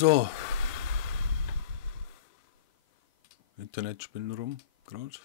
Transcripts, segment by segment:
So. Internet spinnt rum, gerade.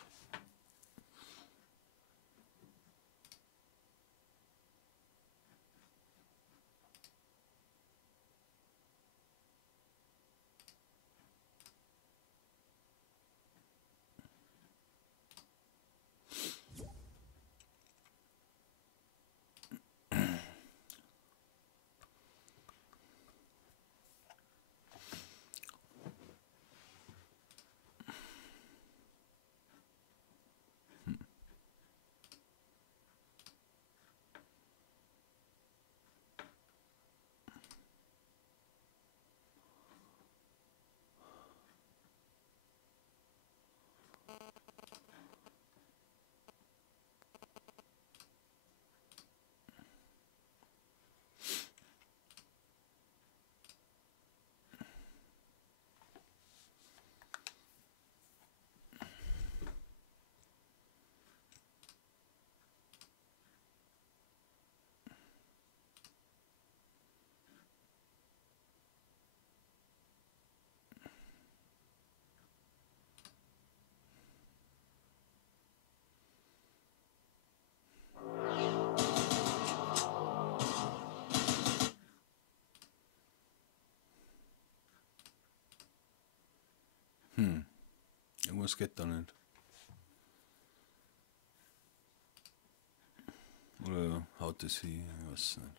Irgendwas geht da nicht. Oder haut es hin? Ich weiß nicht.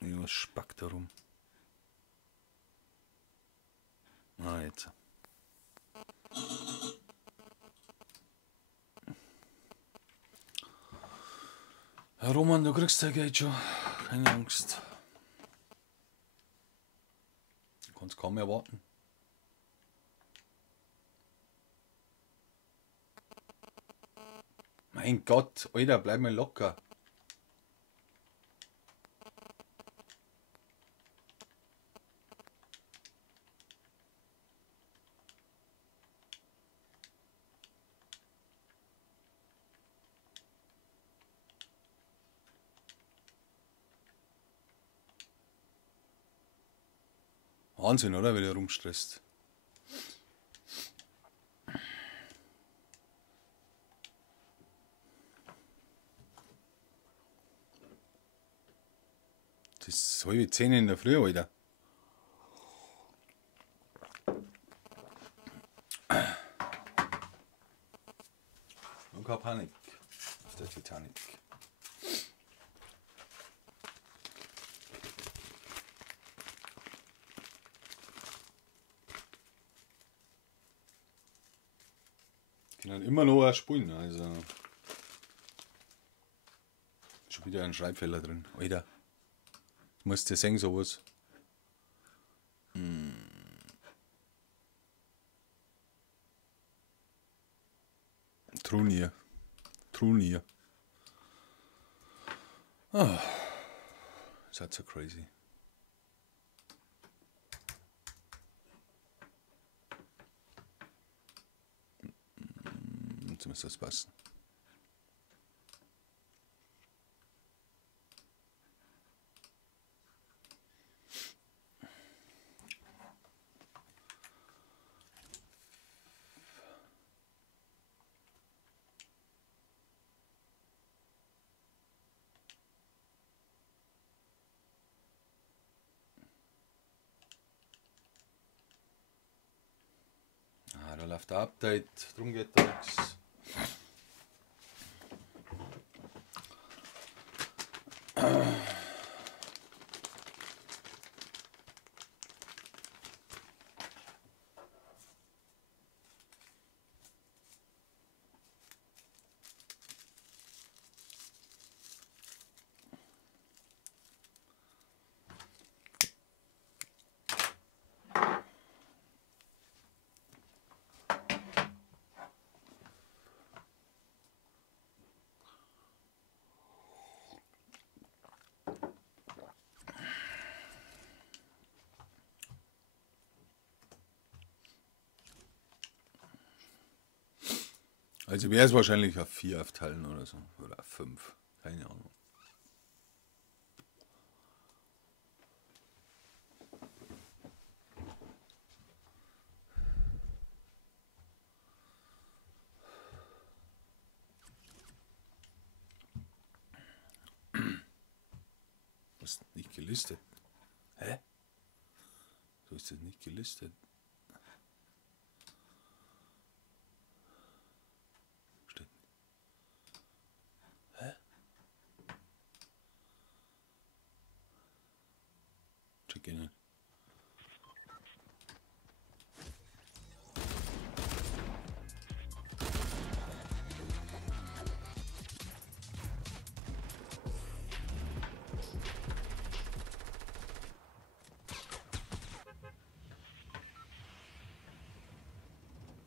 Irgendwas spackt da rum. Ah, jetzt. Herr Roman, du kriegst dein Geld schon. Keine Angst. Du kannst kaum erwarten. Mein Gott, Alter, bleib mal locker. Wahnsinn, oder? Wie der rumstresst. Das ist 9:30 in der Früh, Alter. Und keine Panik auf der Titanic. Können immer noch spielen, also. Schon wieder ein Schreibfehler drin. Alter. Du musst dir sehen, sowas. Trunier. Trunier. Oh. Ist halt so crazy. Jetzt müsste das passen. Ah, da läuft der Update, drum geht da nichts. Also wäre es wahrscheinlich auf 4 aufteilen oder so. Oder auf 5. Keine Ahnung. Was ist nicht gelistet? Hä? So ist das nicht gelistet. Steht. Hä? Check ihn nicht.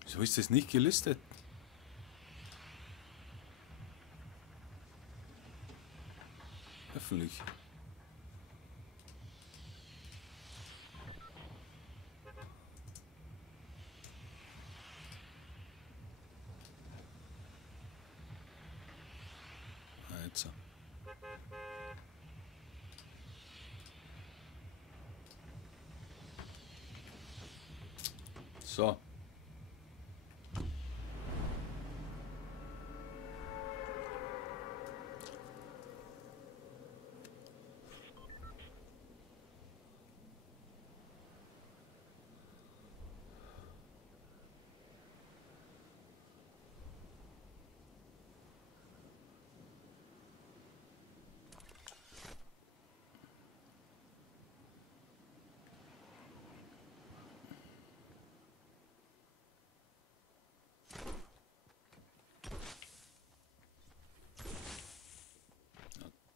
Wieso ist das nicht gelistet? Öffentlich. Ah, jetzt. So.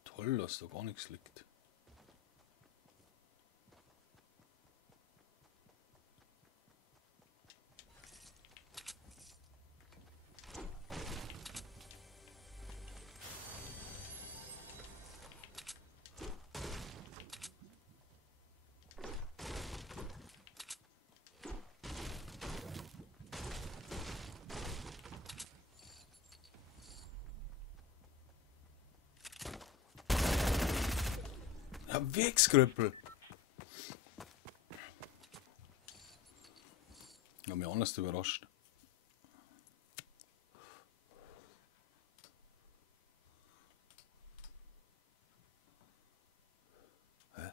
Toll, dass da gar nichts liegt. Ja, Wegskrüppel. Ich habe mich anders überrascht. Hä?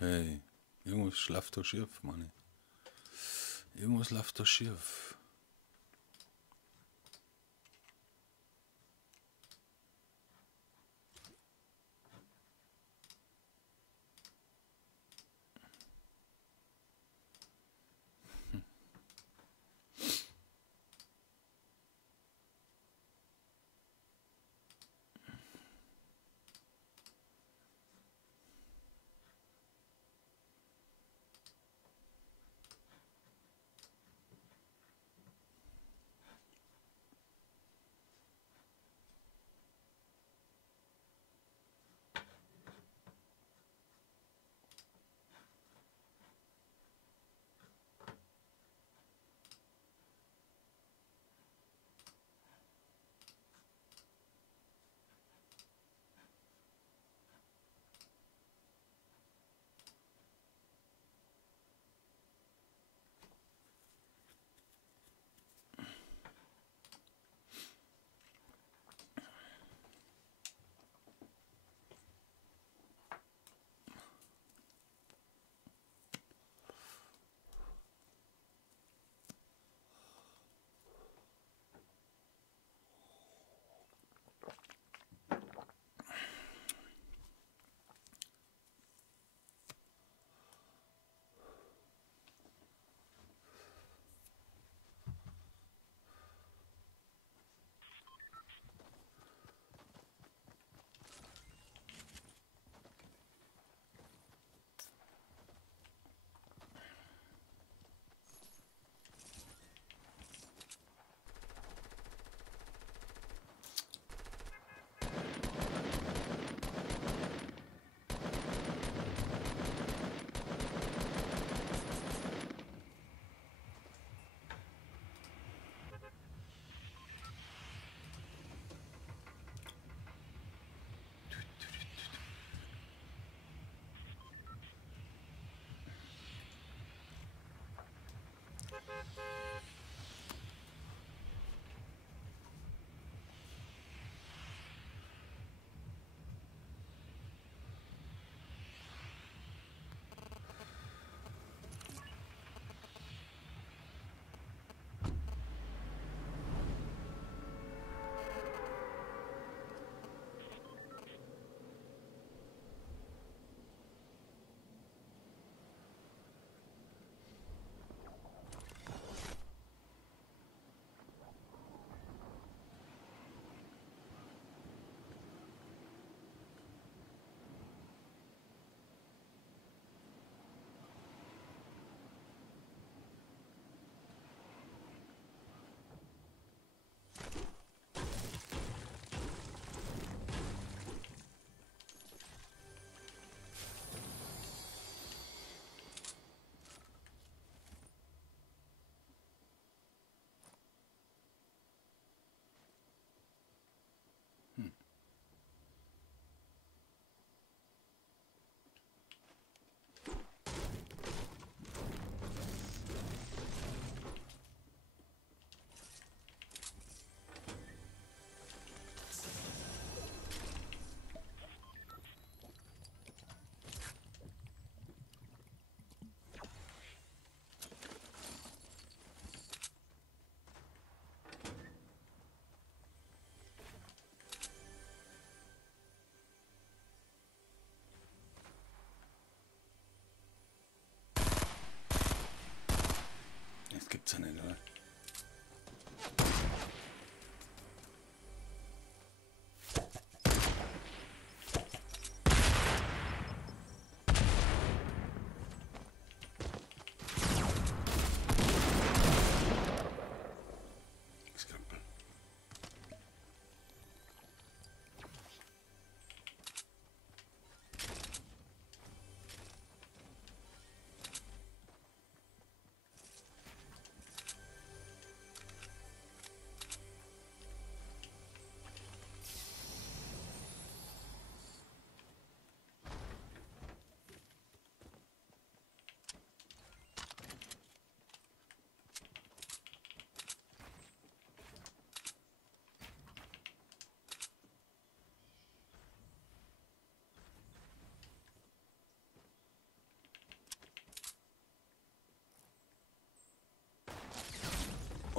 Okay. Irgendwas läuft da schief, Mann. Irgendwas läuft da schief.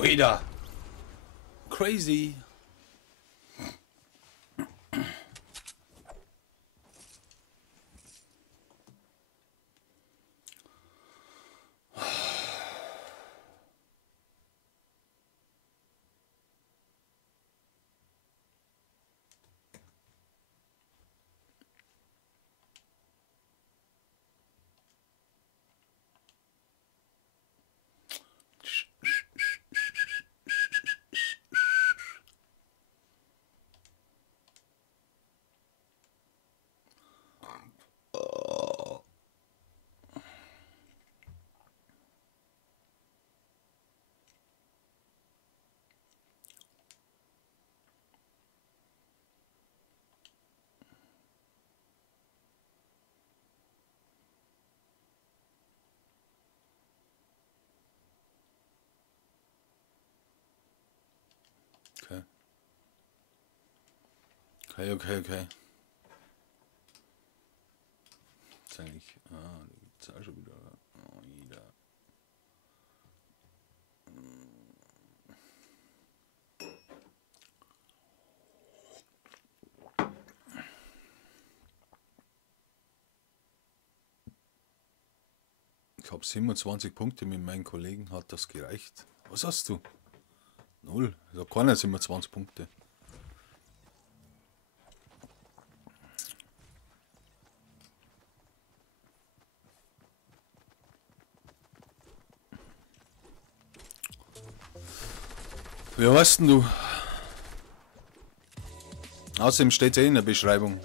wieder. Crazy. Okay. Okay. Jetzt eigentlich. Ah, da gibt's auch schon wieder. Oh, jeder. Ich habe 27 Punkte mit meinen Kollegen, hat das gereicht. Was hast du? 0. Ich habe keiner 27 Punkte. Wie weißt denn du? Außerdem steht es in der Beschreibung.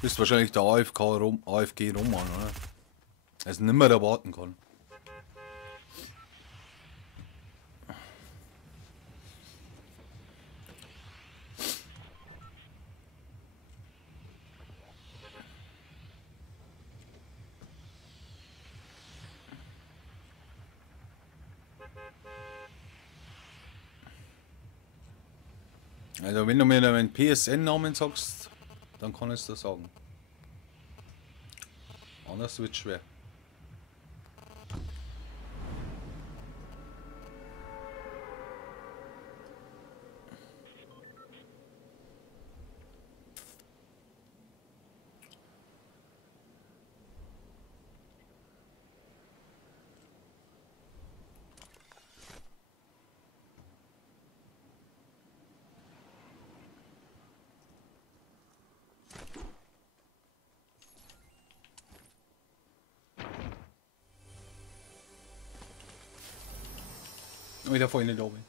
Bist wahrscheinlich der AFG Roman, oder? Also nicht mehr erwarten kann. Also wenn du mir deinen PSN-Namen sagst, dann kann ich es dir sagen. Anders wird es schwer. Wieder vorne da oben.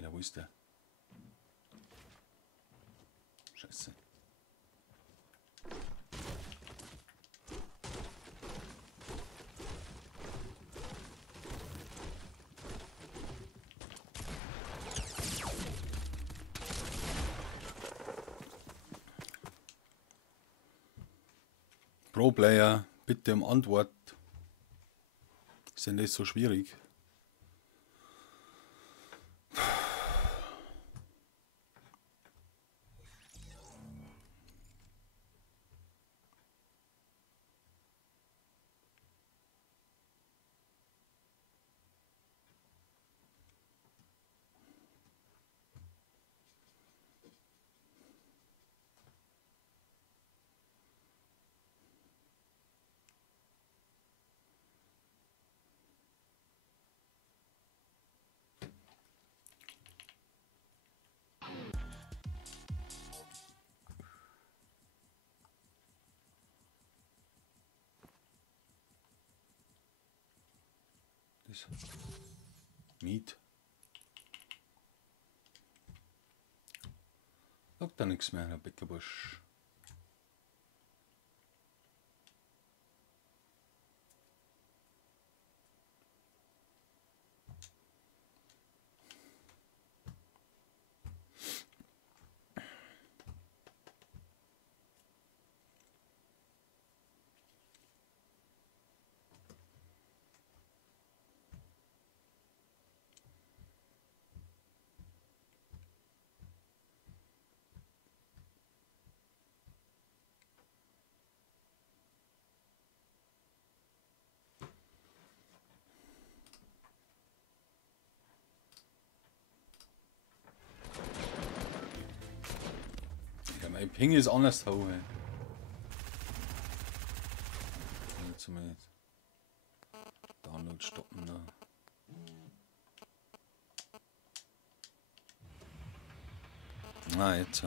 Ja, wo ist der? Scheiße. Pro-Player, bitte um Antwort. Ist denn das so schwierig? Das Miet. Sagt da nichts mehr, Herr Beckerbusch. Mein Ping ist anders hoch. Jetzt mal Download stoppen da. Ah, jetzt.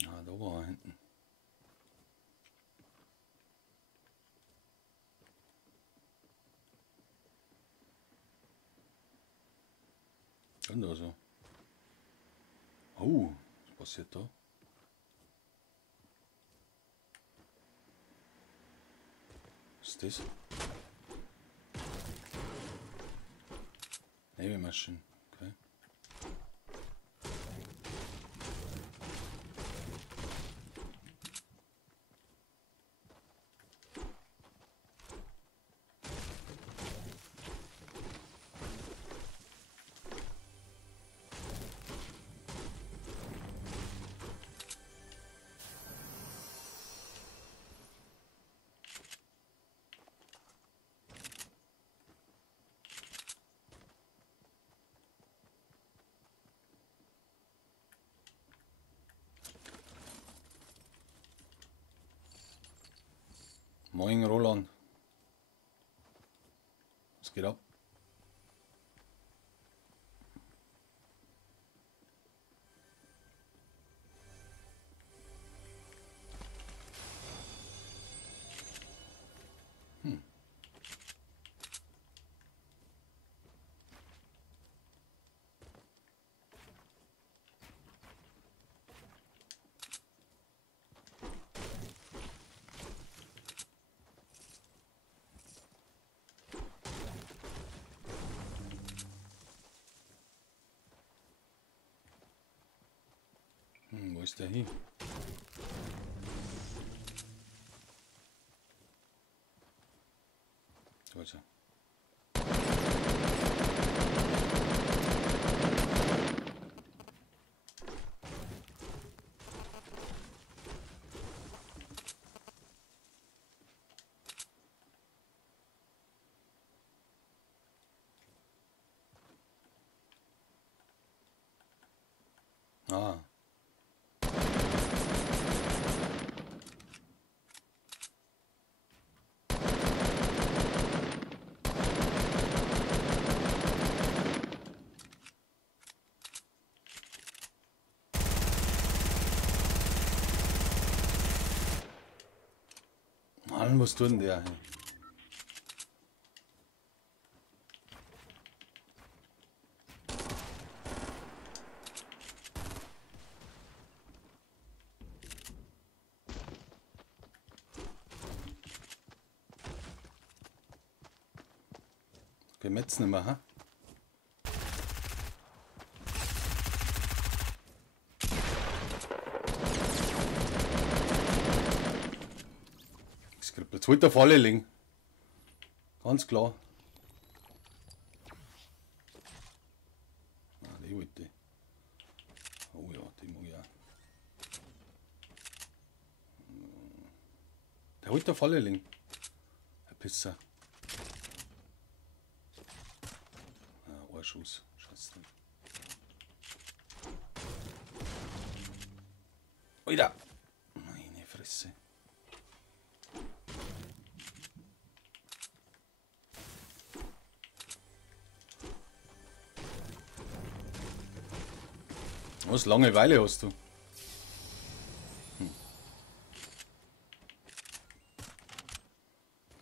Ja, da war er hinten. Und also. Oh, was passiert da? Was ist das? Nebelmaschinen, okay. Moin Roland. Was geht ab? Wo ist der hin? Da ist er. Ah. Mann, was tut denn der? Können wir jetzt nicht mehr, ha? Jetzt wollte der Falle liegen. Ganz klar. Ah, die wollte. Oh ja, die mag ich auch. Der wollte der Falle liegen. Ein Pisser. Ah, ein Schuss. Scheiße. Alter! Meine Fresse. Was, Langeweile hast du?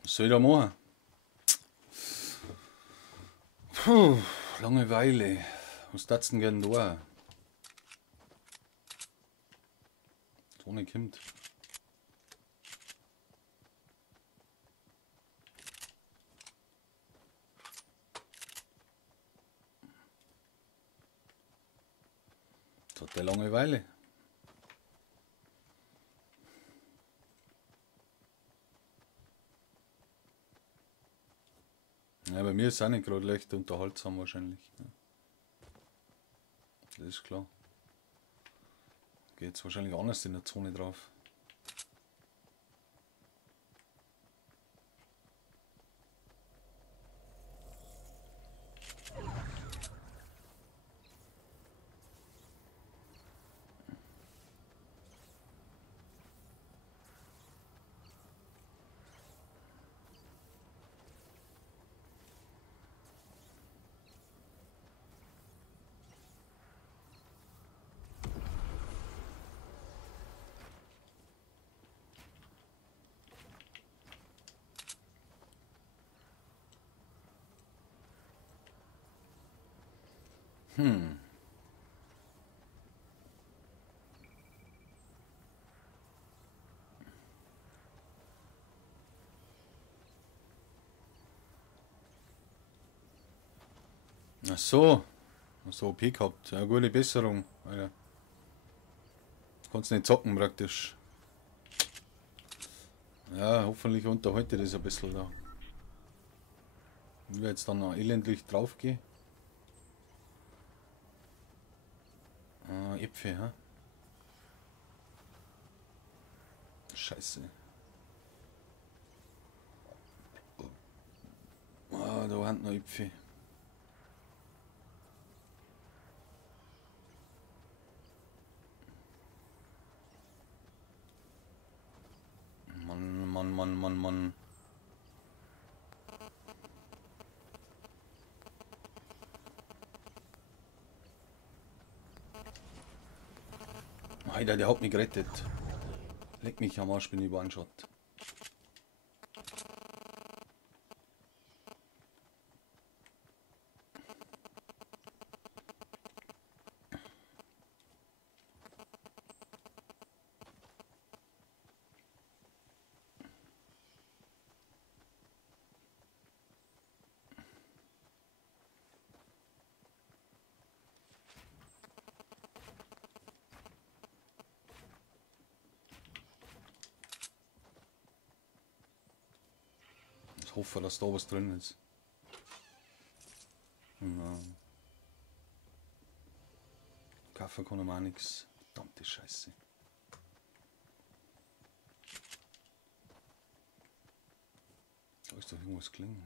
Was soll ich da machen? Puh, Langeweile. Was tat's denn gern da? Die Sonne kommt. Jetzt hat der Langeweile. Ja, bei mir ist es auch nicht gerade leicht unterhaltsam wahrscheinlich. Ja. Das ist klar. Geht jetzt wahrscheinlich anders in der Zone drauf. Ach so. So OP gehabt. Ja, gute Besserung. Alter. Kannst nicht zocken praktisch. Ja, hoffentlich unterhalte das ein bisschen da. Wenn wir jetzt dann noch elendlich drauf gehe. Ah, Äpfel, ha? Scheiße. Ah, da waren noch Äpfel. Mann, Mann, Mann, Mann, Mann. Alter, der hat mich gerettet. Leck mich am Arsch, bin ich One-Shot. Ich hoffe, dass da was drin ist. Ja. Kaffee kann ihm auch nichts. Verdammte Scheiße. Da ist doch irgendwas gelingen.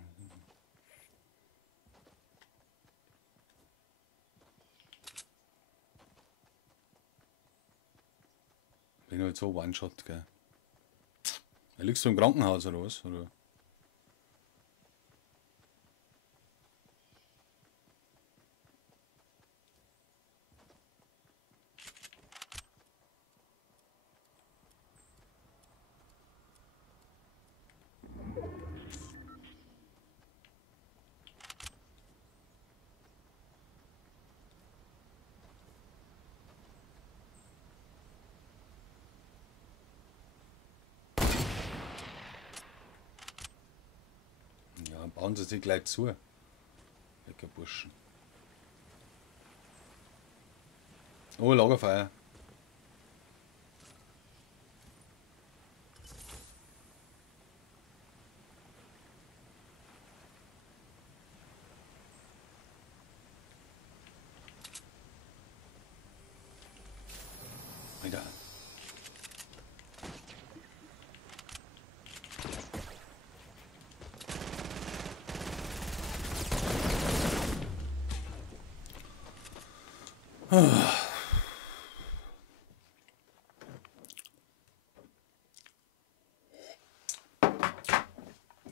Bin halt so One-Shot, gell. Liegst du im Krankenhaus oder was? Oder? fahren sie sich gleich zu. Lecker Burschen. Oh, Lagerfeuer. Wieder.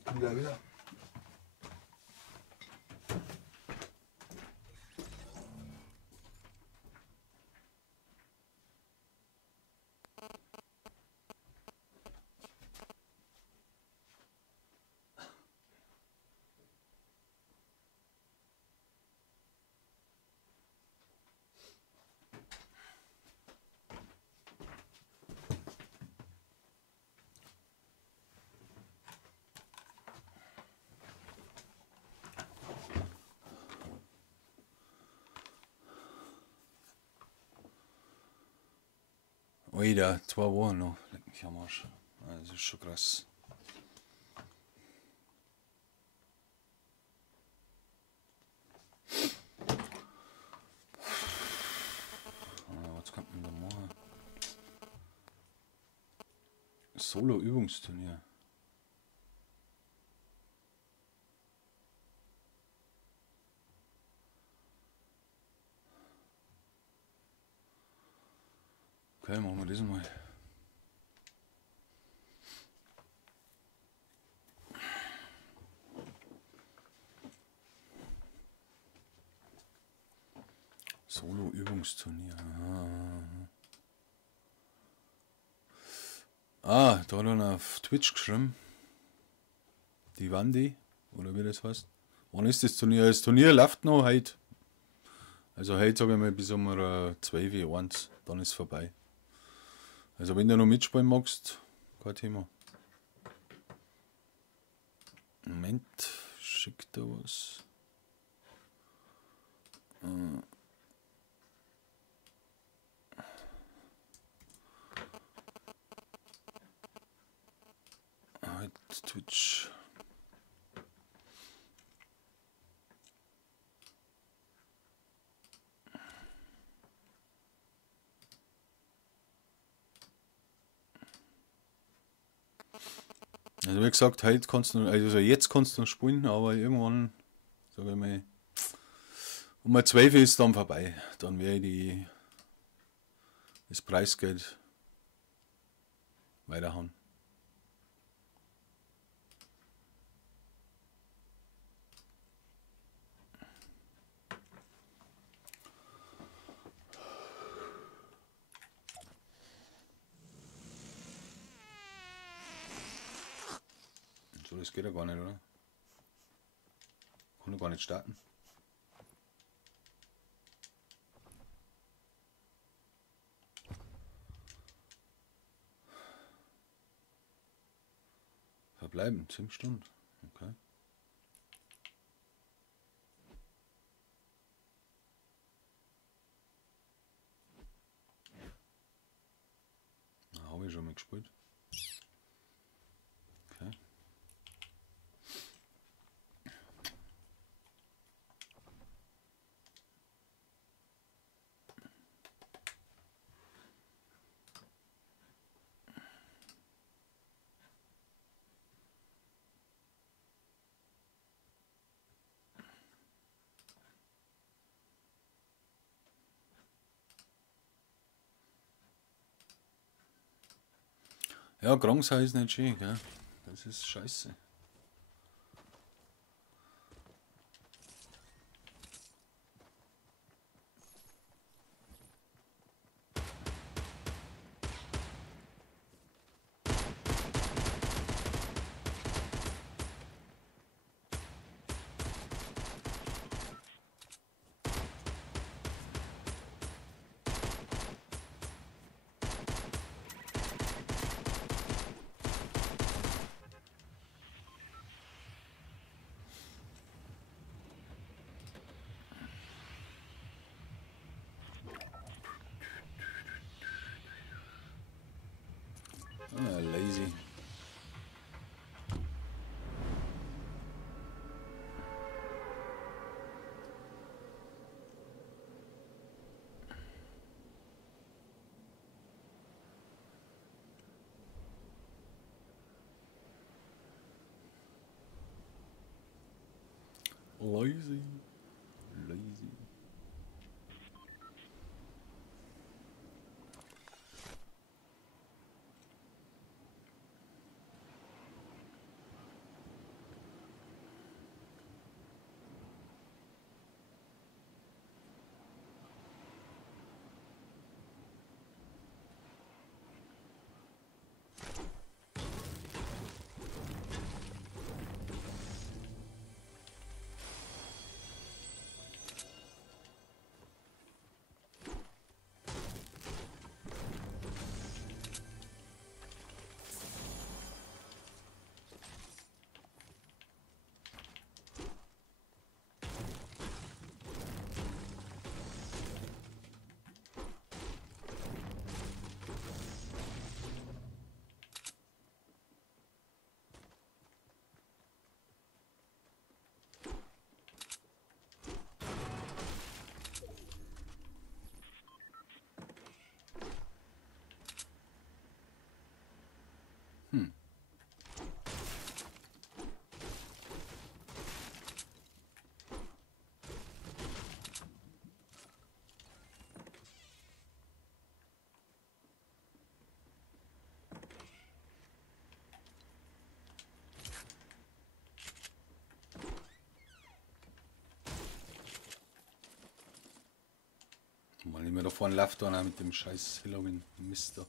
Komm gleich wieder. Alter, 2 Wochen noch. Leck mich am Arsch. Das ist schon krass. Was kann man da machen? Solo-Übungsturnier. Okay, machen wir das mal. Solo-Übungsturnier. Ah, da hat einer auf Twitch geschrieben. Die Wandi, oder wie das heißt. Wann ist das Turnier? Das Turnier läuft noch heute. Also heute sage ich mal bis um 12:01, dann ist es vorbei. Also wenn du noch mitspielen magst, kein Thema. Moment, schickt da was. Halt Twitch. Also wie gesagt, heute kannst du, also jetzt kannst du noch spielen, aber irgendwann, sage ich mal, um 12 ist dann vorbei. Dann werde ich das Preisgeld weiterhauen. So, das geht ja gar nicht, oder? Kann ich gar nicht starten. Verbleiben, 10 Stunden. Okay. Da habe ich schon mal gespielt. Okay. Ja, krank sein ist nicht schön, gell? Das ist scheiße. Lazy. Lazy. Mal nicht mehr davon läuft einer mit dem scheiß Halloween Mister.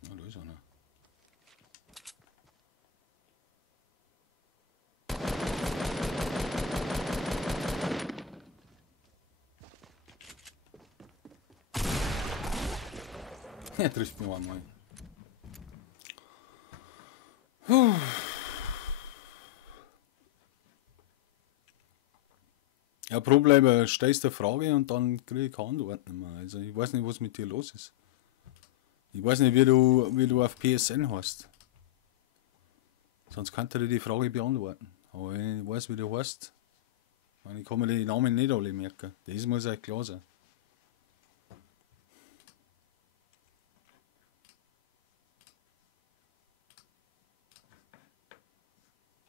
Na, da ist einer. Er trifft mich einmal. Ja, Problem, stellst du eine Frage und dann kriege ich keine Antwort mehr. Also ich weiß nicht, was mit dir los ist. Ich weiß nicht, wie du auf PSN hast. Sonst könnte ich die Frage beantworten. Aber wenn ich weiß, wie du heißt, ich kann mir die Namen nicht alle merken. Das muss euch klar sein.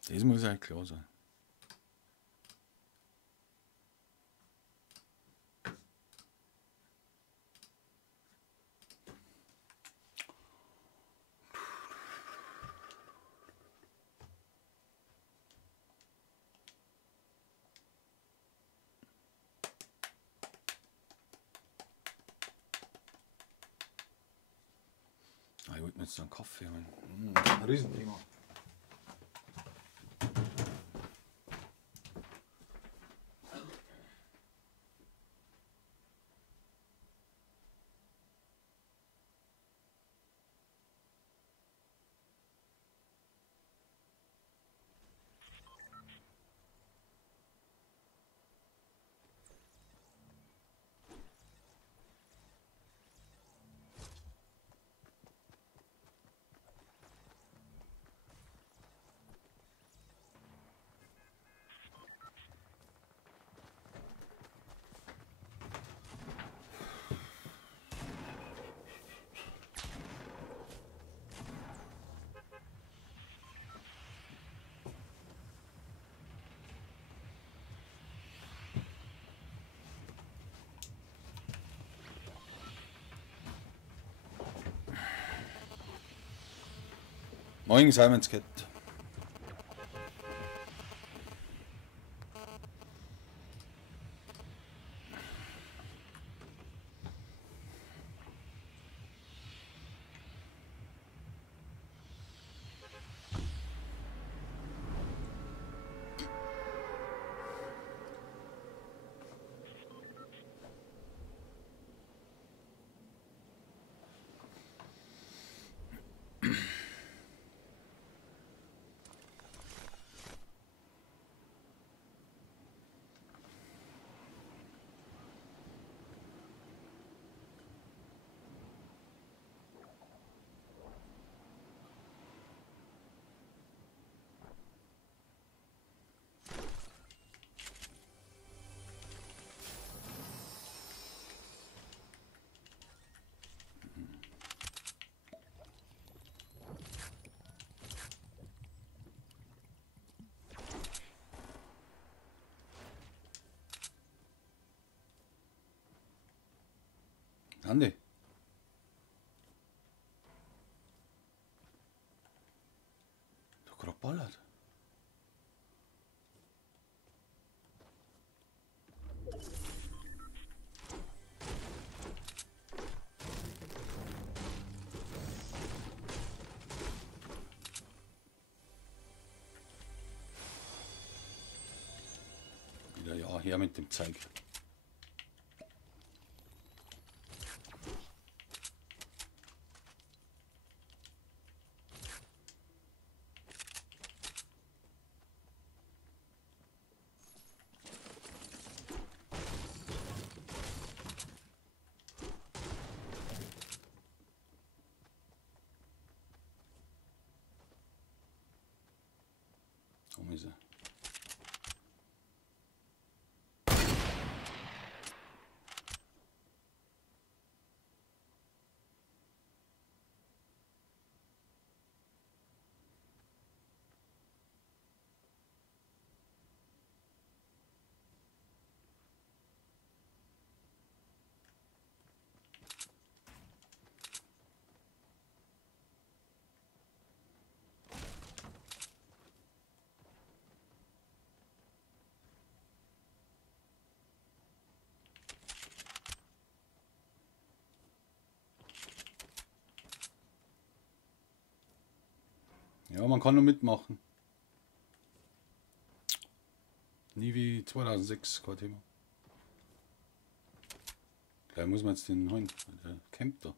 Das muss euch klar sein. Ich wollte mir jetzt einen Kaffee holen. Ein Riesenthema. Morgen Simon's Cat. sind die? Da gerade ballert. Wieder ja, her mit dem Zeug. Wo ist er? Ja, man kann nur mitmachen. Nie wie 2006, kein Thema. Gleich muss man jetzt den holen. Der campt da.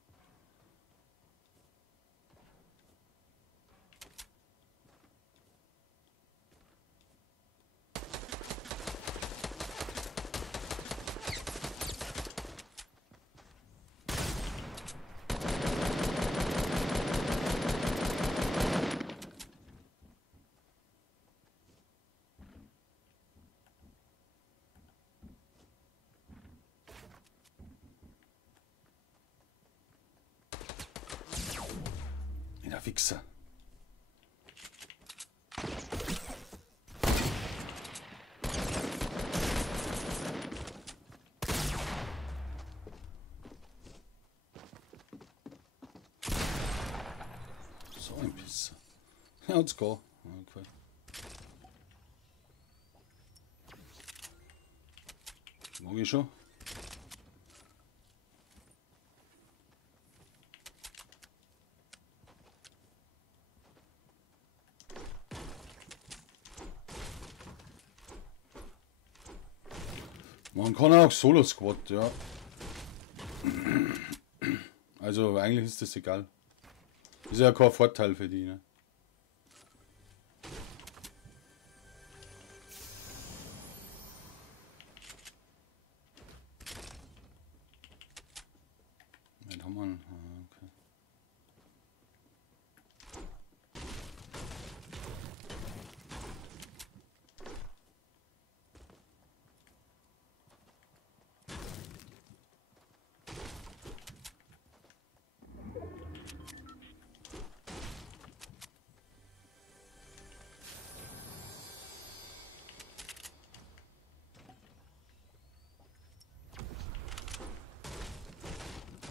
Der Wichser. So ein Pisser. Ja, let's go. Okay. Mag ich schon. Man kann auch Solo-Squad, ja. Also eigentlich ist das egal. Ist ja kein Vorteil für die, ne? Den haben wir. Okay.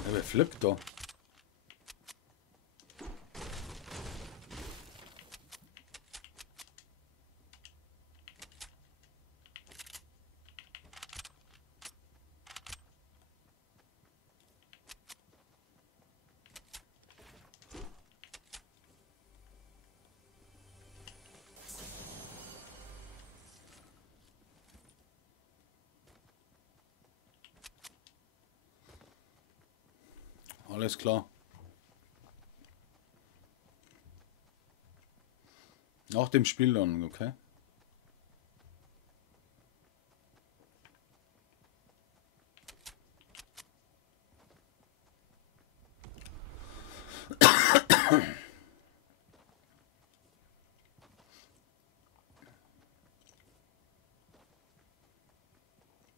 Ja, wer flippt da? Alles klar. Nach dem Spiel dann, okay?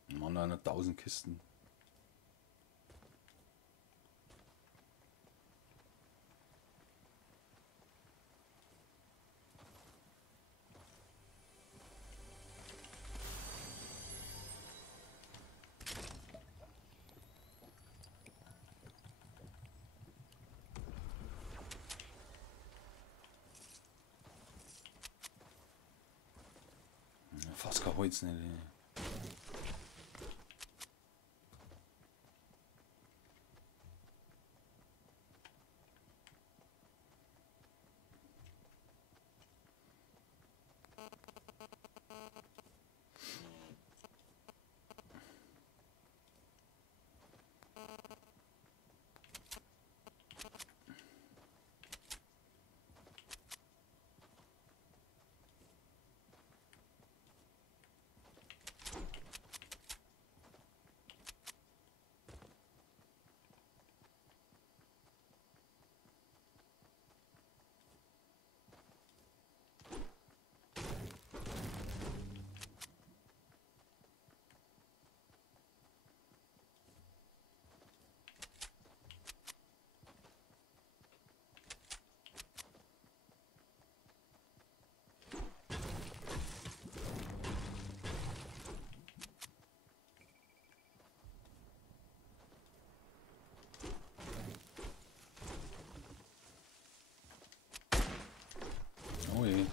Mann, 1000 Kisten. Was kann Holz nicht? Oh je.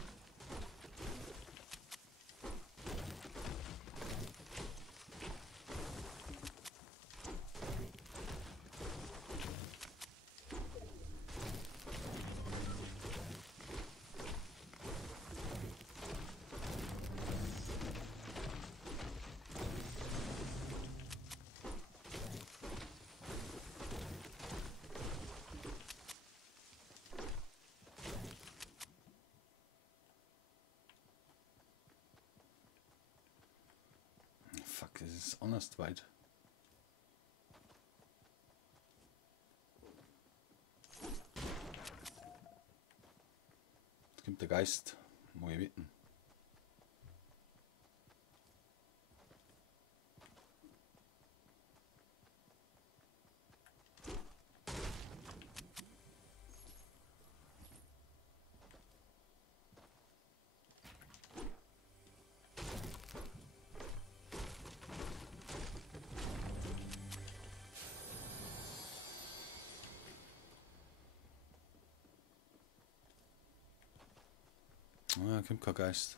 Fuck, das ist anders weit. Es gibt der Geist, muss ich wetten. Ah, kommt kein Geist.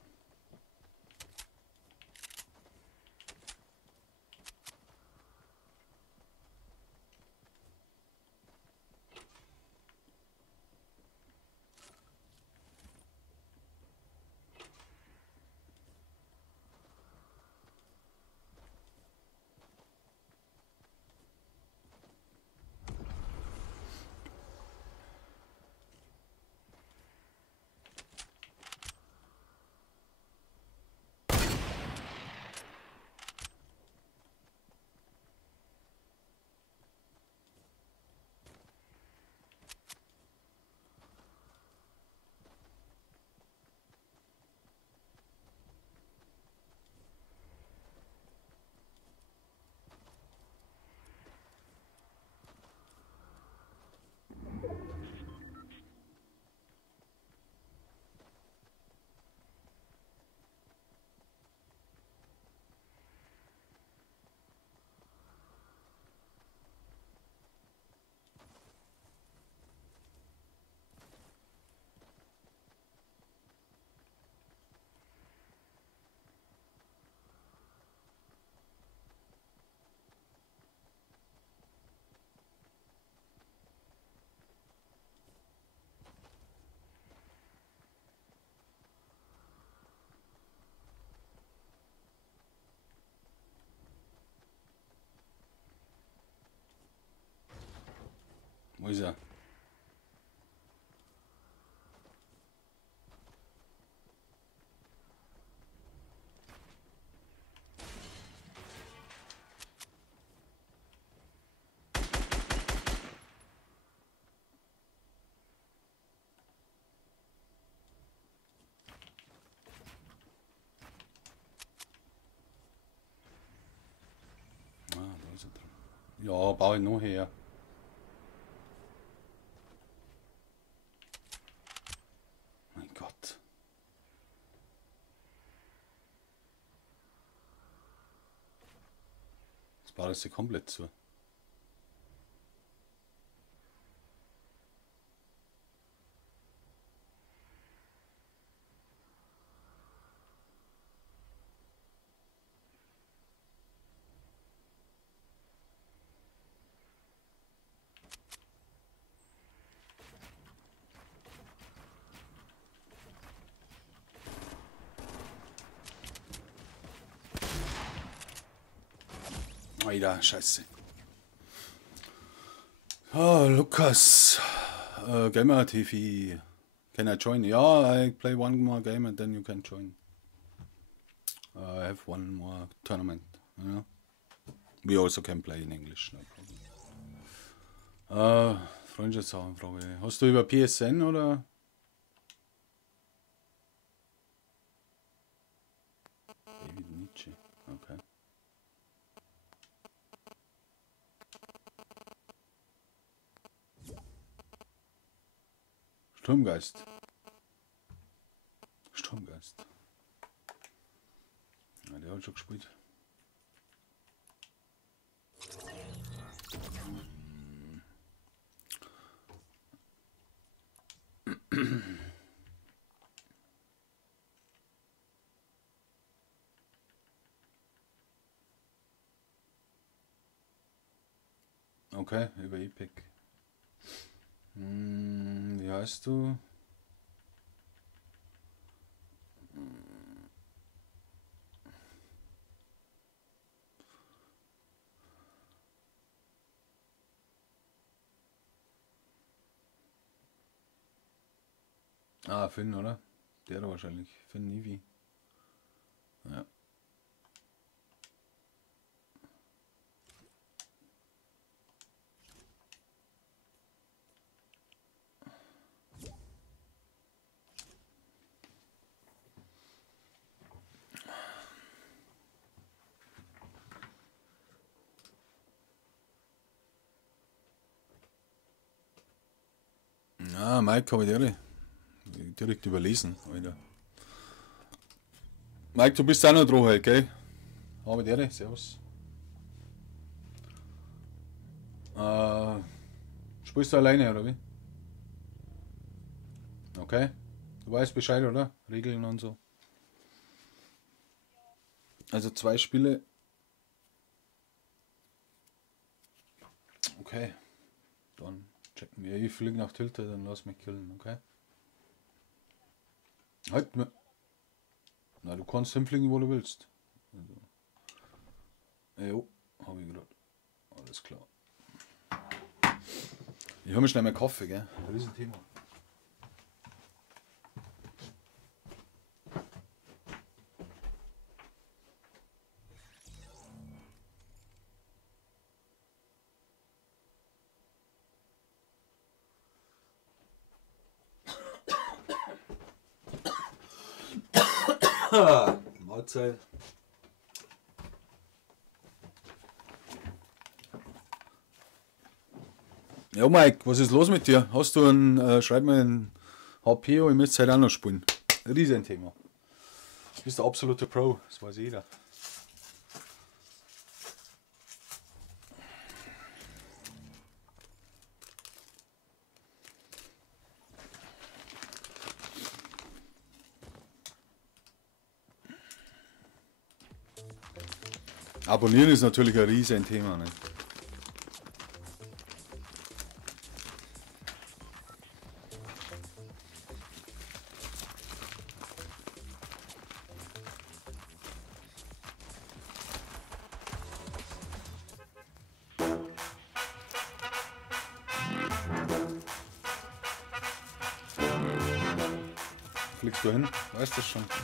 Wo ist er? Ah, da ist er drin. Ja, baue ich noch her. Mein Gott. Das baue ich sie komplett zu. Alter, scheiße. Oh, Lukas. Gamer TV. Can I join? Yeah, I play one more game and then you can join. I have one more tournament. Yeah. We also can play in English, no problem. Freundschaftsanfrage. Hast du über PSN oder? David Nietzsche. Okay. Sturmgeist. Sturmgeist. Ja, der hat schon gespielt. Okay, über Epic. Wie heißt du? Ah, Finn, oder? Der da wahrscheinlich. Finn Nivi. Ja. Ah, Mike habe ich direkt überlesen, Alter. Mike, du bist auch noch dran halt, gell? Habe ich servus. Spielst du alleine, oder wie? Okay. Du weißt Bescheid, oder? Regeln und so. Also 2 Spiele. Okay. Dann checken wir. Ich fliege nach Tilted, dann lass mich killen, okay? Halt mir. Na, du kannst hinfliegen, wo du willst. Also. Jo, habe ich gerade. Alles klar. Ich habe mir schnell meinen Kaffee, gell? Riesenthema. Mahlzeit. Ja, Mike, was ist los mit dir? Hast du einen, schreib mir ein HP und ich müsste halt auch noch spielen. Riesenthema. Du bist der absolute Pro, das weiß jeder. Abonnieren ist natürlich ein Riesenthema, ne? Fliegst du hin? Weißt du schon? Okay.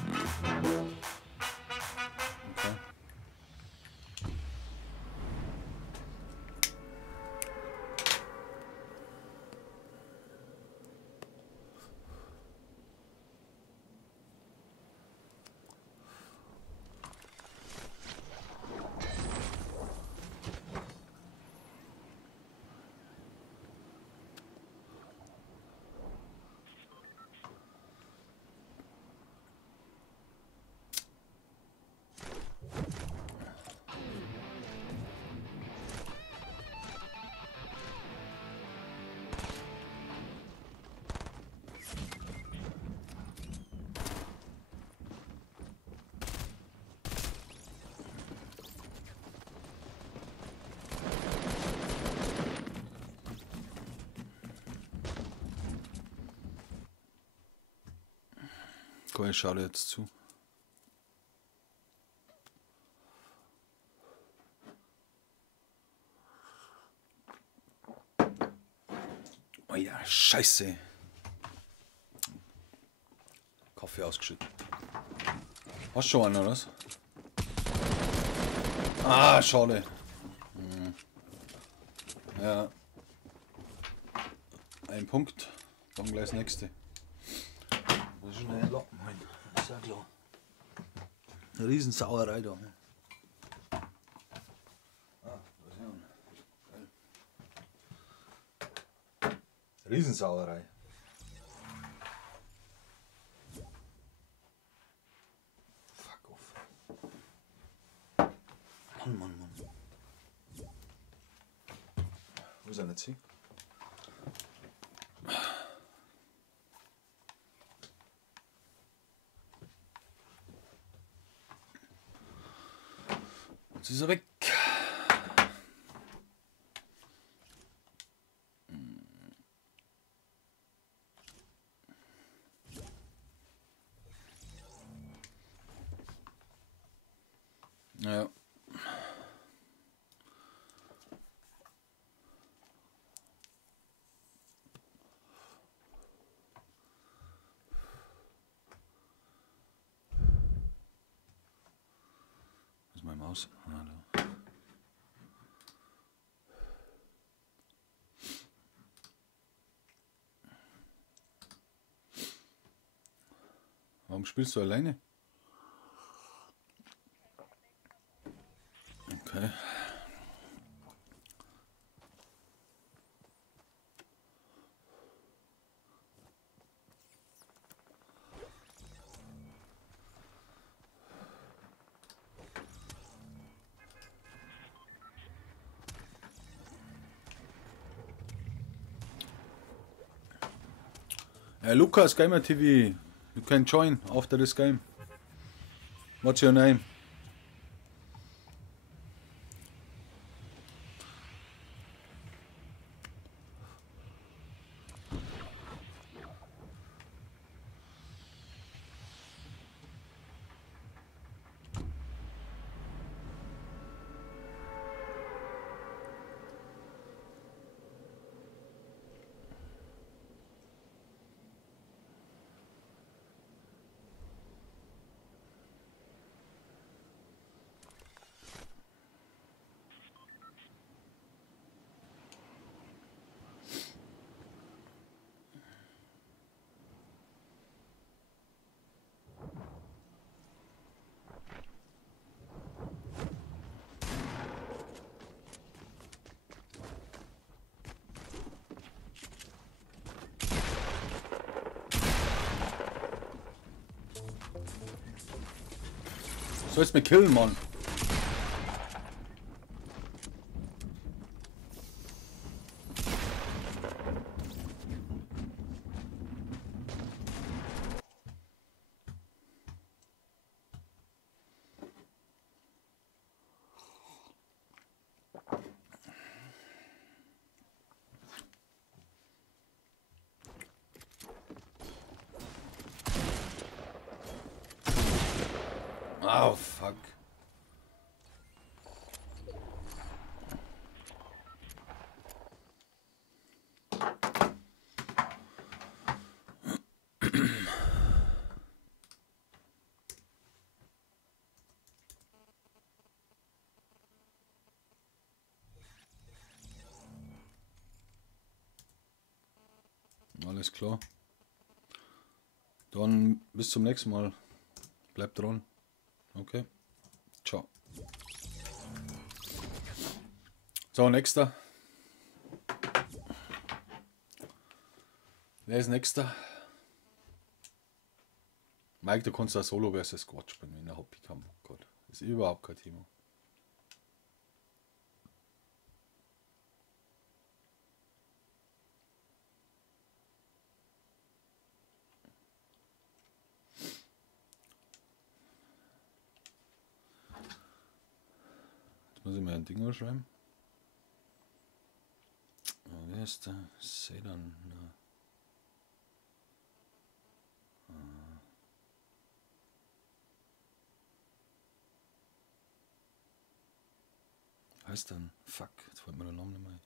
Komm, ich schaue dir jetzt zu. Scheiße. Kaffee ausgeschüttet. Hast du schon einen, oder was? Ah, schade. Ja. Ein Punkt. Dann gleich das nächste. Das ist schon ein Lappen heute. Das ist ja klar. Eine Riesensauerei da. Riesensauerei. Fuck off. Mann. Wo ist er nicht hin? Jetzt ist er weg. Ja. Was ist meine Maus? Ah, da. Warum spielst du alleine? Okay. Lukas, Gamer TV, you can join after this game. What's your name? Sollst mich killen, Mann. Oh, fuck. Alles klar. Dann bis zum nächsten Mal. Bleibt dran. Okay. Ciao. So, nächster. Wer ist nächster? Mike, du kannst da Solo vs. Squad spielen, wenn der Hobby kann. Gott, ist überhaupt kein Thema. Jetzt muss ich mir ein Ding schreiben. Wer ist der? Sedan. Heißt dann? Fuck, jetzt fällt mir der Name nicht mehr ein.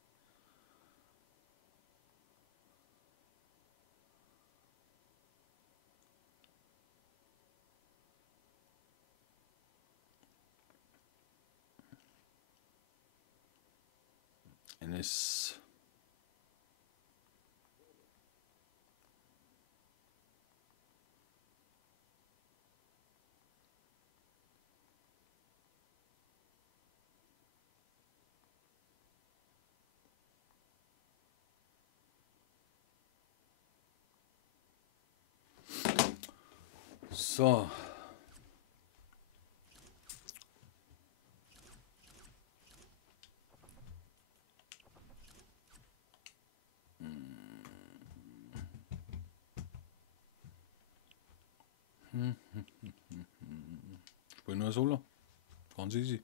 Eines. So. Spiel nur Solo. Ganz easy.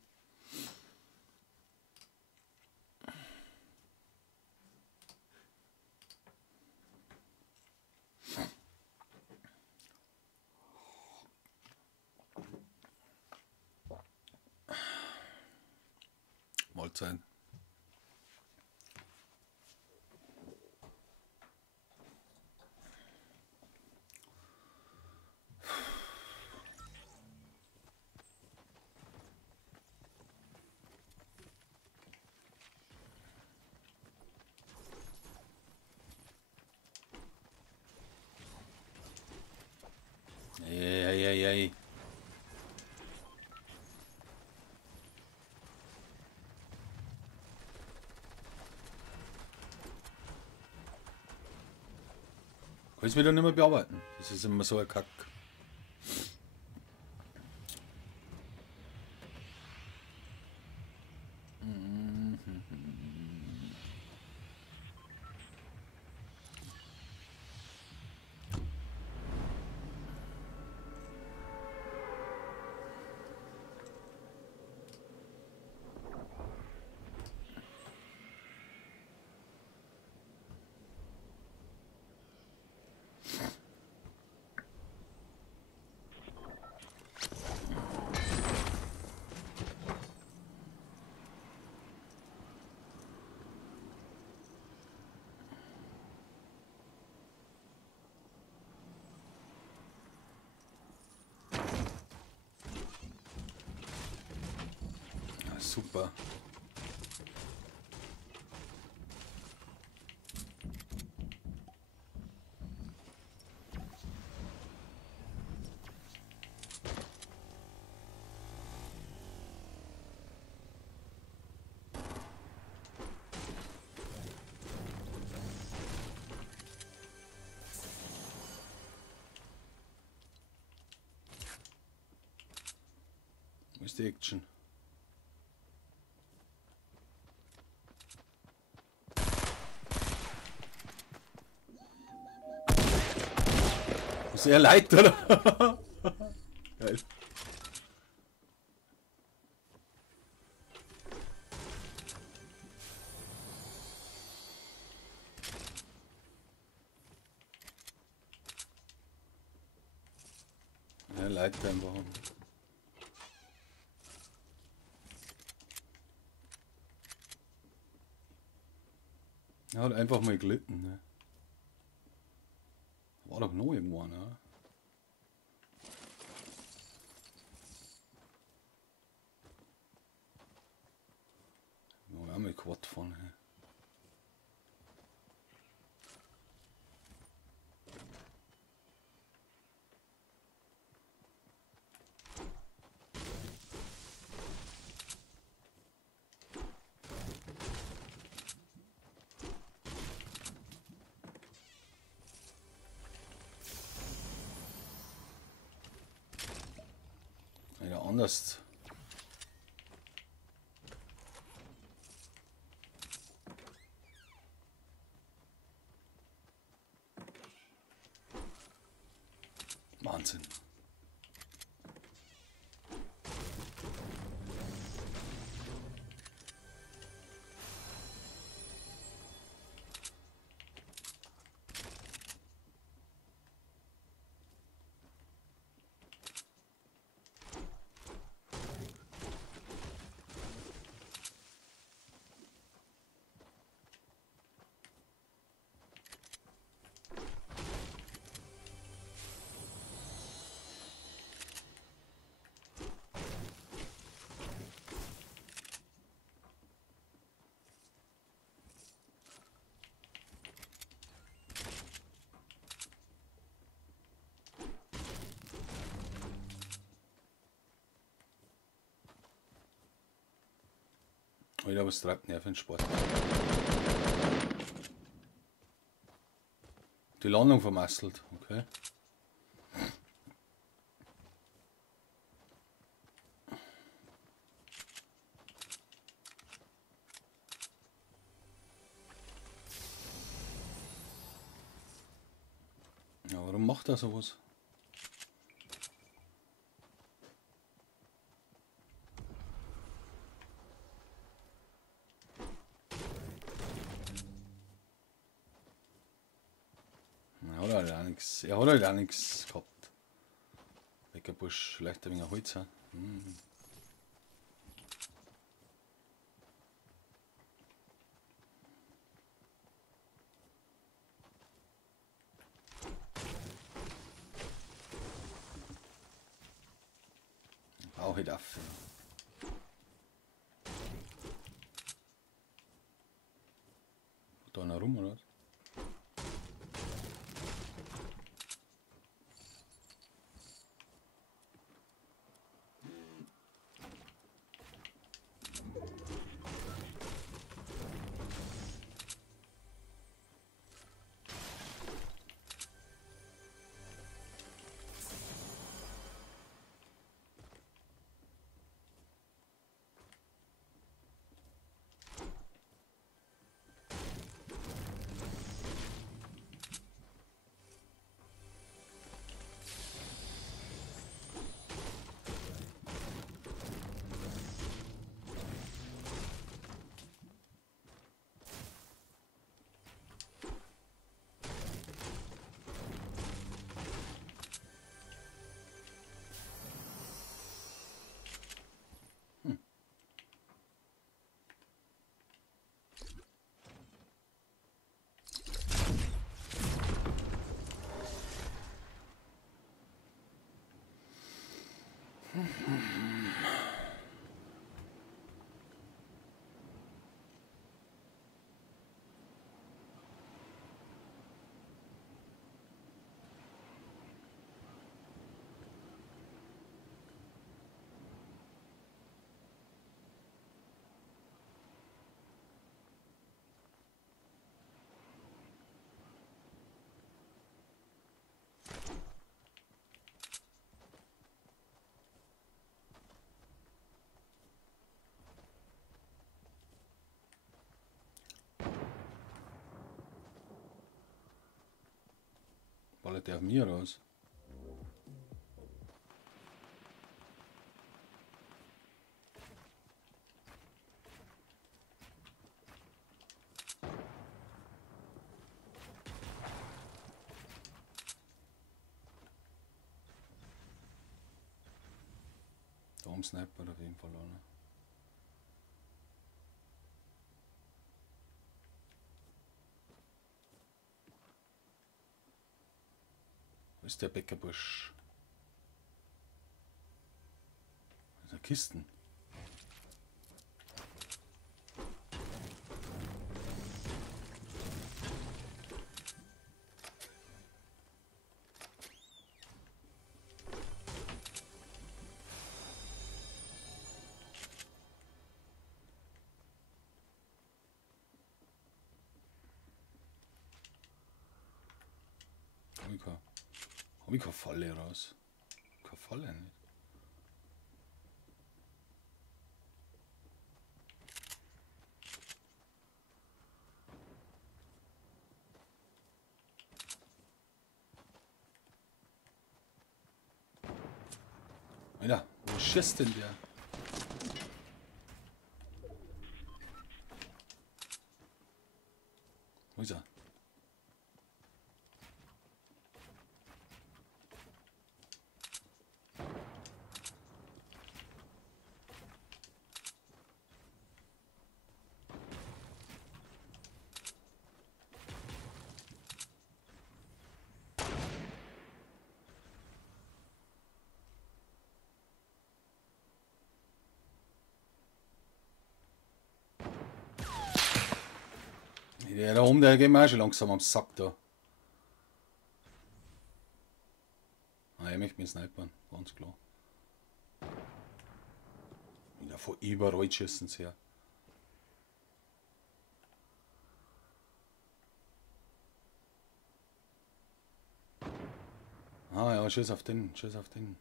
Mahlzeit. Ei. Kann ich wieder nicht mehr bearbeiten. Das ist immer so ein Kack. Super. Wo ist die Action? Sehr leid, oder? Geil. Ja, leid einfach. Er hat einfach mal gelitten, ne? War doch noch irgendwo, ne? Ja, mal Quad von, ne? Ja, anders. Wahnsinn. Alter, was treibt denn der für einen Sport? Die Landung vermasselt, okay. Ja, warum macht er sowas? Er hat halt auch nichts gehabt. Weckerbusch, vielleicht ein wenig Holz. Hm. Auch halt auf. Da noch rum, oder? Ballert der auf mir raus? Da am Sniper auf jeden Fall auch noch. Wo ist der Bäckerbusch? Das sind Kisten. Hab ich keine Falle raus? Keine Falle nicht. Alter, wo schießt denn der? Wo ist er? Der da oben, der geht mir auch schon langsam am Sack da. Ah, ich möchte mich snipern, ganz klar. Wieder von überall schießen sie her. Ja, schieß auf den, schieß auf den.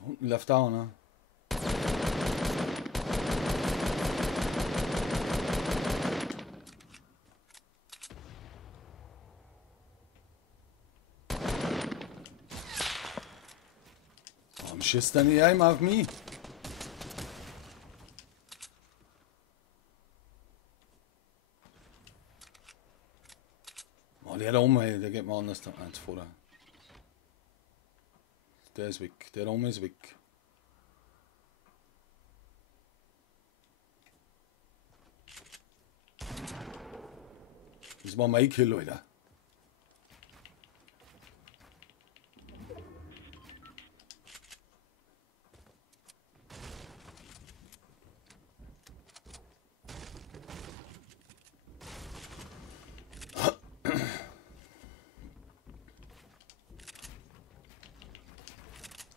Unten läuft auch, ne? Warum schießt der nicht einmal auf mich? Oh, der da oben, hey, der geht mir anders da eins vor. Der ist weg, der da oben ist weg. Das war mein Kill, Alter.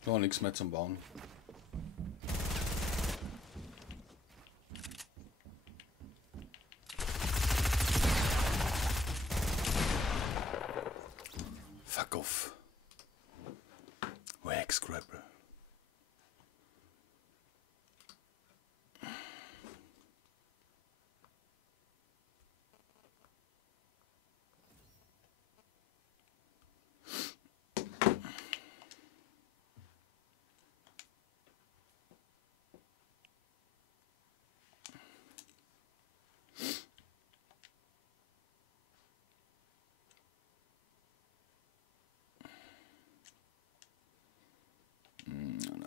Da war nichts mehr zum Bauen. Fuck off. Wax Scrapper.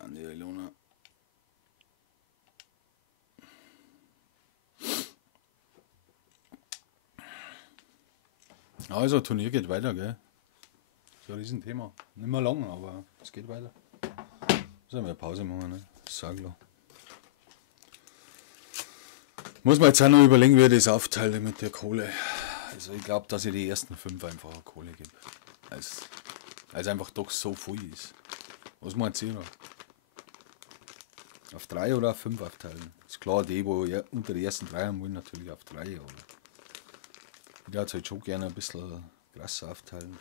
An die Ilona. Also, Turnier geht weiter, gell? So ein Riesenthema. Nicht mehr lang, aber es geht weiter. Sollen wir Pause machen, ne? Sag klar. Muss man jetzt auch noch überlegen, wie ich das aufteile mit der Kohle. Also ich glaube, dass ich die ersten 5 einfach Kohle gebe. Als einfach doch so viel ist. Was meinst du noch? Auf 3 oder auf 5 aufteilen? Ist klar, die, wo unter die ersten 3 haben wollen, natürlich auf 3. Oder ich würde halt schon gerne ein bisschen krasser aufteilen.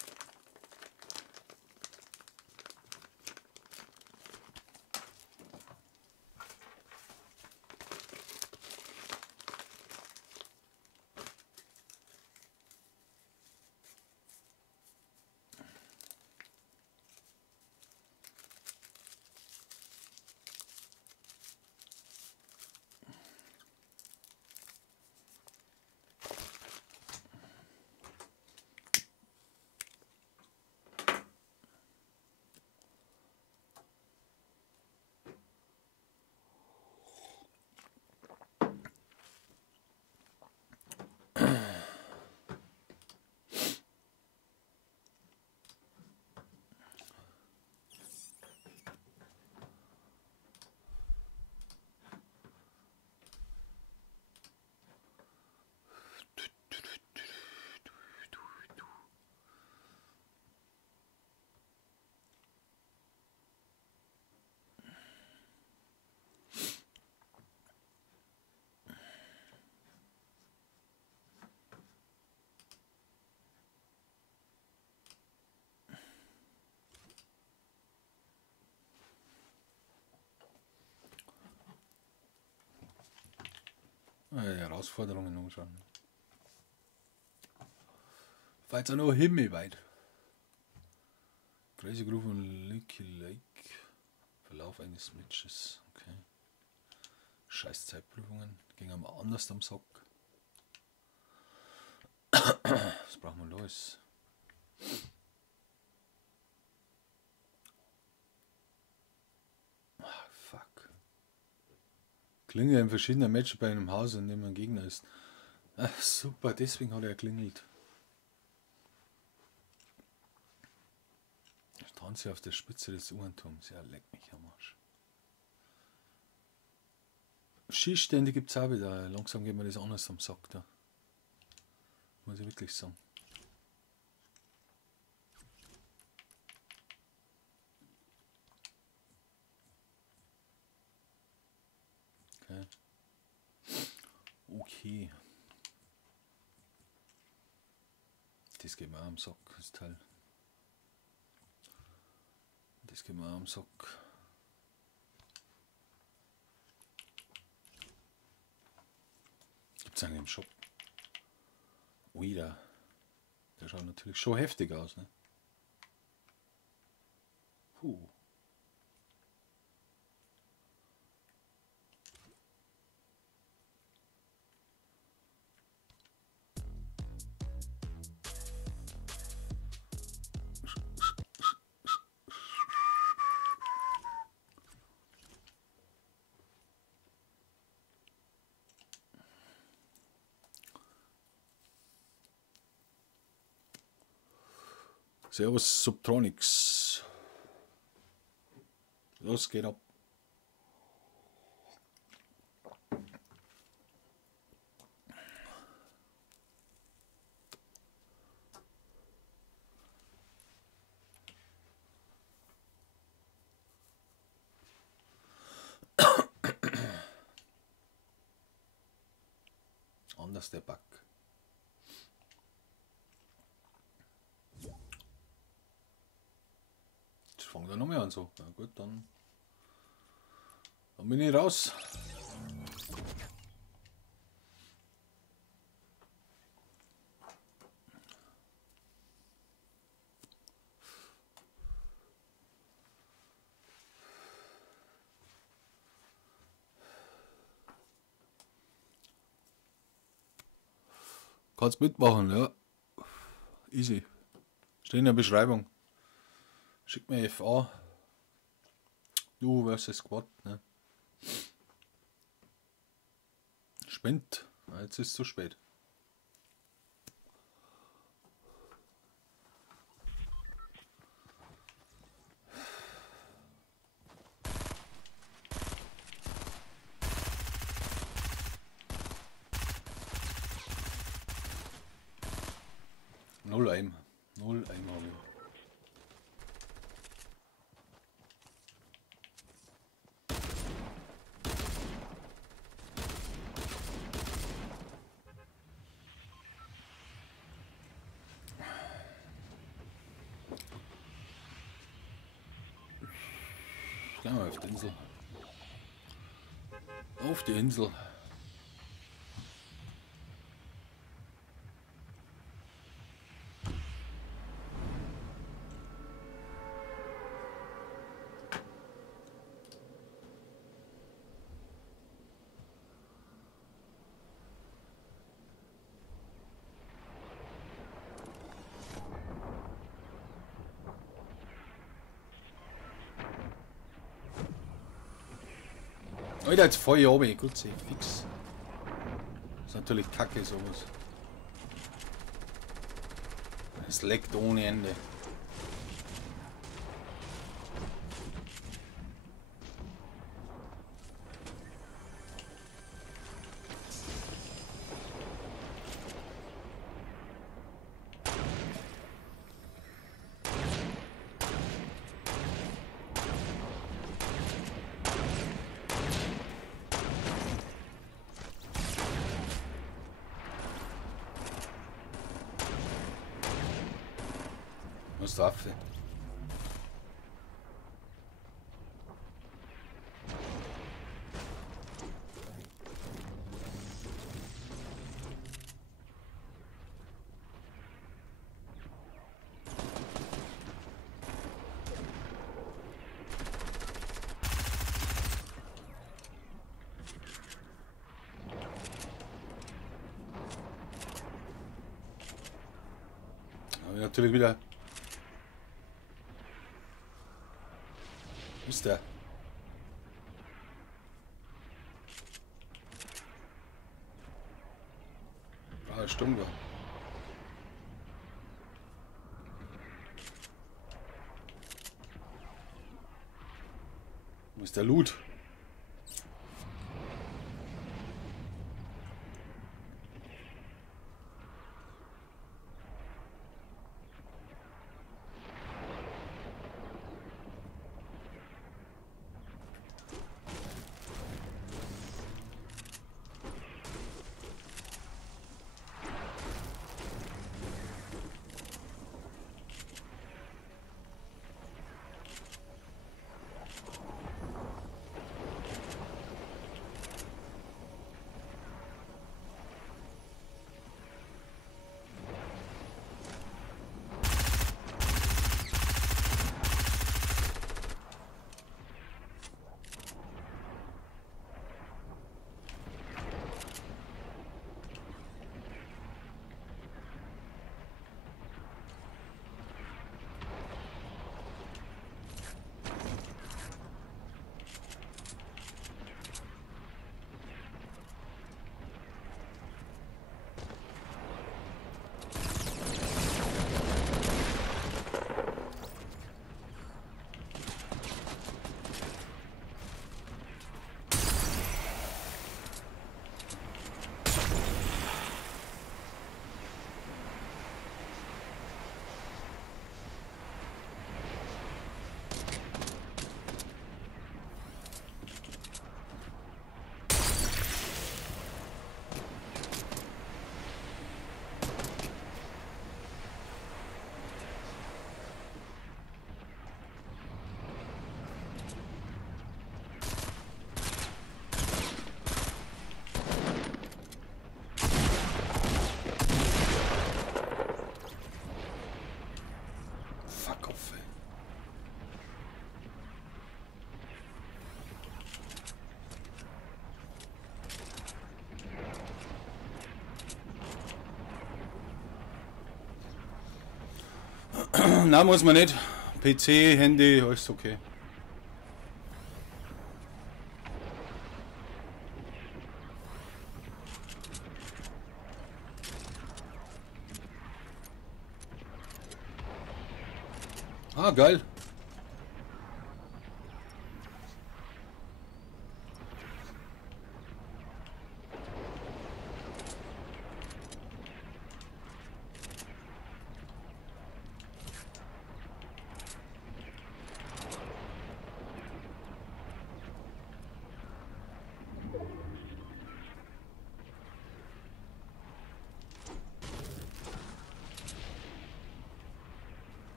Herausforderungen anschauen. War jetzt auch noch himmelweit. Crazy Groove und Licky Lake. Verlauf eines Matches. Okay. Scheiß Zeitprüfungen. Ging am anders am Sack. Was brauchen wir los? Fuck. Klingelt in verschiedenen Matches bei einem Haus, in dem ein Gegner ist. Ach, super, deswegen hat er klingelt. Stand sie auf der Spitze des Uhrenturms. Ja, leck mich am Arsch. Schießstände gibt es auch wieder. Langsam geht mir das anders am Sack da. Muss ich wirklich sagen. Okay. Okay. Das geht mir auch am Sack, das Teil. Das geht mir auch am Sack. Gibt es eigentlich im Shop? Ui, der schaut natürlich schon heftig aus, ne? Puh. Servus Subtronics. Los, geht ab. Anders der Back. Jetzt fangen wir noch mehr an so. Na gut, dann bin ich raus. Kannst mitmachen, ja. Easy. Steht in der Beschreibung. Schick mir FA. Du versus Squad, ne? Spinnt. Jetzt ist es zu spät. Null Aim. Null Aim habe ich. Gehen wir auf die Insel. Auf die Insel. Alter, jetzt voll oben, gut, sehe fix. Das ist natürlich kacke, sowas. Es leckt ohne Ende. Was Waffe? Aber natürlich wieder. Wo ist der? Ah, stumm war. Wo ist der Loot? Nein, muss man nicht. PC, Handy, alles okay. Ah, geil.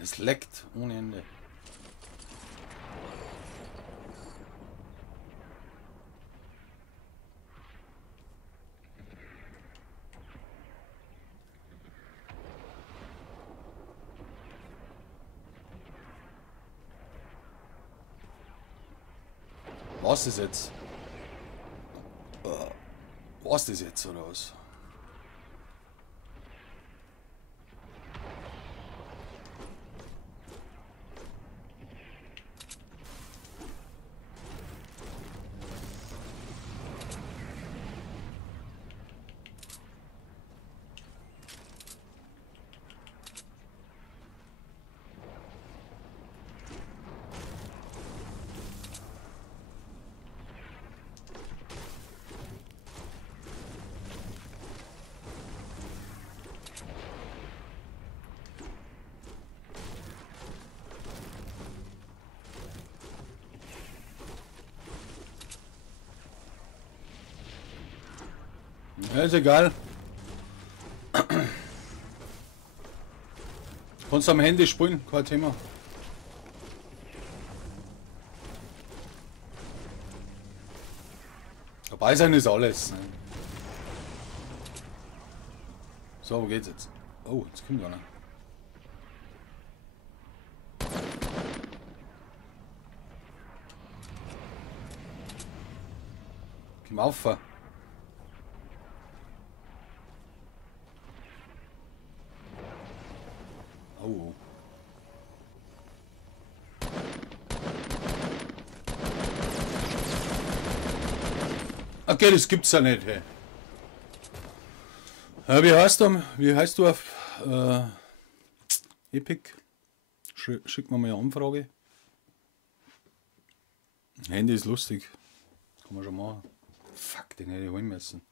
Es leckt ohne Ende. Was ist jetzt? Was ist jetzt oder was? Ja, ist egal. Kannst am Handy spielen, kein Thema. Dabei sein ist alles. So, wo geht's jetzt? Oh, jetzt kommt einer. Komm auf. Oh. Okay, das gibt's ja nicht, hey. Ja, wie heißt du auf Epic? Schick mir mal eine Anfrage. Handy ist lustig. Kann man schon machen. Fuck, den hätte ich holen müssen.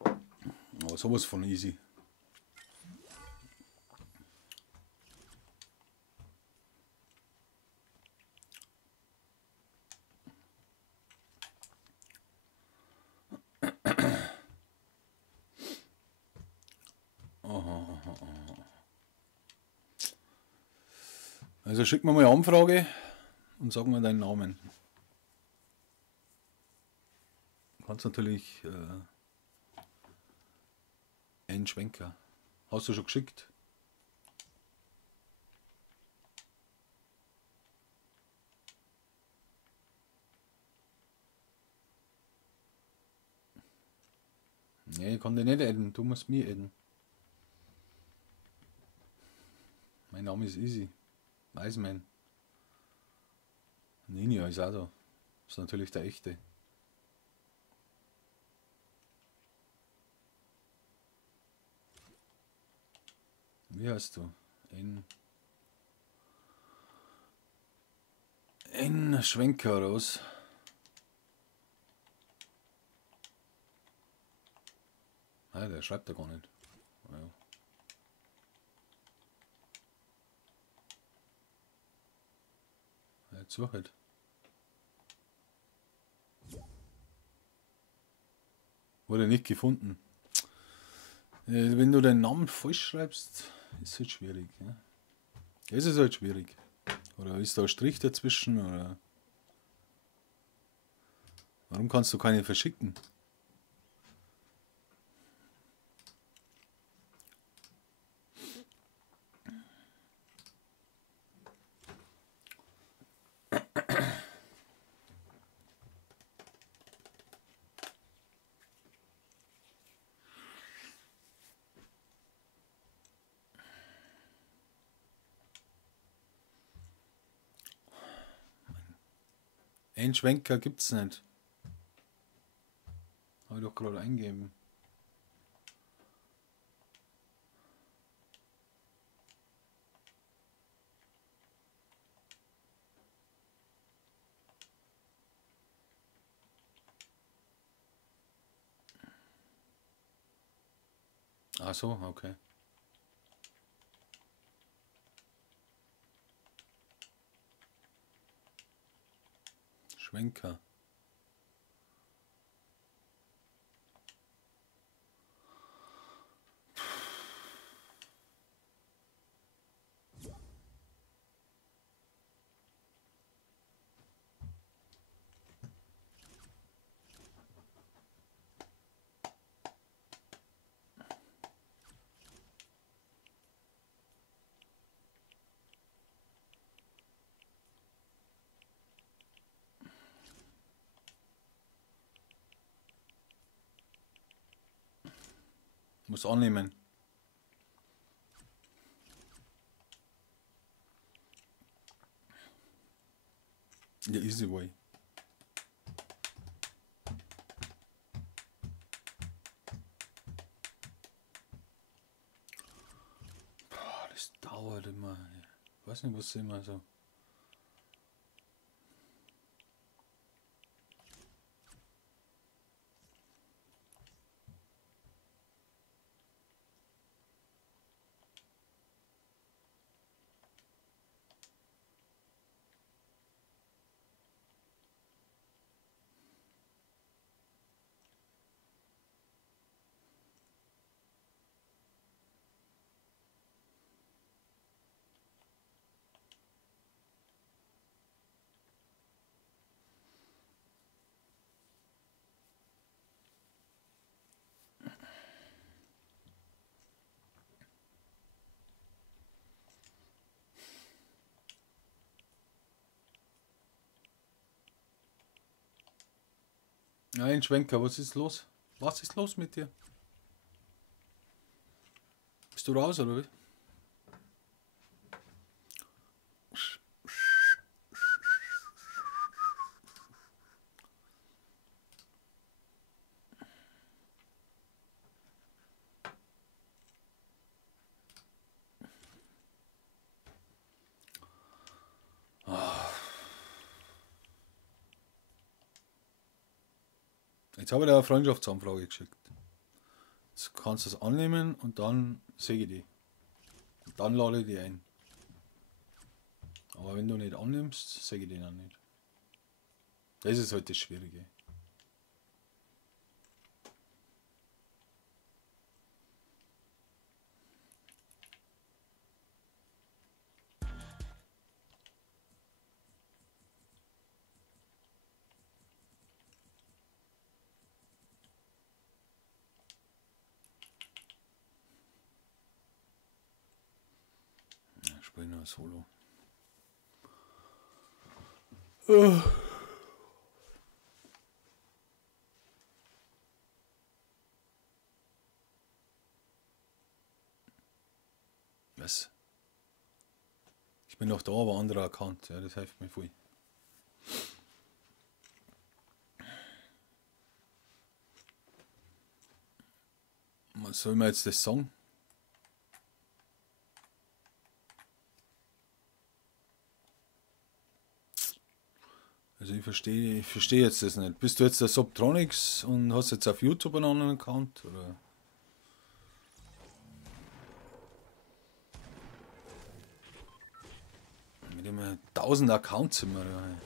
Aber sowas von easy. Also schick mir mal eine Anfrage und sag mir deinen Namen. Du kannst natürlich einen Schwenker. Hast du schon geschickt? Nee, ich kann den nicht adden. Du musst mich adden. Mein Name ist Easy. Iceman. Ninja ist auch da. Das ist natürlich der echte. Wie heißt du? Ein Schwenker oder was? Ah, der schreibt ja gar nicht. Ja. Jetzt such halt. Wurde nicht gefunden. Wenn du deinen Namen falsch schreibst, ist es halt schwierig. Ja? Es ist halt schwierig. Oder ist da ein Strich dazwischen? Oder warum kannst du keine verschicken? Ein Schwenker gibt's nicht. Habe ich doch gerade eingegeben. Ach so, okay. Schwenker. Muss annehmen. The easy way. Boah, das dauert immer. Ich weiß nicht, was immer so. Nein, Schwenker, was ist los? Was ist los mit dir? Bist du raus oder wie? Jetzt habe ich dir eine Freundschaftsanfrage geschickt. Jetzt kannst du es annehmen und dann sehe ich die. Und dann lade ich die ein. Aber wenn du nicht annimmst, sehe ich den auch nicht. Das ist halt das Schwierige. Ich spiele nur Solo. Was? Ich bin noch da, aber anderer Account. Ja, das hilft mir viel. Was soll man jetzt das sagen? Also ich verstehe jetzt das nicht. Bist du jetzt der Subtronics und hast jetzt auf YouTube einen anderen Account? Oder? Mit immer 1000 Accounts immer. Ja.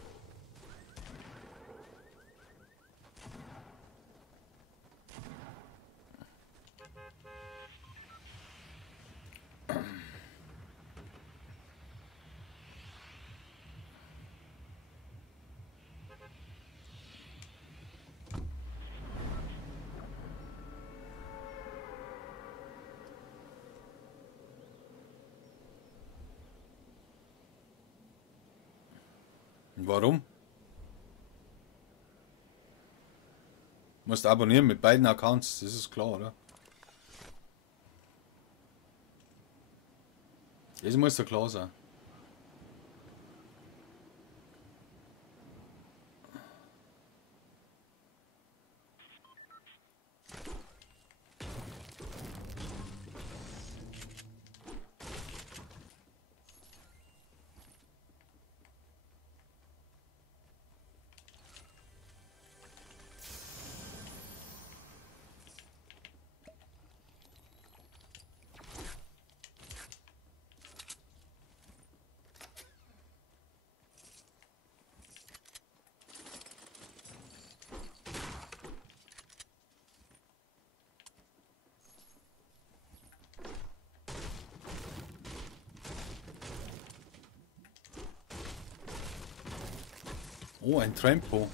Und warum? Du musst abonnieren mit beiden Accounts, das ist klar, oder? Das muss ja klar sein. Oh, ein Trampo.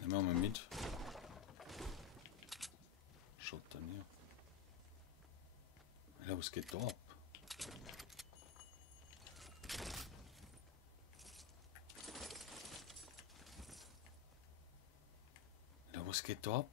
Nehmen wir mal mit. Schaut dann hier. Ja, was geht da ab? Ja, was geht da ab?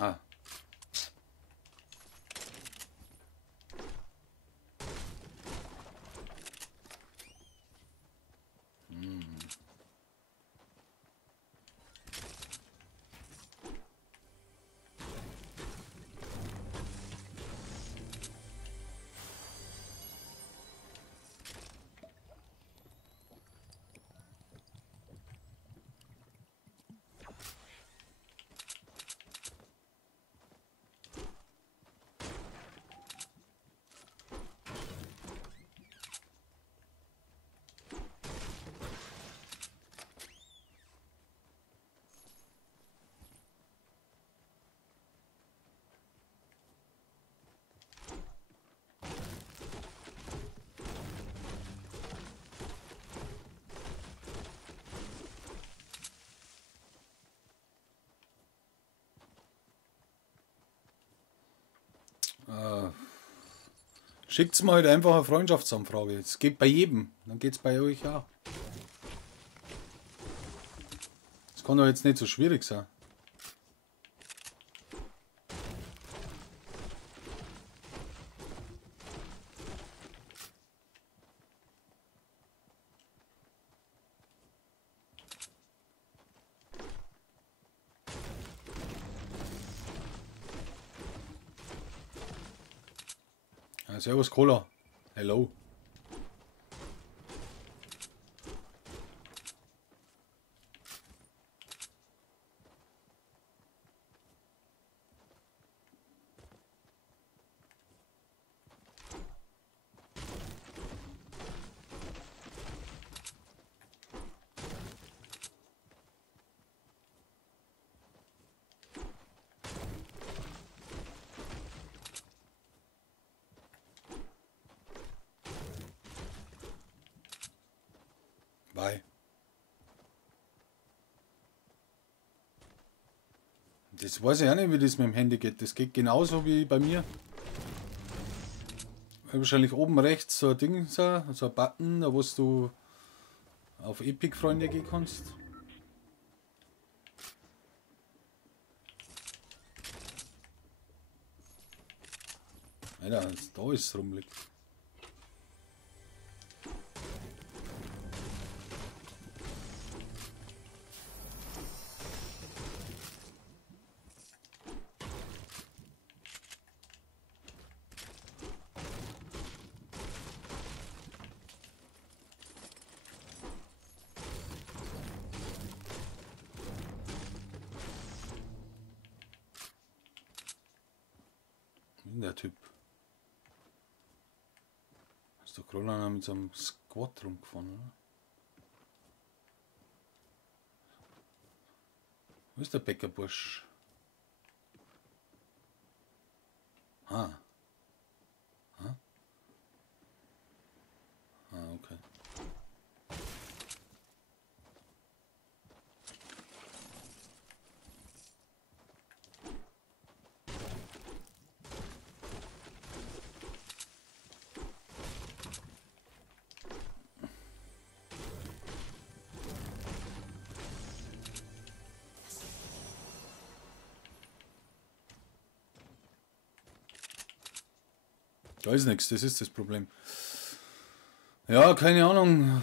Ah. Schickt's mir halt einfach eine Freundschaftsanfrage. Es geht bei jedem. Dann geht's bei euch auch. Das kann doch jetzt nicht so schwierig sein. Ja, servus Cola. Hello. Bye. Das weiß ich auch nicht, wie das mit dem Handy geht. Das geht genauso wie bei mir. Wahrscheinlich oben rechts so ein Ding, so ein Button, da wo du auf Epic-Freunde gehen kannst. Alter, da ist es rumliegt. Der Typ. Ist der Kroller mit so einem Squad rumgefahren, oder? Wo ist der Bäckerbursch? Ah. Ah, ah okay. Da ist nichts, das ist das Problem. Ja, keine Ahnung.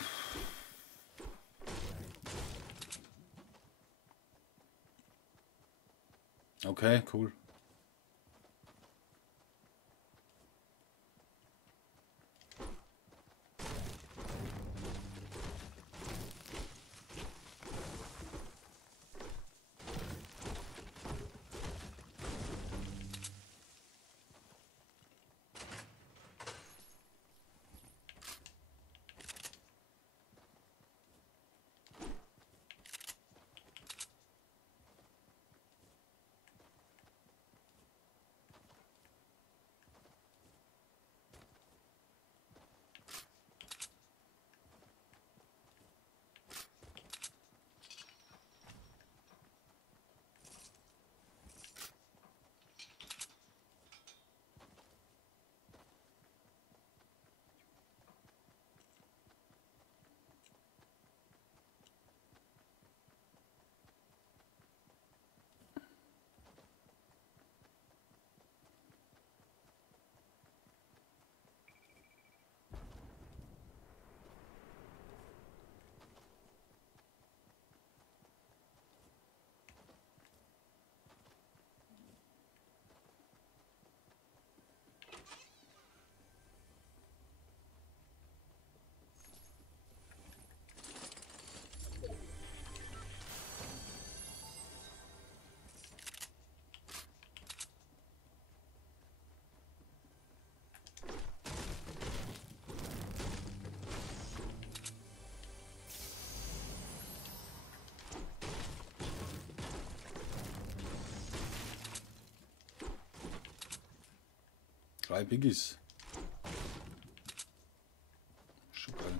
Okay, cool. Drei Biggies. Schon geil.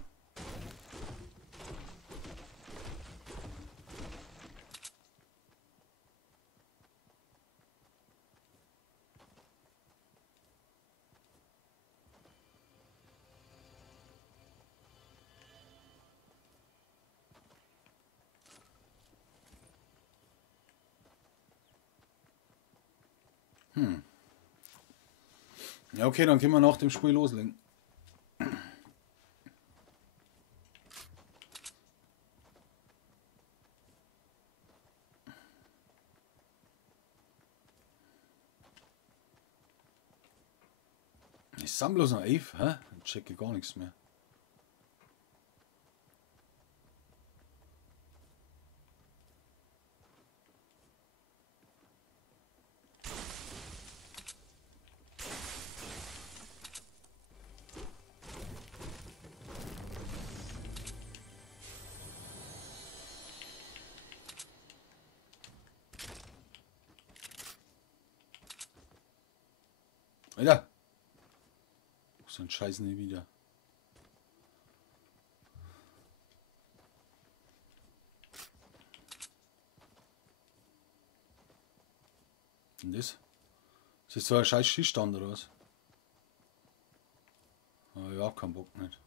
Ja, okay, dann können wir nach dem Spiel loslegen. Ich sammle bloß noch 11, hä? Dann checke gar nichts mehr. Alter! So ein Scheiß nie wieder. Und das? Ist das so ein scheiß Schießstand oder was? Aber ich hab keinen Bock nicht.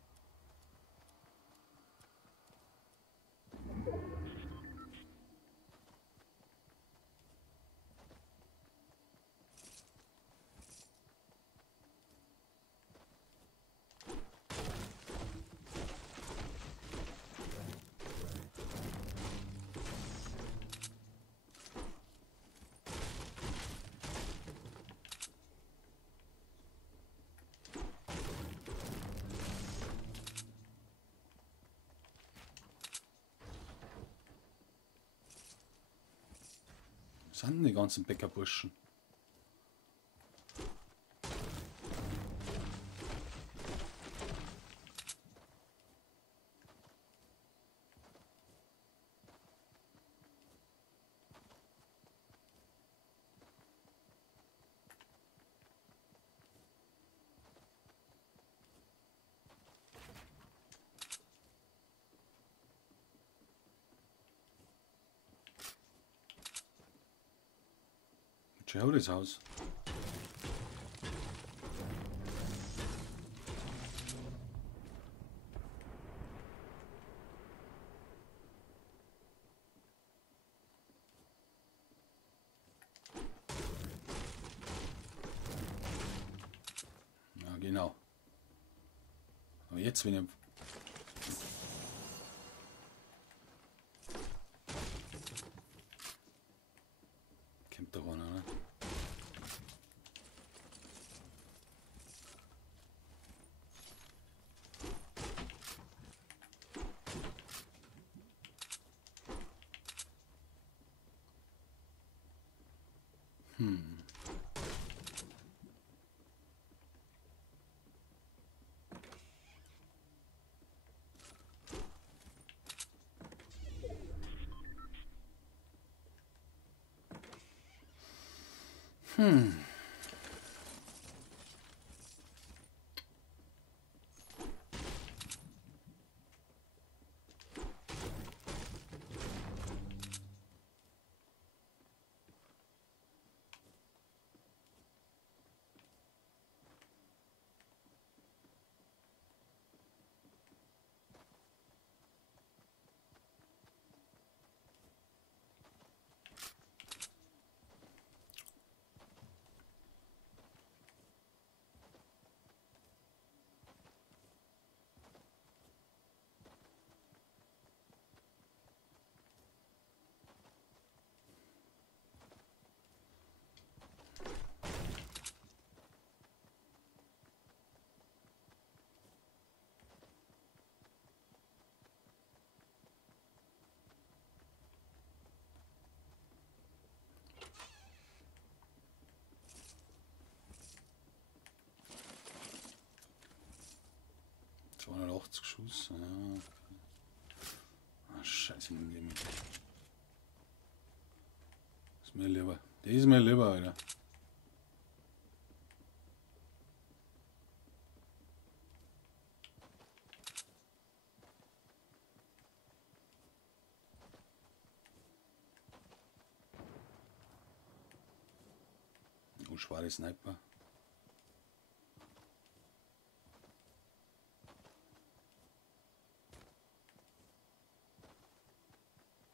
Was sind denn die ganzen Bäckerburschen? Schau das aus. Genau. Aber jetzt, wenn ich... Kommt doch einer, ne? Schuss. Ja. Ah, scheiße, den ist mir lieber. Der ist mir lieber, Alter. Oh, schwere Sniper.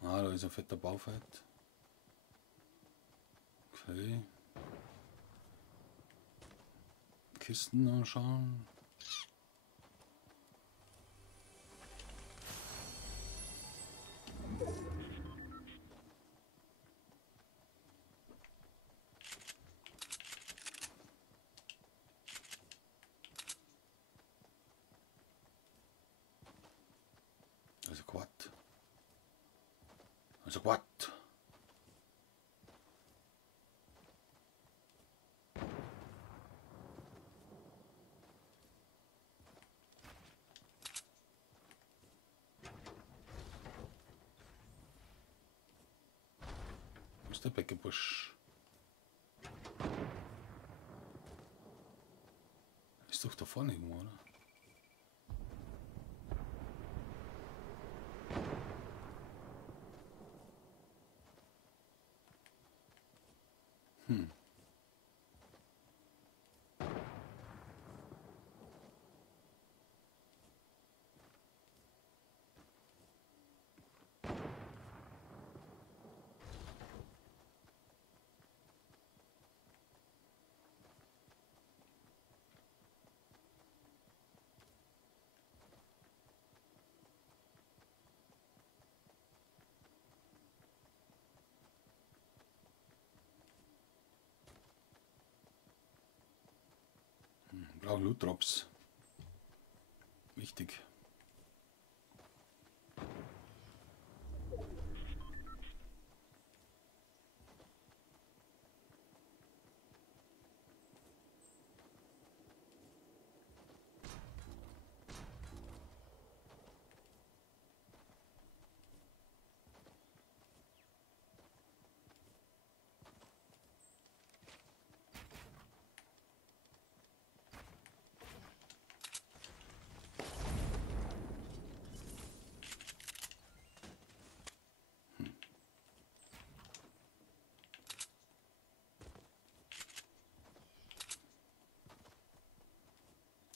Ah, da ist ein fetter Baufeit. Okay. Kisten anschauen. Also Quad. Also Quad. Wo ist der Beckebusch? Ist doch da vorne irgendwo, oder? Brauche Loot Drops. Wichtig.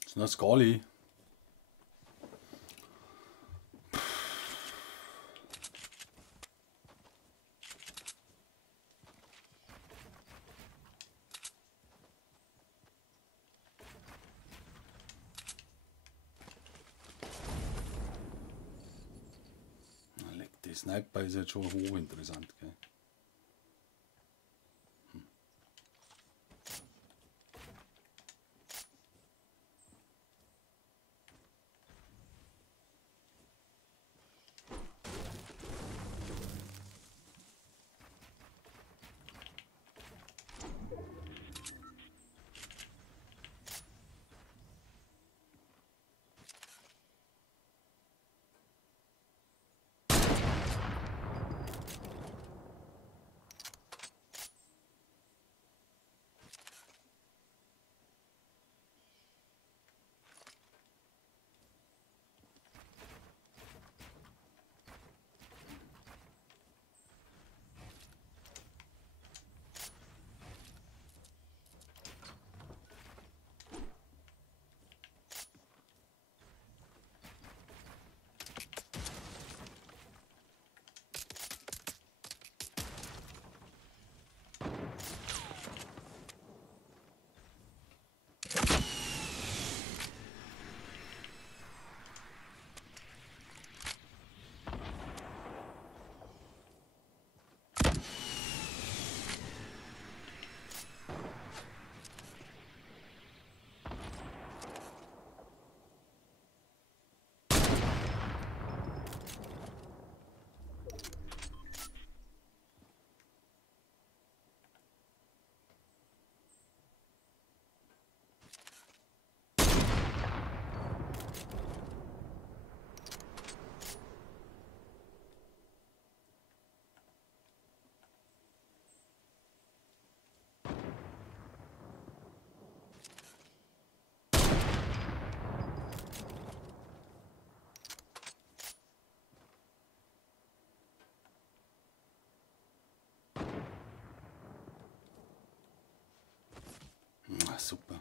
Das ist eine Skali. Sniper ist jetzt schon hochinteressant, gell? Ah, super.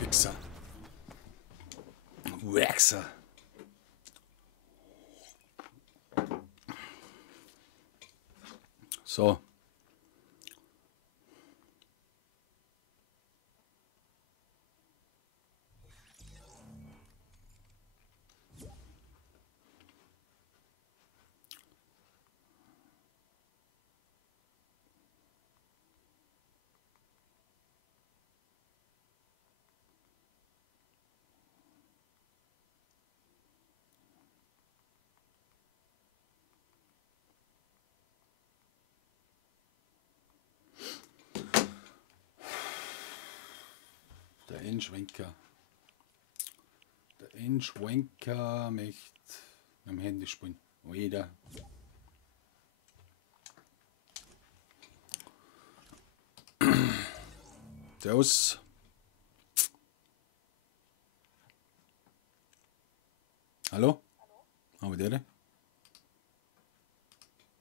Wichser. Wichser. So. Der Endschwenker. Der Endschwenker möchte mit dem Handy spielen. Oh, jeder. Servus. Hallo? Aber der?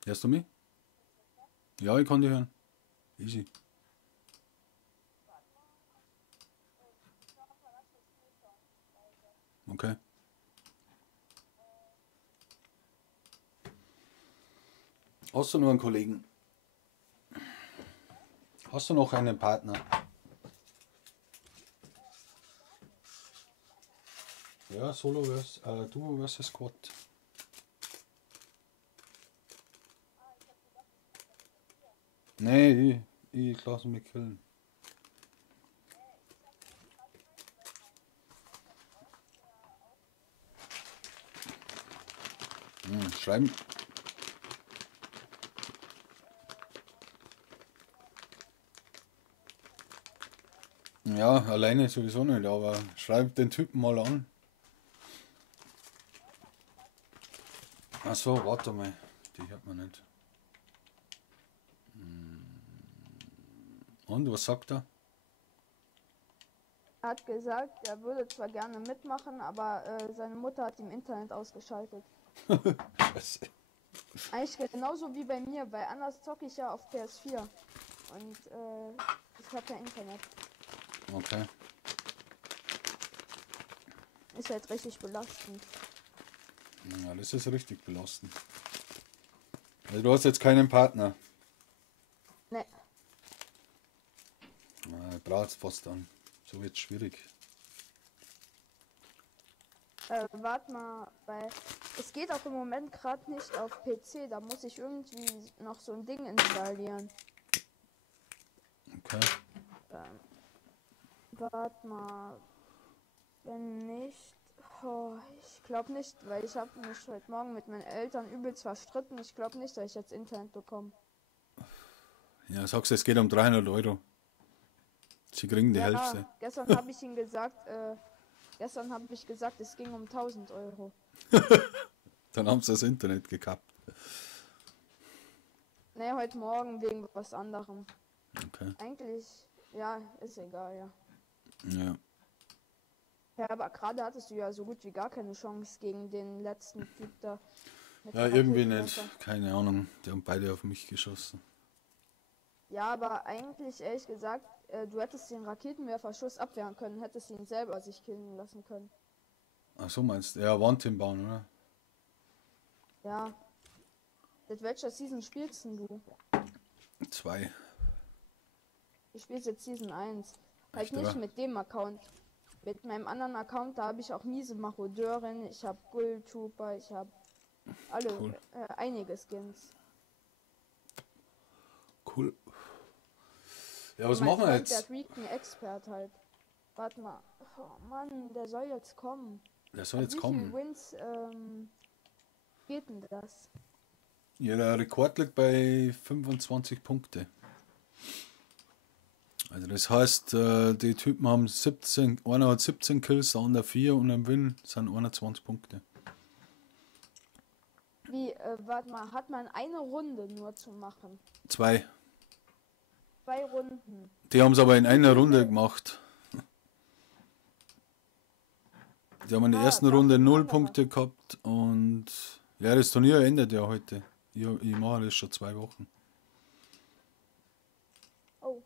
Hörst du mich? Ja, ich kann dich hören. Easy. Okay. Hast du noch einen Kollegen? Hast du noch einen Partner? Ja, Solo versus Duo versus Squad. Nee, ich lasse mich killen. Schreiben. Ja, alleine sowieso nicht, aber schreib den Typen mal an. Achso, warte mal. Die hört man nicht. Und was sagt er? Er hat gesagt, er würde zwar gerne mitmachen, aber seine Mutter hat ihm Internet ausgeschaltet. Scheiße. Eigentlich genauso wie bei mir, weil anders zocke ich ja auf PS4. Und ich habe kein Internet. Okay. Ist halt richtig belastend. Ja, das ist richtig belastend. Also du hast jetzt keinen Partner. Ne, Ich brauch's fast dann. So wird's schwierig. warte mal, weil es geht auch im Moment gerade nicht auf PC. Da muss ich irgendwie noch so ein Ding installieren. Okay. Warte mal, wenn nicht, ich glaube nicht, weil ich habe mich heute Morgen mit meinen Eltern übelst verstritten. Ich glaube nicht, dass ich jetzt Internet bekomme. Ja, sagst du, es geht um 300 Euro. Sie kriegen die Hälfte. Gestern habe ich ihnen gesagt, es ging um 1000 Euro. Dann haben sie das Internet gekappt. Ne, heute Morgen wegen was anderem. Okay. Eigentlich, ja, ist egal, ja. Ja. Ja, aber gerade hattest du ja so gut wie gar keine Chance gegen den letzten Typ da. mit Ja, der irgendwie Raketenwerfer. nicht. Keine Ahnung. Die haben beide auf mich geschossen. Ja, aber eigentlich, ehrlich gesagt, du hättest den Raketenwerferschuss abwehren können, hättest ihn selber sich killen lassen können. Ach so meinst du? Ja, One-Team bauen, oder? Ja. Mit welcher Season spielst denn du? 2. Ich spiele jetzt Season 1. Halt Echt, nicht oder? mit dem Account. Mit meinem anderen Account, da habe ich auch miese Marodeurin, ich habe Bull Trooper, ich habe alle, Cool. einige Skins. Cool. Ja, was Mein machen wir Freund, der jetzt? Recon Expert halt. Warte mal. Oh Mann, der soll jetzt kommen. Der soll Ab jetzt wie viel kommen. Wins geht denn das? Ja, der Rekord liegt bei 25 Punkte. Also das heißt, die Typen haben 17, einer hat 17 Kills, der andere 4 und am Win sind 21 Punkte. Wie, warte mal, hat man eine Runde nur zu machen? 2. 2 Runden. Die haben es aber in einer viel Runde will- gemacht. Die haben in der ersten das Runde ist 0 anderer. Punkte gehabt und ja, das Turnier endet ja heute. Ich mache das schon 2 Wochen. Oh.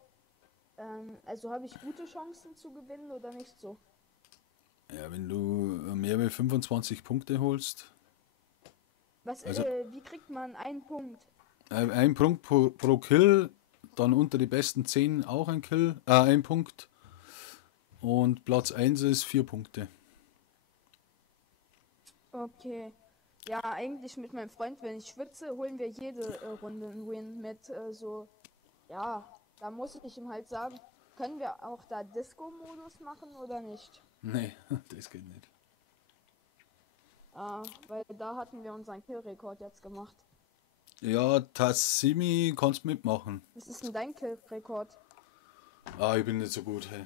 Also habe ich gute Chancen zu gewinnen oder nicht so? Ja, wenn du mehr als 25 Punkte holst, Was, Also- wie kriegt man einen Punkt? ein Punkt pro Kill, dann unter die besten 10 auch ein Kill, ein Punkt. Und Platz 1 ist 4 Punkte. Okay. Ja, eigentlich mit meinem Freund, wenn ich schwitze, holen wir jede Runde einen Win mit so. Ja, da muss ich ihm halt sagen, können wir auch da Disco-Modus machen oder nicht? Nee, das geht nicht. Weil da hatten wir unseren Kill-Rekord jetzt gemacht. Ja, Tassimi kannst mitmachen. Was ist denn dein Kill-Rekord? Ich bin nicht so gut, hey.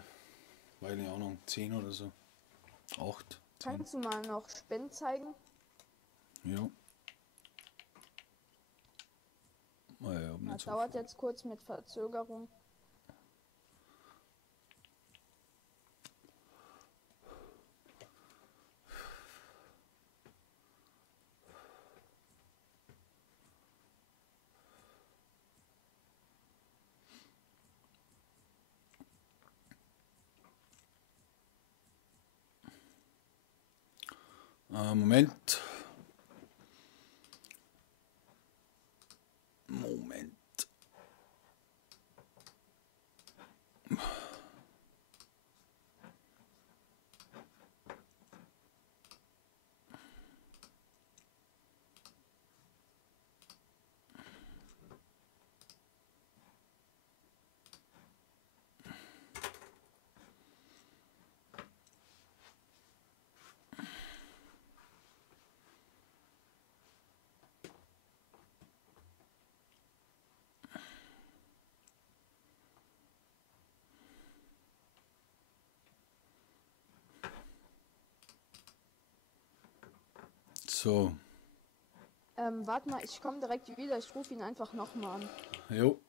Keine Ahnung, 10 oder so. 8, 10. Kannst du mal noch Spend zeigen? Ja. Ich hab Das nicht so dauert viel. jetzt kurz mit Verzögerung. Moment. Moment. So, Warte mal, ich komme direkt wieder. Ich rufe ihn einfach nochmal an. jo.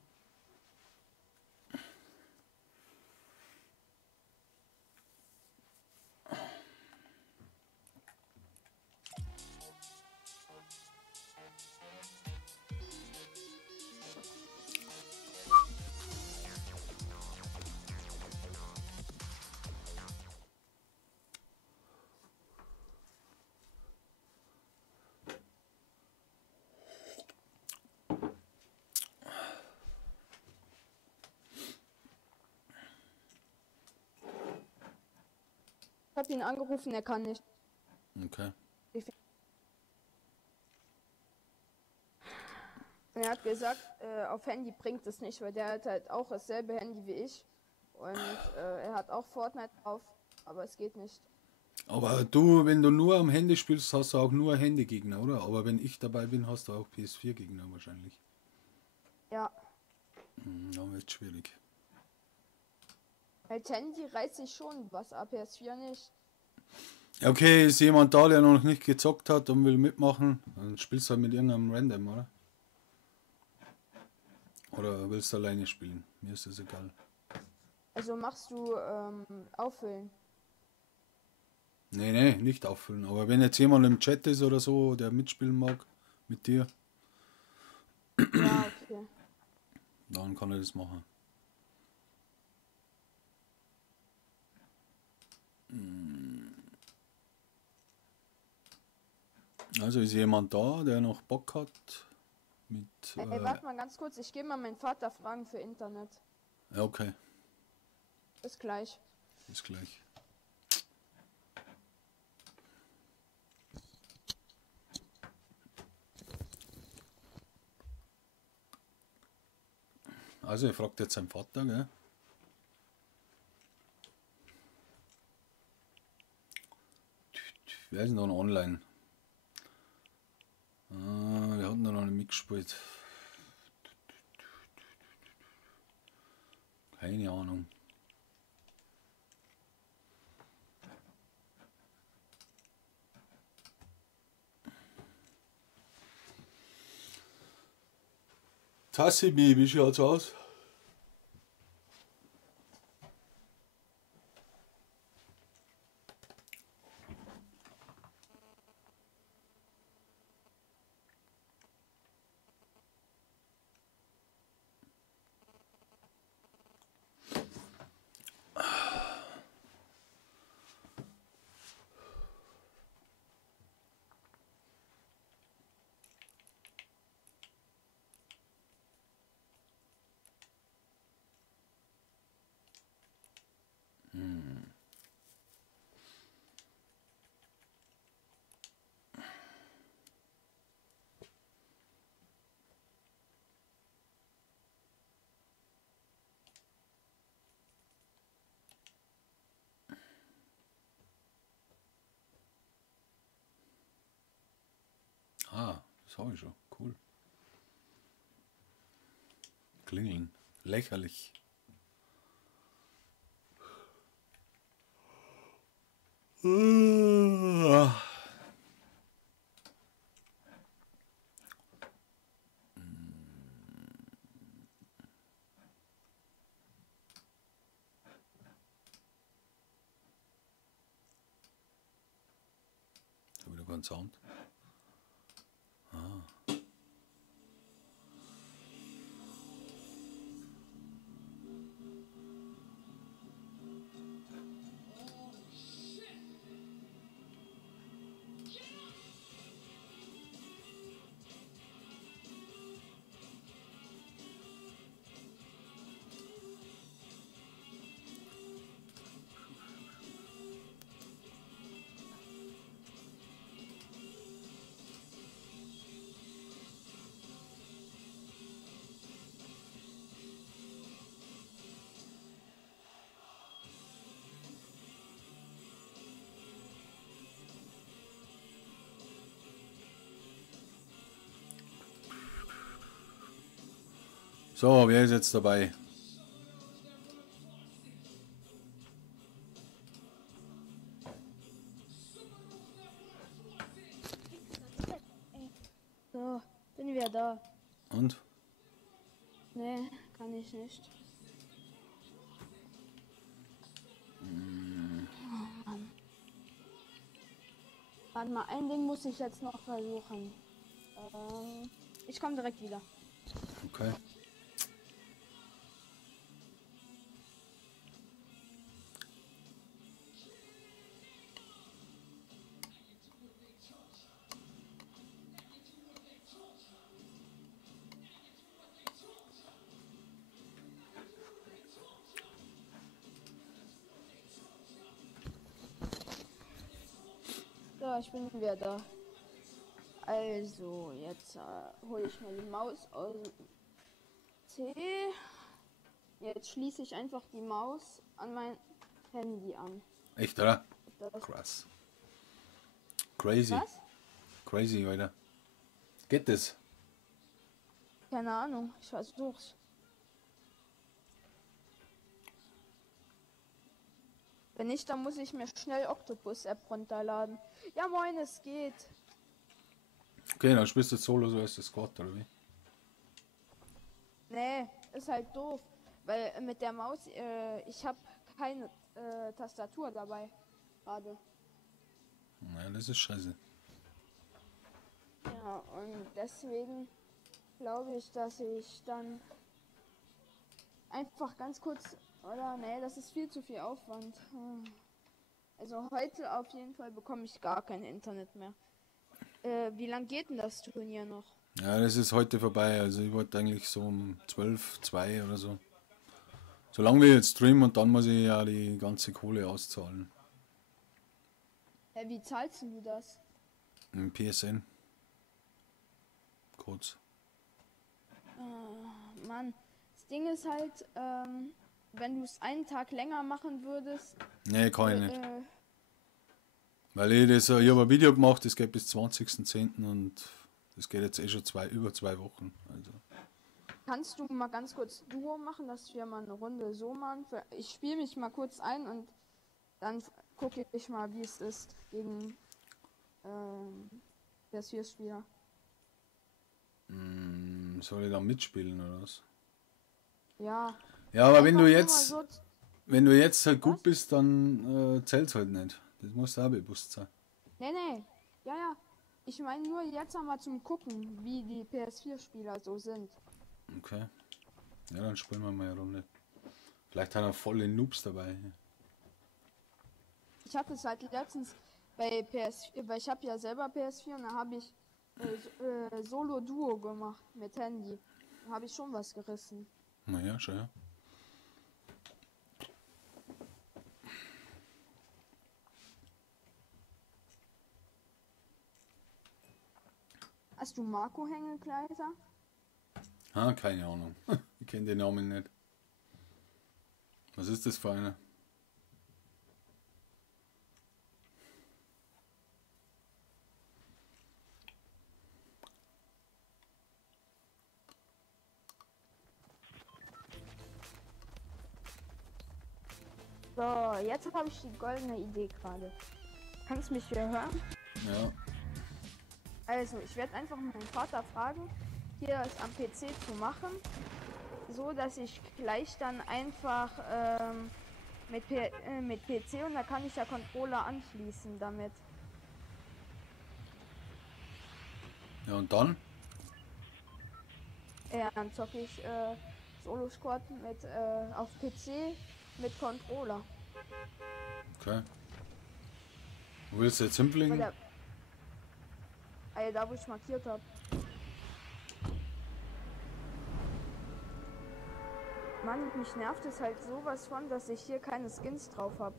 Ich habe ihn angerufen, er kann nicht. Okay. Er hat gesagt, auf Handy bringt es nicht, weil der hat halt auch dasselbe Handy wie ich. Und er hat auch Fortnite drauf, aber es geht nicht. Aber du, wenn du nur am Handy spielst, hast du auch nur Handygegner, oder? Aber wenn ich dabei bin, hast du auch PS4-Gegner wahrscheinlich. Ja, Dann wird schwierig. halt Handy reißt sich schon was ab, PS4 nicht. Ja, okay, ist jemand da, der noch nicht gezockt hat und will mitmachen? Dann spielst du halt mit irgendeinem Random, oder? Oder willst du alleine spielen? Mir ist das egal. Also machst du auffüllen. Nee, nicht auffüllen. Aber wenn jetzt jemand im Chat ist oder so, der mitspielen mag mit dir, Ja, okay. dann kann er das machen. Also ist jemand da, der noch Bock hat? Mit, Ey, warte mal ganz kurz, ich gehe mal meinen Vater fragen für Internet. ja, okay, Bis gleich. bis gleich. Also, er fragt jetzt seinen Vater, gell? Wer ist denn da noch online? Wir hatten da noch nicht mitgespielt. Keine Ahnung. Tassimi, wie schaut's aus? Ah, das habe ich schon. Cool. Klingeln. Lächerlich. Ich habe wieder keinen Sound. So, wer ist jetzt dabei? So, bin wieder da. Und? Nee, kann ich nicht. Oh Mann. Warte mal, ein Ding muss ich jetzt noch versuchen. Ich komme direkt wieder. Okay. So, ich bin wieder da. Also, jetzt hole ich mal die Maus aus dem C. Jetzt schließe ich einfach die Maus an mein Handy an. Echt, oder? Das, Krass. Crazy. was? Crazy, Alter. Geht das? Keine Ahnung, ich versuch's. Wenn nicht, dann muss ich mir schnell Octopus-App runterladen. Ja moin, es geht. Okay, dann spielst du jetzt solo so als das Squad, oder wie? Nee, ist halt doof. Weil mit der Maus, ich habe keine Tastatur dabei. Gerade. Naja, das ist scheiße. Ja, und deswegen glaube ich, dass ich dann einfach ganz kurz, oder nee, das ist viel zu viel Aufwand. Also heute auf jeden Fall bekomme ich gar kein Internet mehr. Wie lang geht denn das Turnier noch? Ja, das ist heute vorbei. Also ich wollte eigentlich so um 12, 2 oder so. Solange wir jetzt streamen und dann muss ich ja die ganze Kohle auszahlen. Wie zahlst du das? Im PSN. Kurz. Mann, das Ding ist halt, wenn du es einen Tag länger machen würdest. Nee, kann ich nicht. Weil ich habe ein Video gemacht, das geht bis 20.10. und das geht jetzt eh schon über 2 Wochen. Also. Kannst du mal ganz kurz Duo machen, dass wir mal eine Runde so machen? Ich spiele mich mal kurz ein und dann gucke ich mal, wie es ist gegen PS4-Spieler. Soll ich da mitspielen oder was? Ja. Ja, aber Einfach nur mal so wenn du jetzt halt gut Was? bist, dann zählt's halt nicht. Das musst du auch bewusst sein. Nee. Ja. Ich meine nur jetzt einmal zum Gucken, wie die PS4-Spieler so sind. Okay. Ja, dann spielen wir mal eine Runde. Vielleicht hat er volle Noobs dabei. Ich hatte es halt letztens bei PS4, weil ich habe ja selber PS4 und da habe ich Solo-Duo gemacht mit Handy. Da habe ich schon was gerissen. Naja, schon ja. Hast du Marco Hängelkleider? Ah, keine Ahnung. Ich kenne den Namen nicht. Was ist das für einer? So, jetzt habe ich die goldene Idee gerade. Kannst du mich hier hören? Ja. Also, ich werde einfach meinen Vater fragen, hier es am PC zu machen, so dass ich gleich dann einfach mit PC und da kann ich ja Controller anschließen damit. Ja, und dann? Ja, dann zocke ich Solo Squad mit auf PC mit Controller. Okay. Wo willst du jetzt hinfliegen? Da wo ich markiert habe. Mann, mich nervt es halt sowas von, dass ich hier keine Skins drauf habe.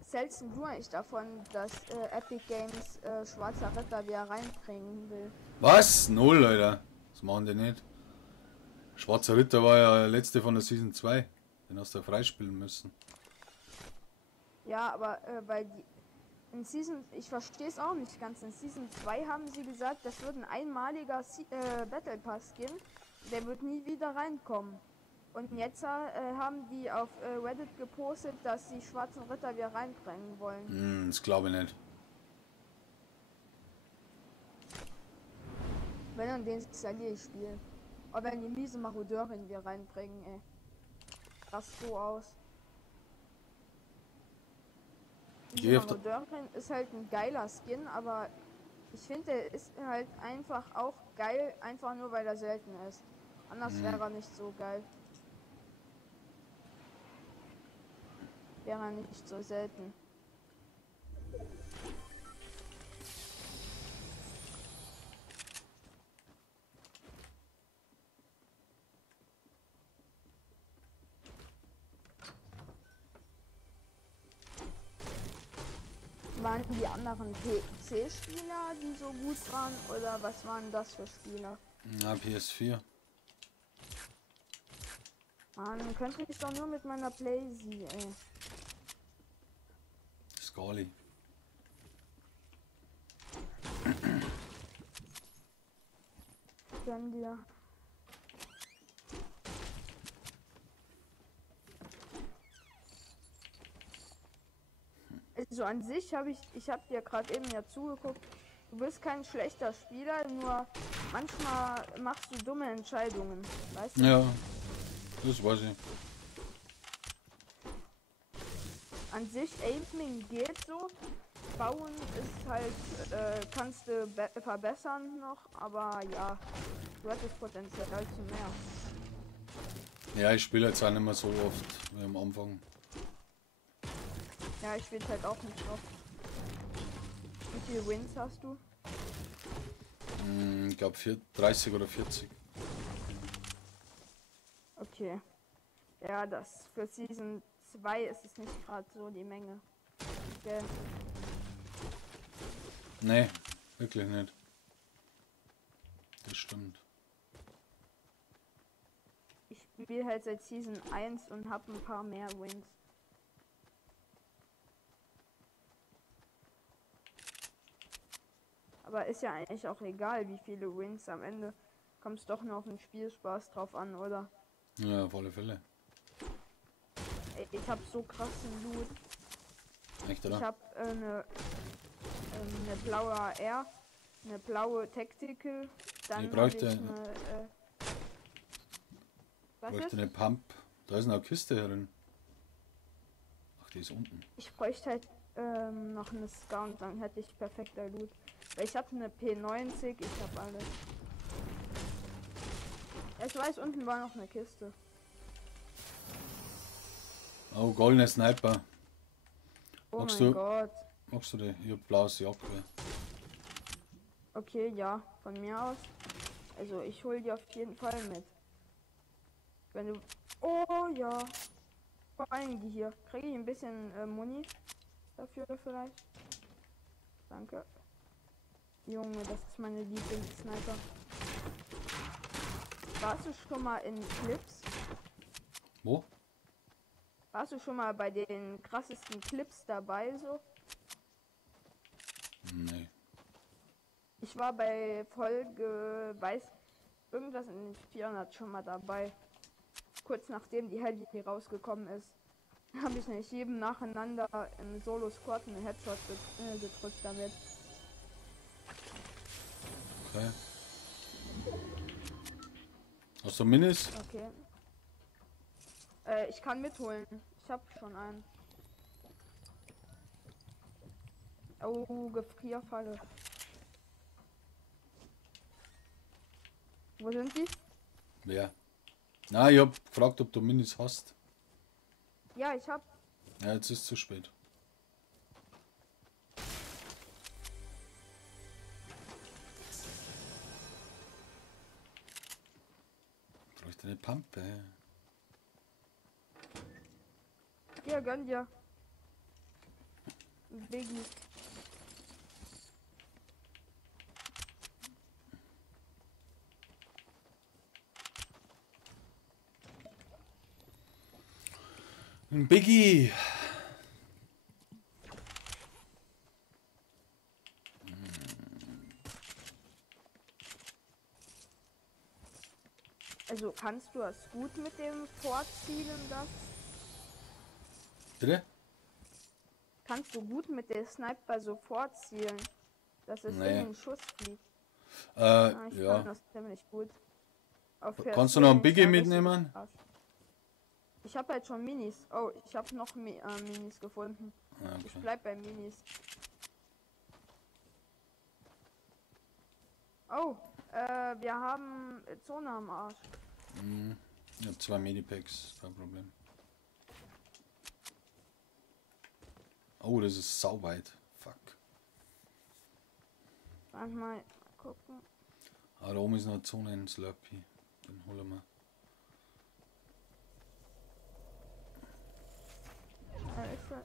Was hältst denn du eigentlich davon, dass Epic Games Schwarzer Ritter wieder reinbringen will? Was? Null, Alter. Das machen die nicht. Schwarzer Ritter war ja der letzte von der Season 2. Den hast du ja freispielen müssen. Ja, aber weil in Season, ich verstehe es auch nicht ganz, in Season 2 haben sie gesagt, das wird ein einmaliger Battle Pass geben, der wird nie wieder reinkommen. Und jetzt haben die auf Reddit gepostet, dass die schwarzen Ritter wieder reinbringen wollen. Das glaube ich nicht. Wenn dann den installiere ich Spiel. Aber wenn die miese Marodeurin wir reinbringen, ey. Das so aus. Die Marodeurin ist halt ein geiler Skin, aber ich finde, der ist halt einfach auch geil, einfach nur weil er selten ist. Anders wäre er nicht so geil. Wäre er nicht so selten. Waren die anderen PC-Spieler, die so gut waren, oder was waren das für Spieler? Ja, PS4. Man könnte ich doch nur mit meiner Playsee, ey. Scully. Gönn dir. Also an sich habe ich habe dir gerade eben ja zugeguckt. Du bist kein schlechter Spieler, nur manchmal machst du dumme Entscheidungen, weißt du? Ja, das weiß ich. An sich Aiming geht so. Bauen ist halt, kannst du verbessern noch, aber ja, du hättest Potenzial zu mehr. Ja, ich spiele jetzt auch nicht mehr so oft wie am Anfang. Ja, ich spiele halt auch nicht oft. Wie viele Wins hast du? Ich glaube 30 oder 40. Okay. Ja, das für Season 2 ist es nicht gerade so die Menge. Okay. Nee, wirklich nicht. Das stimmt. Ich spiele halt seit Season 1 und habe ein paar mehr Wins. Aber ist ja eigentlich auch egal, wie viele Wins am Ende. Kommt es doch nur auf den Spielspaß drauf an, oder? Ja, auf alle Fälle. Ey, ich habe so krassen Loot. Echt, Ich oder? habe eine blaue AR, eine blaue Tactical, dann Ich bräuchte, hab ich eine, was bräuchte ist? eine Pump. Da ist eine Kiste drin. Ach, die ist unten. Ich bräuchte halt noch eine Scar und dann hätte ich perfekter Loot. Weil ich habe eine P90, ich habe alles. Ja, ich weiß, unten war noch eine Kiste. Oh, goldene Sniper. Oh Magst mein du? Gott. Machst du die? Ich hab blaues Jacke. Okay, ja, von mir aus. Also ich hol die auf jeden Fall mit. Wenn du... Oh ja. Vor allem die hier. Kriege ich ein bisschen Muni dafür vielleicht? Danke. Junge, das ist meine Lieblingssniper. Warst du schon mal in Clips? Wo? Warst du schon mal bei den krassesten Clips dabei so? Nee. Ich war bei Folge, weiß, irgendwas in den 400 schon mal dabei. Kurz nachdem die Heli rausgekommen ist, habe ich nicht jedem nacheinander im Solo-Squad einen Headshot gedrückt damit. Okay. Hast du Minis? Okay. Ich kann mitholen. Ich habe schon einen. Oh, Gefrierfalle. Wo sind die? Wer? Na, ich hab gefragt, ob du Minis hast. Ja, ich hab. Ja, jetzt ist es zu spät. Bräuchte eine Pampe. Hier, gönn dir. Biggie. Ein Biggie. Also kannst du das gut mit dem Vorzielen das? Bitte? Kannst du gut mit der Sniper so vorzielen, dass es in Nee. den Schuss fliegt? Ja, ich kann Ja. das ziemlich gut. Auf Kannst du noch ein PS4 bin ich Biggie da richtig mitnehmen? Arsch. Ich habe halt schon Minis. Oh, ich habe noch Minis gefunden. Ja, Ich okay. bleib bei Minis. Oh, wir haben Zone am Arsch. Ich hab 2 Medipacks, kein Problem. Oh, das ist sauweit. Fuck. Warte mal gucken. Ah, da oben ist noch eine Zone in Slurpee. Den holen wir. Ist er.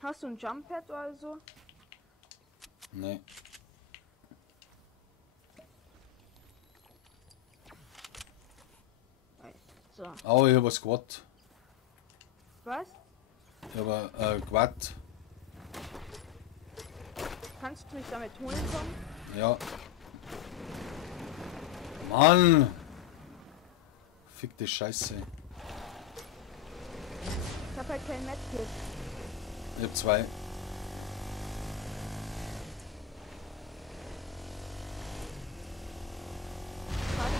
Hast du ein Jump Pad oder so? Nee. So. Oh, ich hab ein Squad. Was? Ich hab ein Quad. Kannst du mich damit holen kommen? Ja. Mann! Fickte Scheiße. Ich hab halt kein Medkit. Ich hab 2. Warte.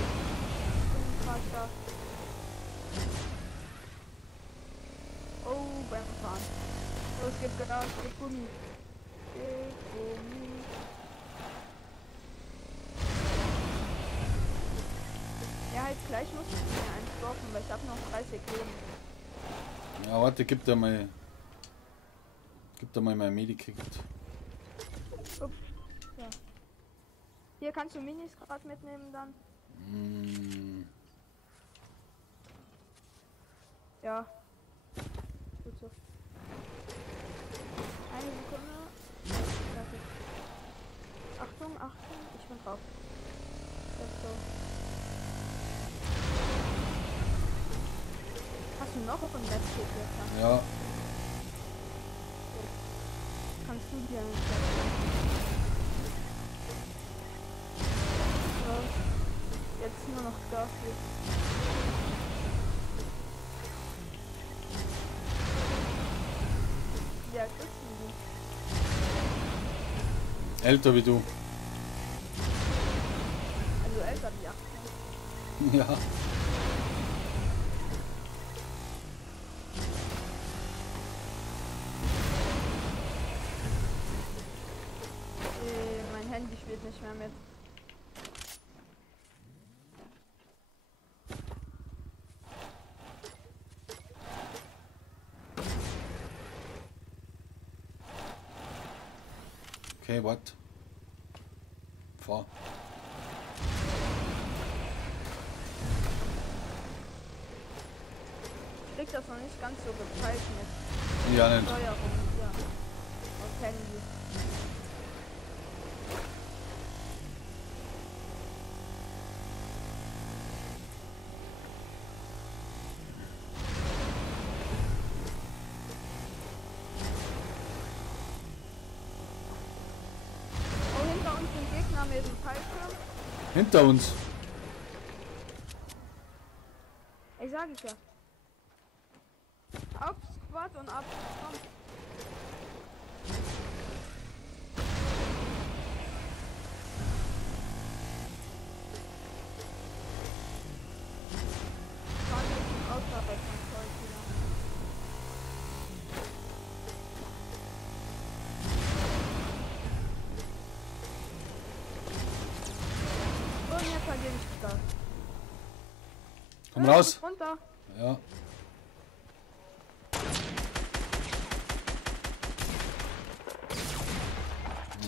Ich bin grad da. Oh, beim Fahren. Los, gib Gas, gib Gummi. Gib Gummi. Ja, halt gleich muss ich mir einen stoppen, weil ich hab noch 30 Leben. Ja, warte, gib da mal. Gib da mal mein Medikit. Upp. Ja. Hier kannst du Minis gerade mitnehmen dann. Ja. Gut so. Eine Sekunde. Fertig. Achtung, Achtung, ich bin drauf. Let's go. Hast du noch ein Medkit jetzt? Ja. Kannst du dir einen so, jetzt nur noch dafür. Ja, das ist ein Älter wie du. Also älter wie 18. Ja. Mein Handy spielt nicht mehr mit. Okay, what? Fahr. Ich krieg das noch nicht ganz so gepeilt mit Ja, nicht. Steuerung hier. Auf Handy. Oh, hinter uns sind Gegner mit dem Fallschirm. Hinter uns. Ich sag es ja. Auf Squad und ab. Komm. Fahren wir zum Ausfahrbecken wieder. Und jetzt verliere ich da. Komm raus. Runter. Ja.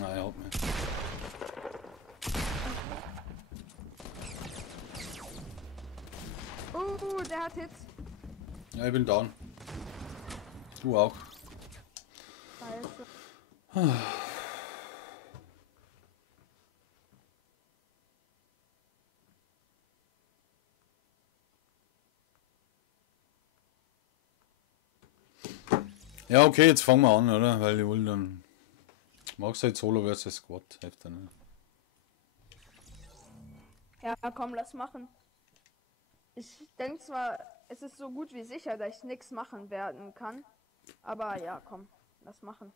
Na, er haut mich. Der hat Hits. Ja, ich bin down. Du auch. Scheiße. Ja, okay, jetzt fangen wir an, oder? Weil ich will dann. Machst halt Solo versus Squad, hilft dann. Ja, komm, lass machen. Ich denke zwar, es ist so gut wie sicher, dass ich nichts machen werden kann. Aber ja, komm, lass machen.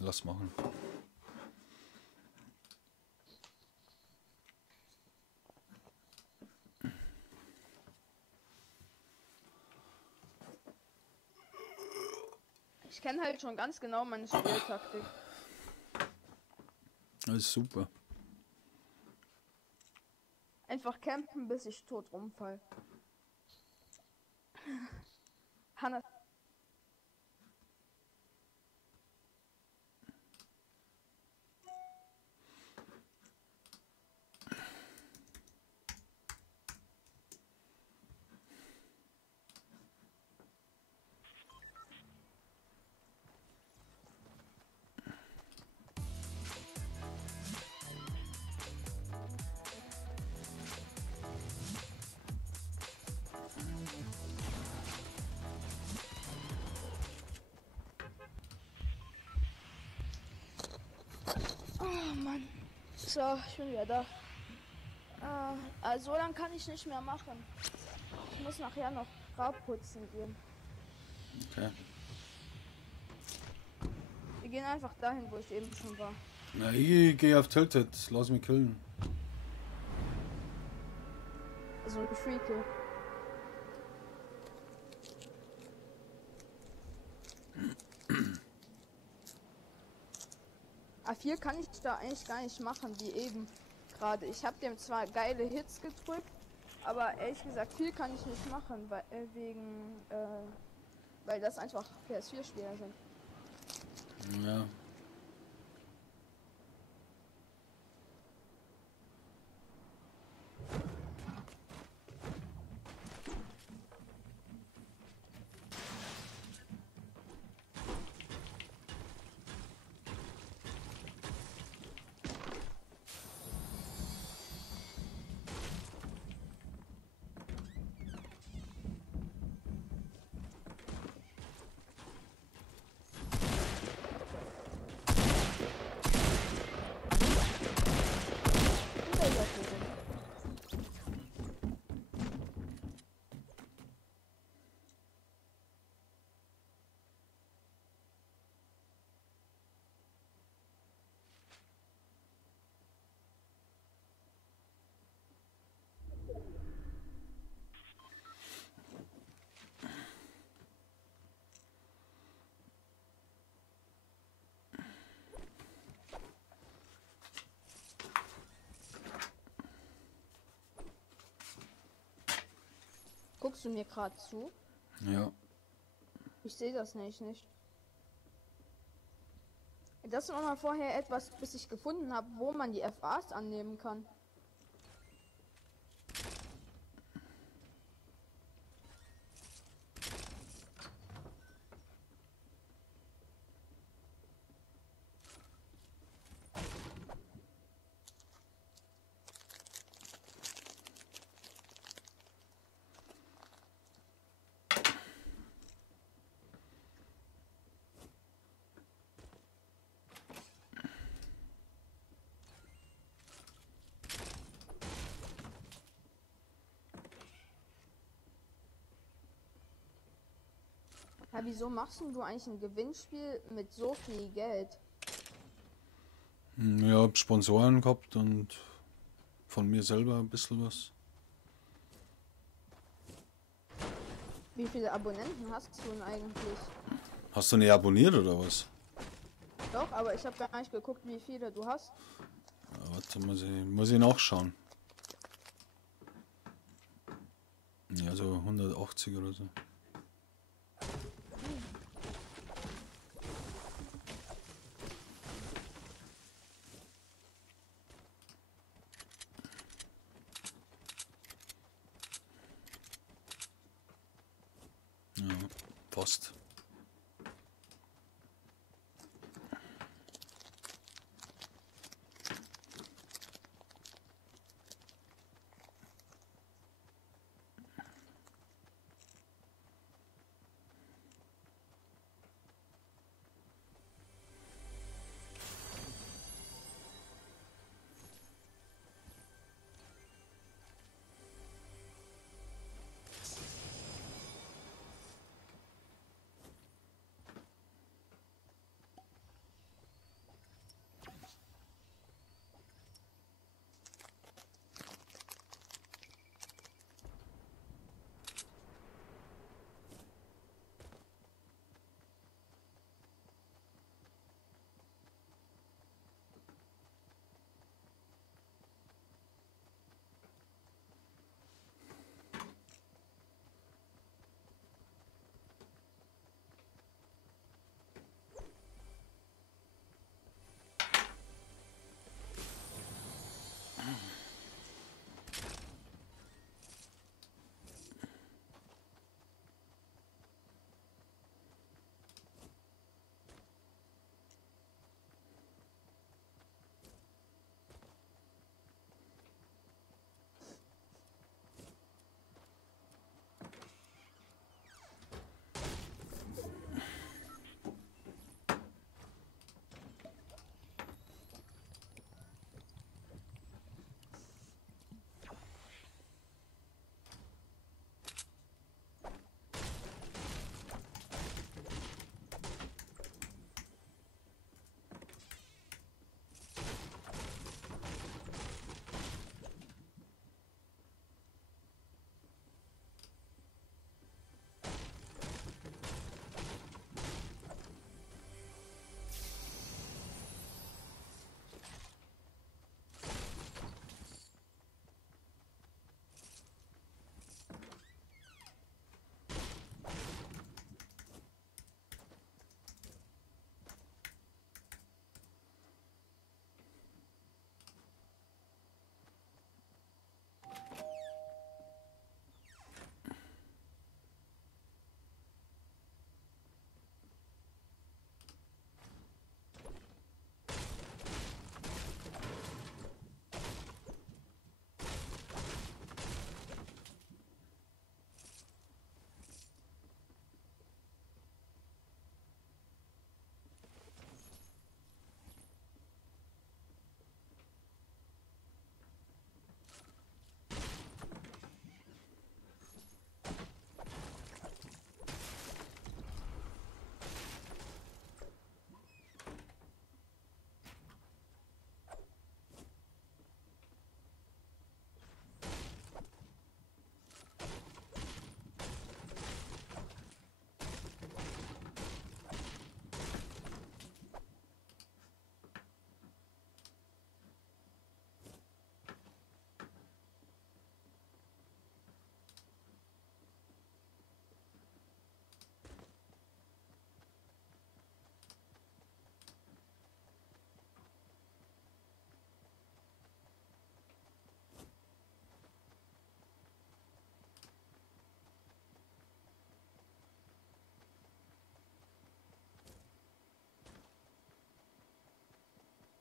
Lass machen. Ich kenne halt schon ganz genau meine Spieltaktik. Das ist super. Einfach campen, bis ich tot rumfall. Hannes. Oh Mann. So, ich bin wieder da. Also dann kann ich nicht mehr machen. Ich muss nachher noch Grab putzen gehen. Okay. Wir gehen einfach dahin, wo ich eben schon war. Na, ich gehe auf Tilted. Lass mich killen. Also ein Freakill. A4 kann ich da eigentlich gar nicht machen, wie eben gerade. Ich habe dem zwar geile Hits gedrückt, aber ehrlich gesagt viel kann ich nicht machen, weil weil das einfach PS4-Spieler sind. Ja. Guckst du mir gerade zu? Ja. Ich sehe das nicht. Das war mal vorher etwas, bis ich gefunden habe, wo man die FAs annehmen kann. Ja, wieso machst du eigentlich ein Gewinnspiel mit so viel Geld? Ja, hab Sponsoren gehabt und von mir selber ein bisschen was. Wie viele Abonnenten hast du denn eigentlich? Hast du nicht abonniert oder was? Doch, aber ich habe gar nicht geguckt, wie viele du hast. Ja, warte, muss ich nachschauen. Ja, so 180 oder so. Ja, fast.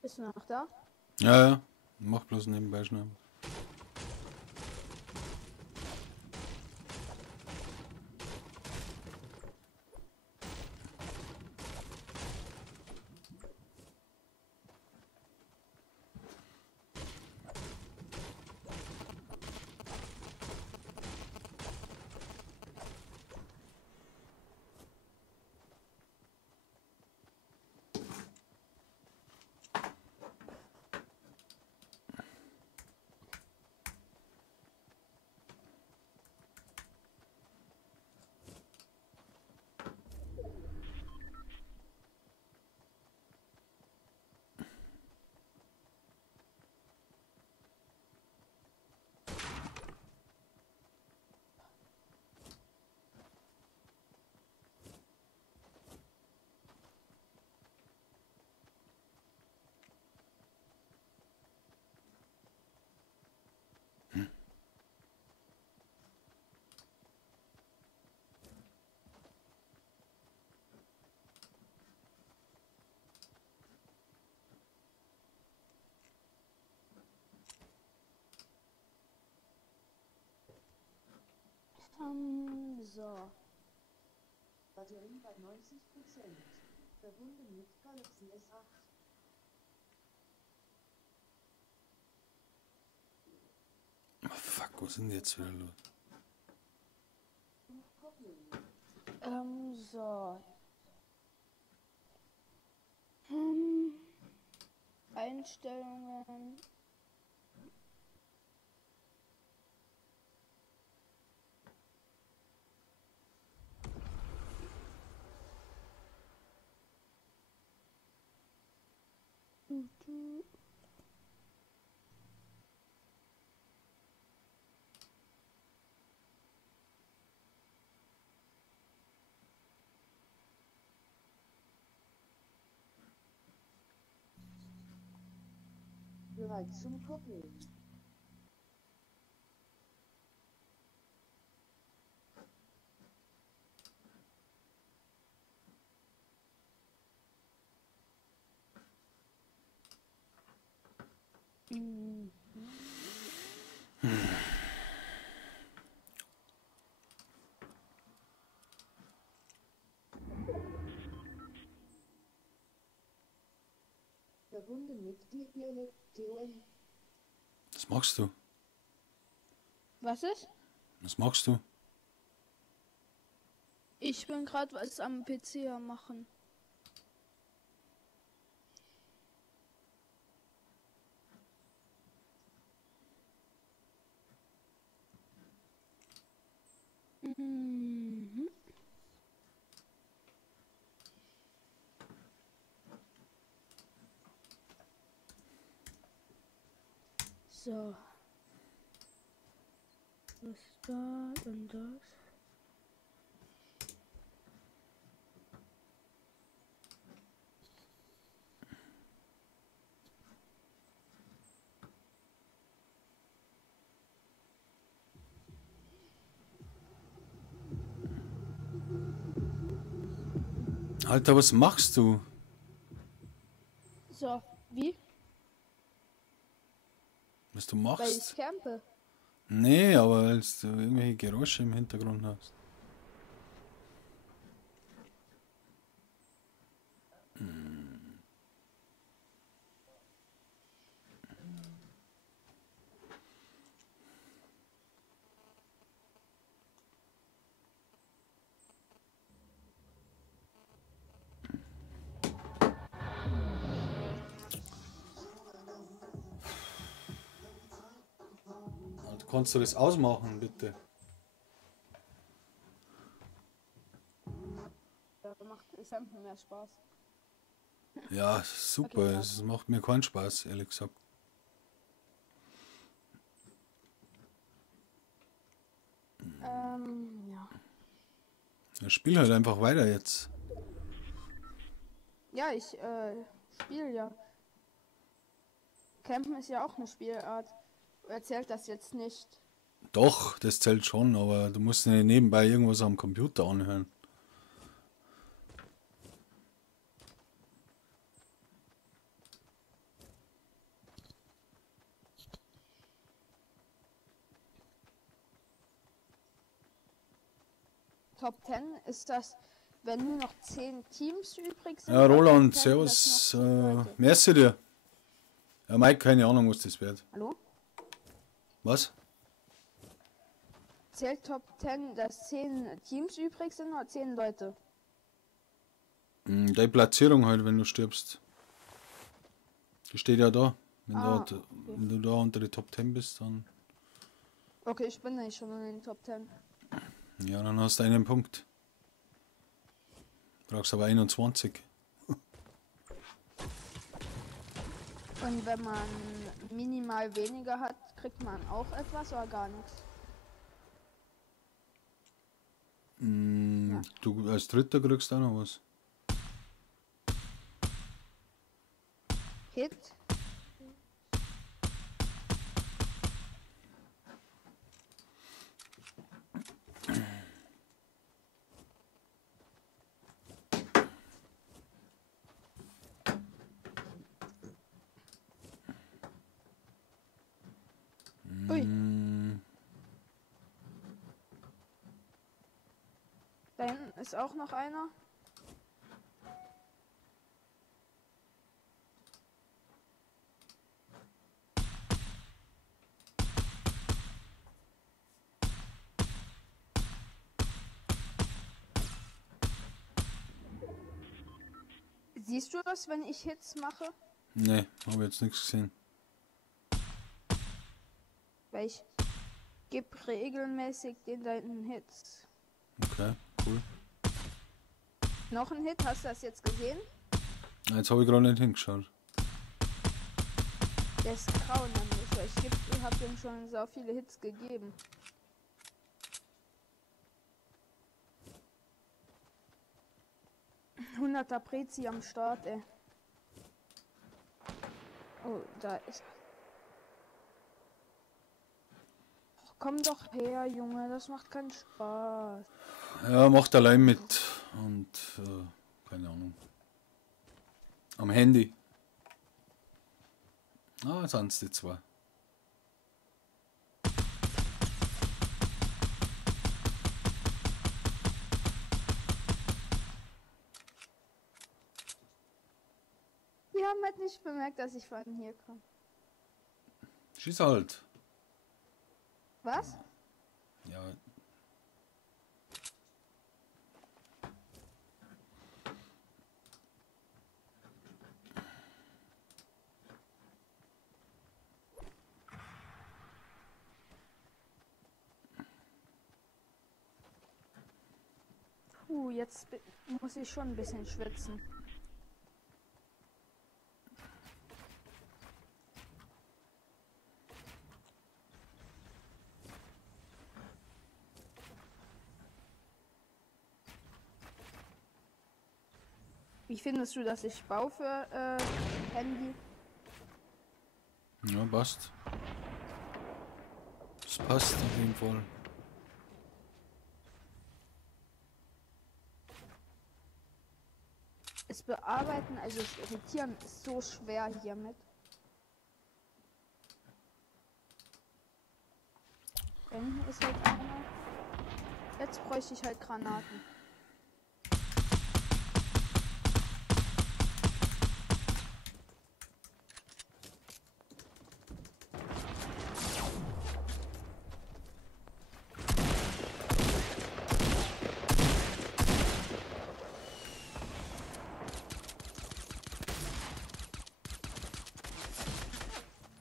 Bist du noch da? Ja, ja. Mach bloß nebenbei schnell. So. Batterie bei 90%. Verbunden mit Galaxy S8. Oh, fuck, was ist denn jetzt wieder los? So. Einstellungen. Bereit zum Koppeln. Verbunden mit DOM. Was machst du? Was ist? Was machst du? Ich bin gerade was am PC am machen. Mhm. So. Was da und das? Alter, was machst du? So, wie? Was du Weil ich machst? campe. Nee, aber als du irgendwelche Geräusche im Hintergrund hast. Also kannst du das ausmachen, bitte? Da macht Campen mehr Spaß. Ja, super. Okay, Es macht mir keinen Spaß, ehrlich gesagt. Ja. Ja, spiel halt einfach weiter jetzt. Ja, ich spiele ja. Campen ist ja auch eine Spielart. Erzählt das jetzt nicht. Doch, das zählt schon, aber du musst ja nebenbei irgendwas am Computer anhören. Top 10 ist das, wenn nur noch 10 Teams übrig sind. Ja, oder Roland, Top 10, dass servus. noch 10 Leute? Merci dir. Ja, Mike, keine Ahnung, was das wird. Hallo? Was? Zählt Top 10, dass 10 Teams übrig sind oder 10 Leute? Deine Platzierung halt, wenn du stirbst. Die steht ja da. Wenn du da unter die Top 10 bist, dann. Okay, ich bin nicht schon in den Top 10. Ja, dann hast du einen Punkt. Brauchst aber 21. Und wenn man minimal weniger hat, kriegt man auch etwas oder gar nichts? Du als Dritter kriegst auch noch was. Hit? Ui. Da hinten ist auch noch einer. Siehst du das, wenn ich Hits mache? Nee, habe jetzt nichts gesehen. Weil ich gebe regelmäßig den da hinten Hits. Okay, cool. Noch ein Hit, hast du das jetzt gesehen? Jetzt habe ich gerade nicht hingeschaut. Der ist grau nämlich, weil ich habe ihm schon so viele Hits gegeben. Hunderter Prezi am Start, ey. Oh, da ist er. Och, komm doch her, Junge, das macht keinen Spaß. Ja, macht allein mit. Und keine Ahnung. Am Handy. Ah, sind die zwei. Die haben halt nicht bemerkt, dass ich von hier komme. Schieß halt. Was? Ja. Jetzt muss ich schon ein bisschen schwitzen. Wie findest du, dass ich baue für Handy? Ja, passt. Das passt auf jeden Fall. Es bearbeiten, also es irritieren, ist so schwer hiermit. Da hinten ist halt einer. Jetzt bräuchte ich halt Granaten.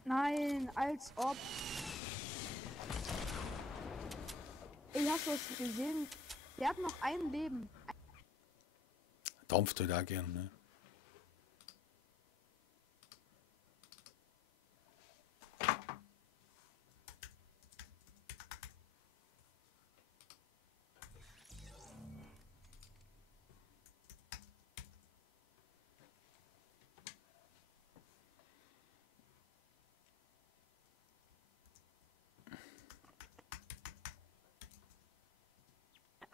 Nein, als ob. Ey, hast du es gesehen? Der hat noch ein Leben. Dampft halt auch gern, ne?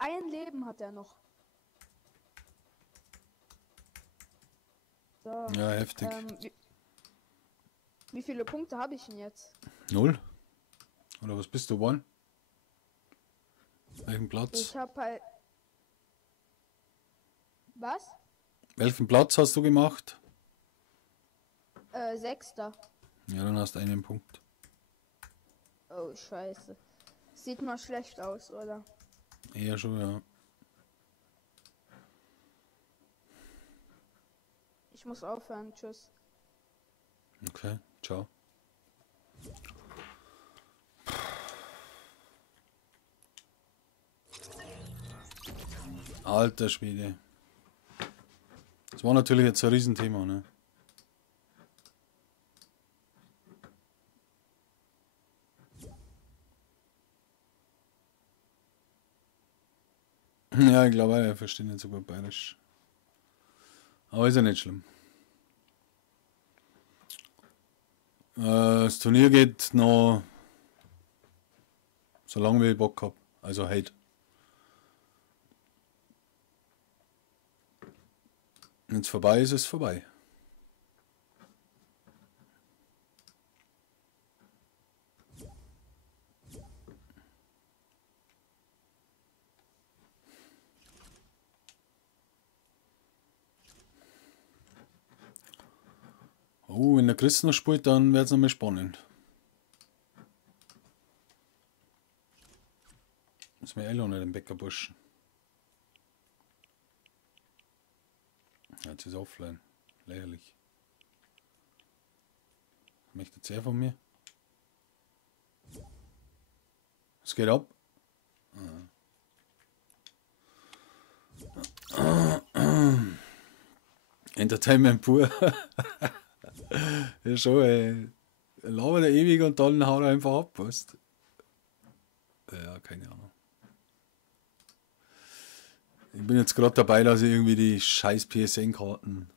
Ein Leben hat er noch. So, Ja, heftig. wie viele Punkte habe ich denn jetzt? 0? Oder was bist du, One? Welchen Platz? Ich habe halt Was? Welchen Platz hast du gemacht? 6. Ja, dann hast du einen Punkt. Oh, scheiße. Sieht mal schlecht aus, oder? Eher schon, ja. Ich muss aufhören. Tschüss. Okay, ciao. Alter Schwede. Das war natürlich jetzt ein Riesenthema, ne? Ja, ich glaube, er versteht nicht so gut Bayerisch. Aber ist ja nicht schlimm. Das Turnier geht noch so lange wie ich Bock hab. Also heute. Wenn es vorbei ist, ist es vorbei. Oh, wenn der Chris noch spielt, dann wird es nochmal spannend. Muss mir noch den Bäcker pushen. Jetzt ist offline. Lächerlich. Möchtet ihr von mir? Es geht ab. Entertainment pur. Ja schon, ey. Labert er ewig und dann haut er einfach ab, weißt. Ja, keine Ahnung. Ich bin jetzt gerade dabei, dass ich irgendwie die scheiß PSN-Karten.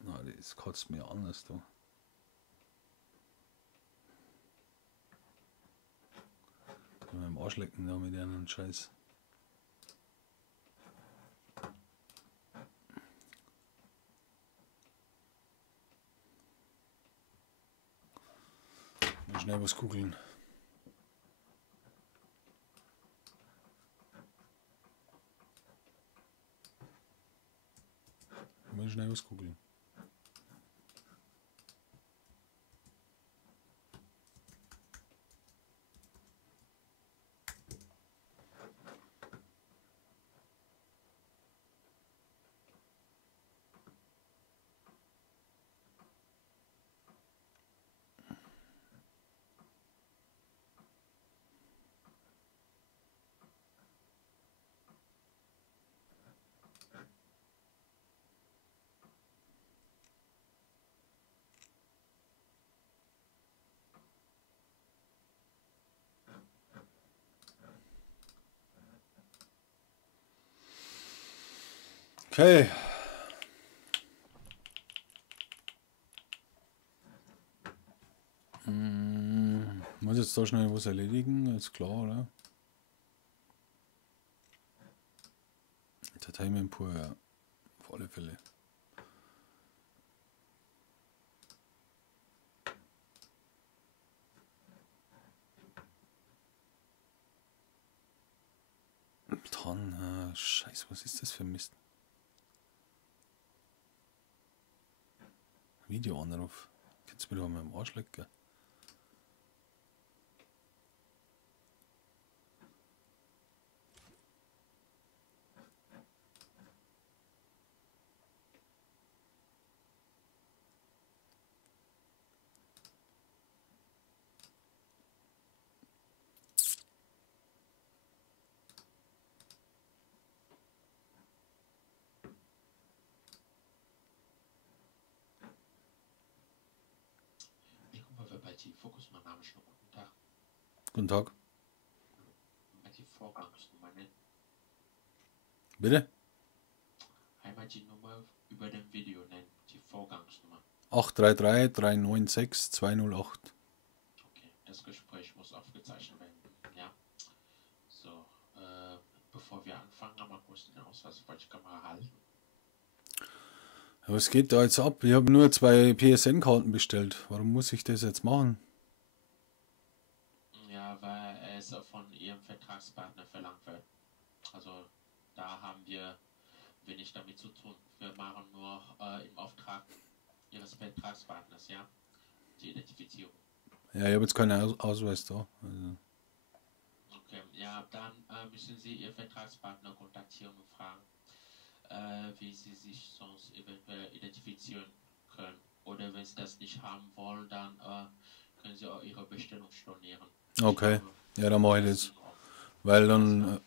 Na, das kotzt mir anders, du. Kann man im Arsch lecken da mit einem Scheiß. Mal schnell was googeln. Mal schnell was googeln. Okay. Muss jetzt da schnell was erledigen, ist klar, oder? Entertainment pur, ja. Auf alle Fälle. Dann, Scheiße, was ist das für Mist? Videoanruf. Kannst du mir doch mal im Arsch lecken? IT Fokus, mein Name ist schon guten Tag. Guten Tag. Die Vorgangsnummer nennen. Bitte? Einmal die Nummer über dem Video nennen, die Vorgangsnummer. 833 396 208. Okay, das Gespräch muss aufgezeichnet werden. Ja. So, bevor wir anfangen, einmal kurz den Ausweis vor die Kamera halten. Was geht da jetzt ab? Ich habe nur 2 PSN-Karten bestellt. Warum muss ich das jetzt machen? Ja, Adresse von Ihrem Vertragspartner verlangt wird. Also da haben wir wenig damit zu tun. Wir machen nur im Auftrag Ihres Vertragspartners, ja, die Identifizierung. Ja, ich habe jetzt keinen Ausweis da. Also. Okay, ja, dann müssen Sie Ihr Vertragspartner kontaktieren und fragen, wie Sie sich sonst eventuell identifizieren können. Oder wenn Sie das nicht haben wollen, dann können Sie auch Ihre Bestellung stornieren. Okay, ja, dann mache ich das. Weil dann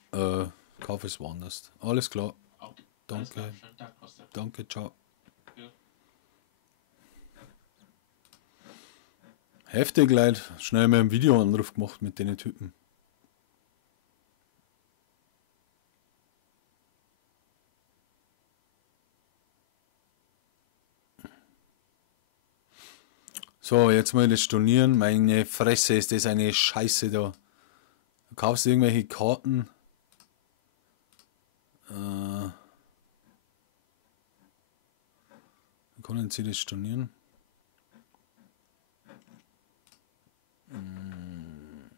kaufe ich es woanders. Alles klar. Okay, alles klar. Danke. Schönen Tag, Costa. Danke, ciao. Ja. Heftig, Leute. Schnell mal einen Videoanruf gemacht mit den Typen. So, jetzt mal das stornieren. Meine Fresse, ist das eine Scheiße da. Du kaufst irgendwelche Karten. Wie können Sie das stornieren? Und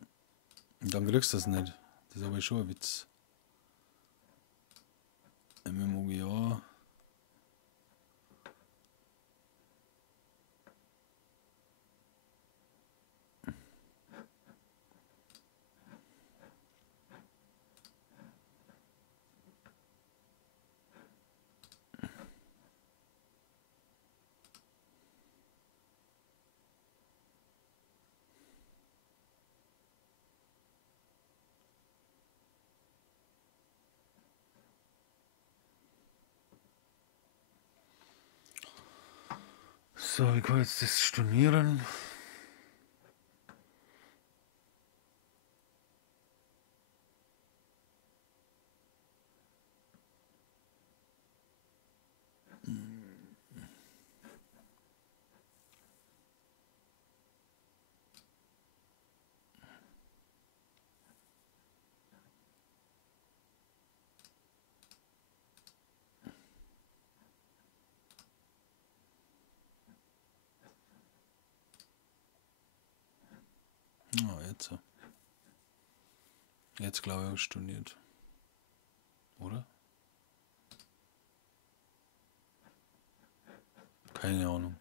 dann kriegst du das nicht. Das ist aber schon ein Witz. MMOGA. So, wie kann ich jetzt das stornieren? Ah, jetzt. Jetzt glaube ich, habe ich storniert. Oder? Keine Ahnung.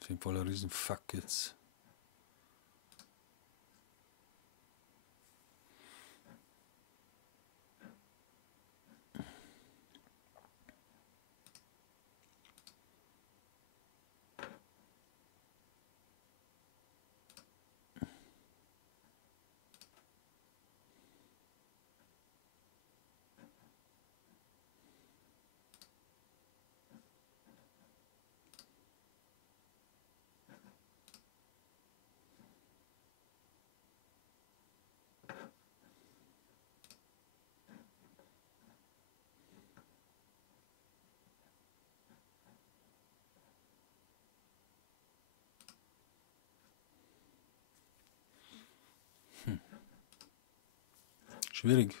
Auf jeden Fall ein riesen Fuck jetzt. Schwierig.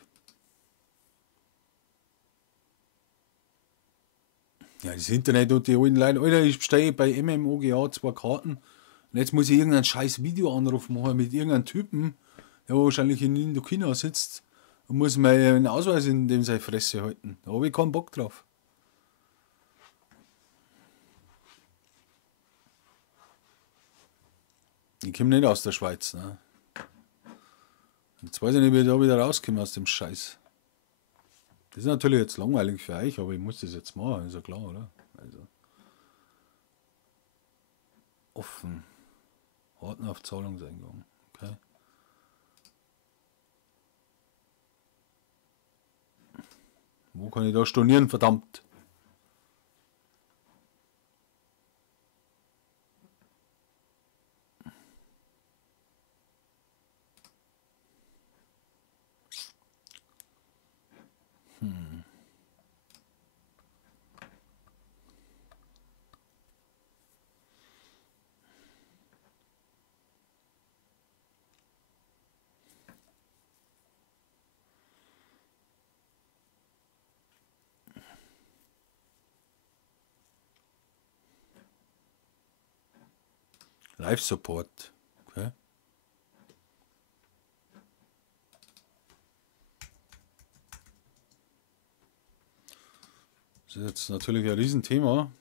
Ja, das Internet und die alten Leute. Alter, ich bestelle bei MMOGA 2 Karten. Und jetzt muss ich irgendeinen scheiß Videoanruf machen mit irgendeinem Typen, der wahrscheinlich in Indochina sitzt und muss meinen Ausweis in dem seine Fresse halten. Da habe ich keinen Bock drauf. Ich komme nicht aus der Schweiz. Ne? Jetzt weiß ich nicht, wie ich da wieder rauskomme aus dem Scheiß. Das ist natürlich jetzt langweilig für euch, aber ich muss das jetzt machen, ist ja klar, oder? Also. Offen. Warten auf Zahlungseingang. Okay. Wo kann ich da stornieren, verdammt? Live Support. Okay. Das ist jetzt natürlich ein Riesenthema.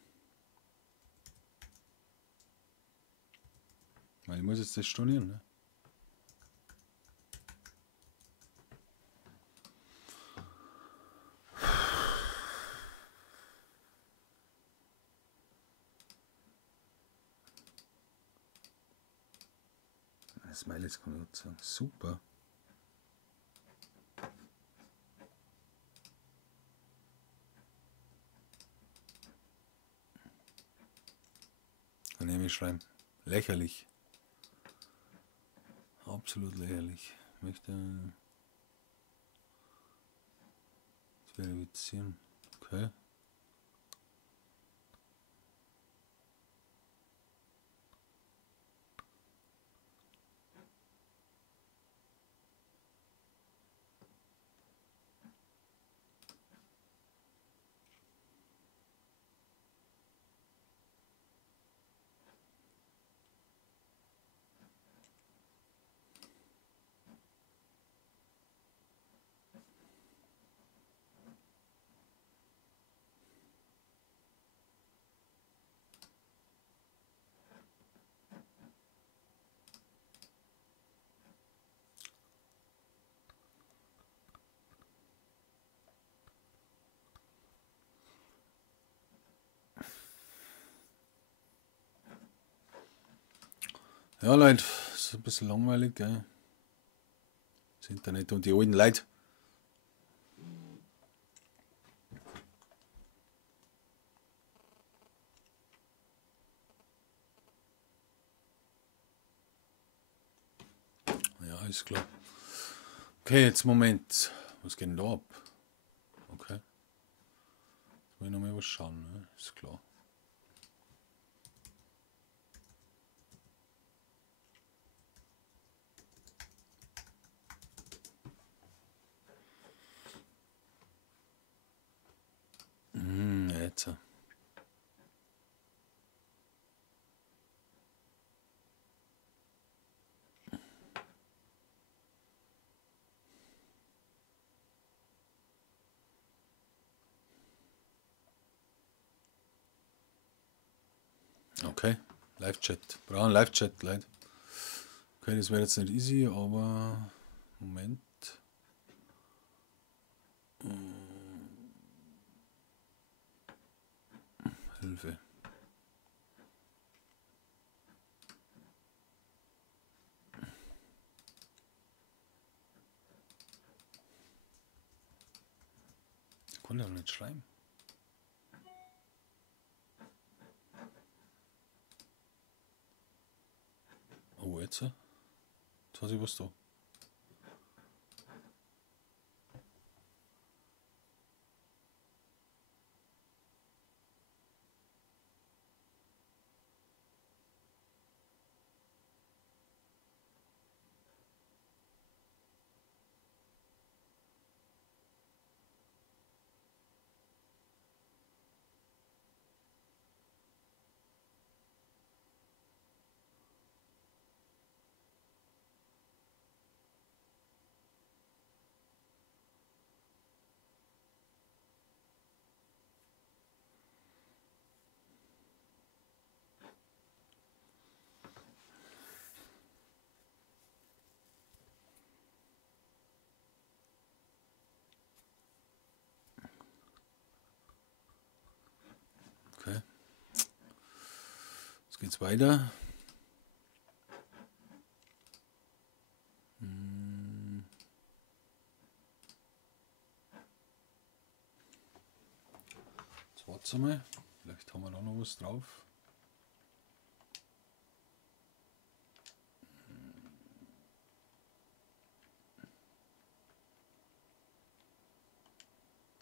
Weil ich muss jetzt das stornieren, ne? Smileys kann ich auch sagen. Super. Kann ich mir schreiben. Lächerlich. Absolut lächerlich. Ich möchte verifizieren. Okay. Ja, Leute, ist ein bisschen langweilig, gell? Das Internet und die alten Leute. Ja, ist klar. Okay, jetzt Moment. Was geht denn da ab? Okay. Jetzt muss ich noch mal was schauen, ne? Ist klar. Jetzt. Okay, Live-Chat. Brauchen Live-Chat, Leute. Okay, das wäre jetzt nicht easy, aber Moment. Hilfe. Ich konnte doch nicht schreiben. Oh, jetzt? Jetzt weiß ich was da. Okay. Jetzt geht's weiter. Jetzt warten wir mal. Vielleicht haben wir da noch was drauf.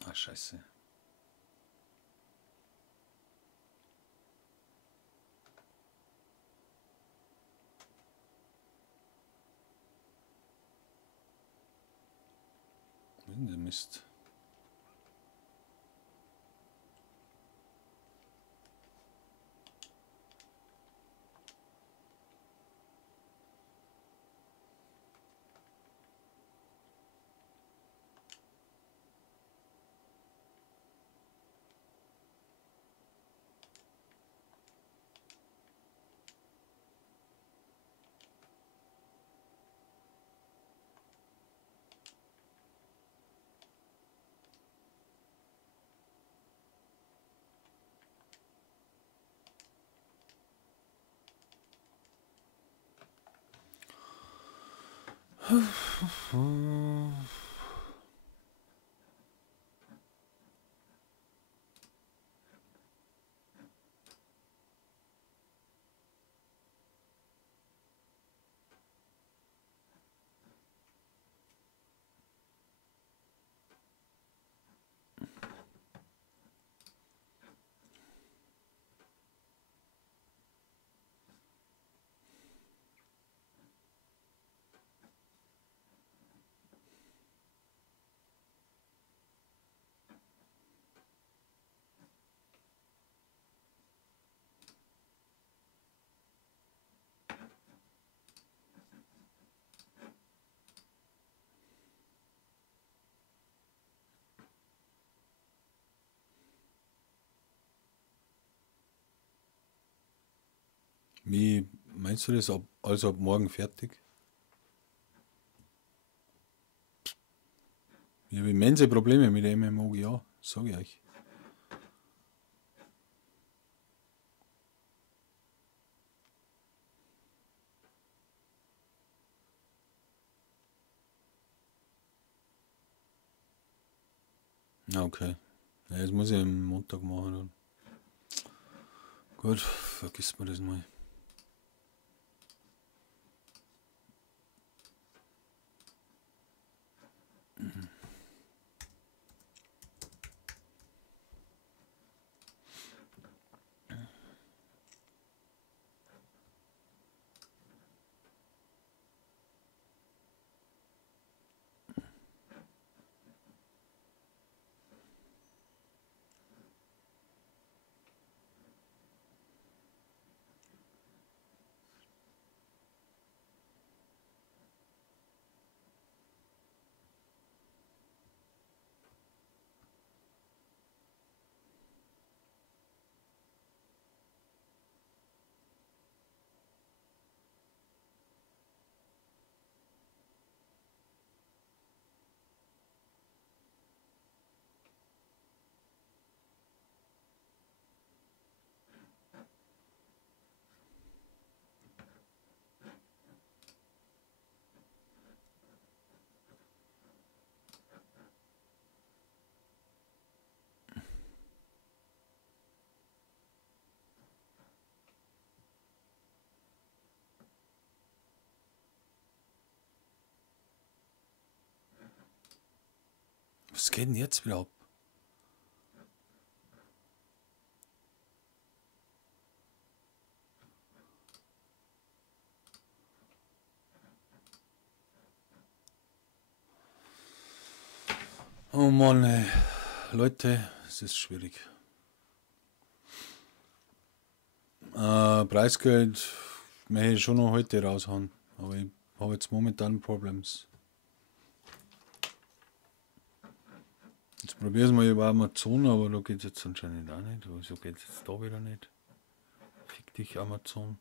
Ah, scheiße. Was ist denn der Mist? Wie meinst du das? Also ab morgen fertig? Ich habe immense Probleme mit dem MMOGA, sage ich euch. Okay. Ja, das muss ich am Montag machen dann. Gut, vergiss mir das mal. Was geht denn jetzt wieder ab? Oh Mann, ey. Leute, es ist schwierig. Preisgeld möchte ich schon noch heute raushauen, aber ich habe jetzt momentan Problems. Jetzt probieren wir mal über Amazon, aber da geht es jetzt anscheinend auch nicht. Wieso geht es jetzt da wieder nicht? Fick dich, Amazon.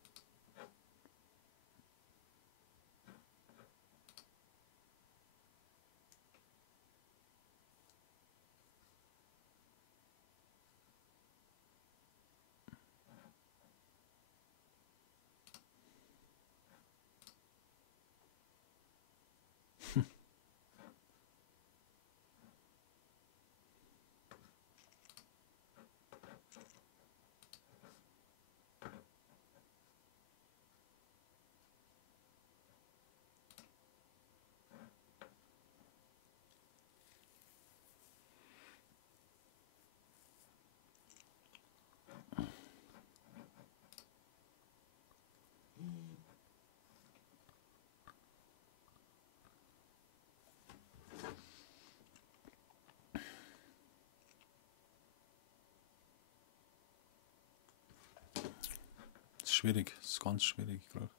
Das ist schwierig, das ist ganz schwierig gerade.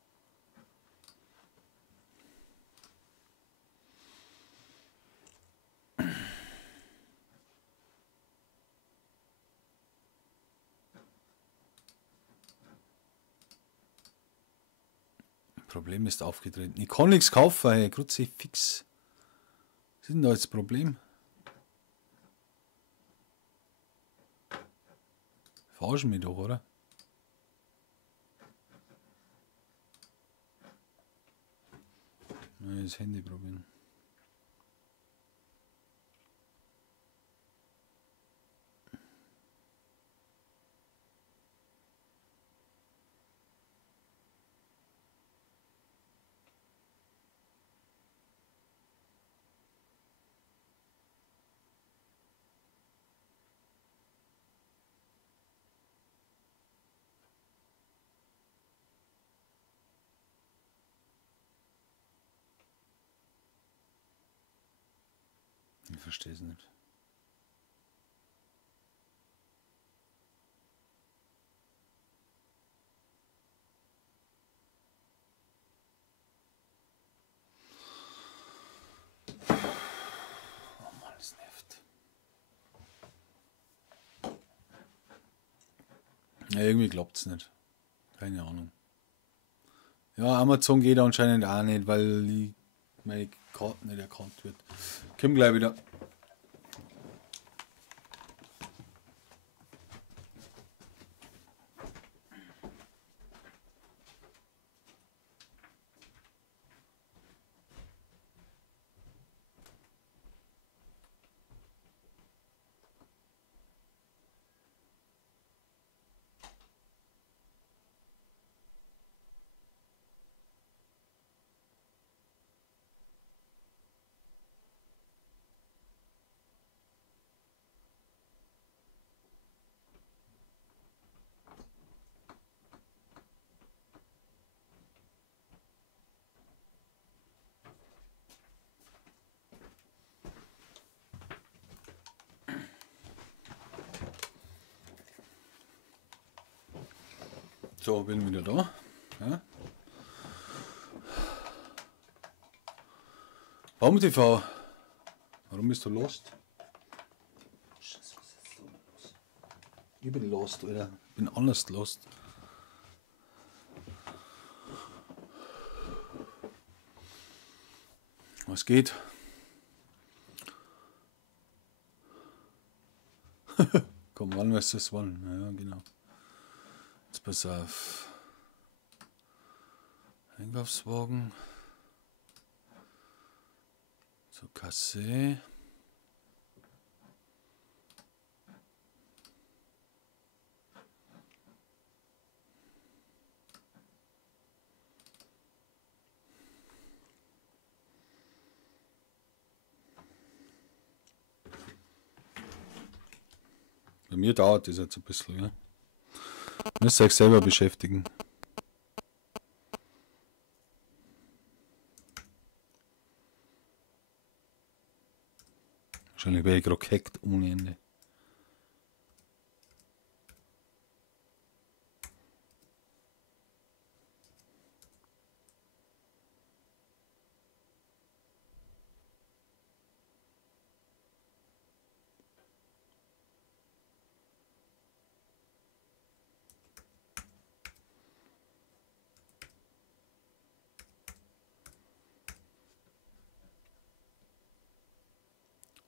Problem ist aufgetreten. Ich kann nichts kaufen, hey, Kruzifix. Was ist denn da jetzt das Problem? Verarschen mich doch, oder? das Handy probieren. Ich verstehe es nicht. Oh Mann, das nervt. Ja, irgendwie klappt es nicht. Keine Ahnung. Ja, Amazon geht anscheinend auch nicht, weil meine Karte nicht erkannt wird. Komm gleich wieder. So, bin wieder da. Ja. Baum TV. Warum bist du lost? Scheiße, was ist da los? Ich bin lost, Alter. Ich bin anders lost. Was geht? Komm, wann wirst du es wollen? Ja, genau. Jetzt pass auf. Einkaufswagen. So, Kasse. Bei mir dauert das jetzt ein bisschen, ja. Müsst ihr euch selber beschäftigen. Wahrscheinlich wäre ich gerade gehackt ohne Ende.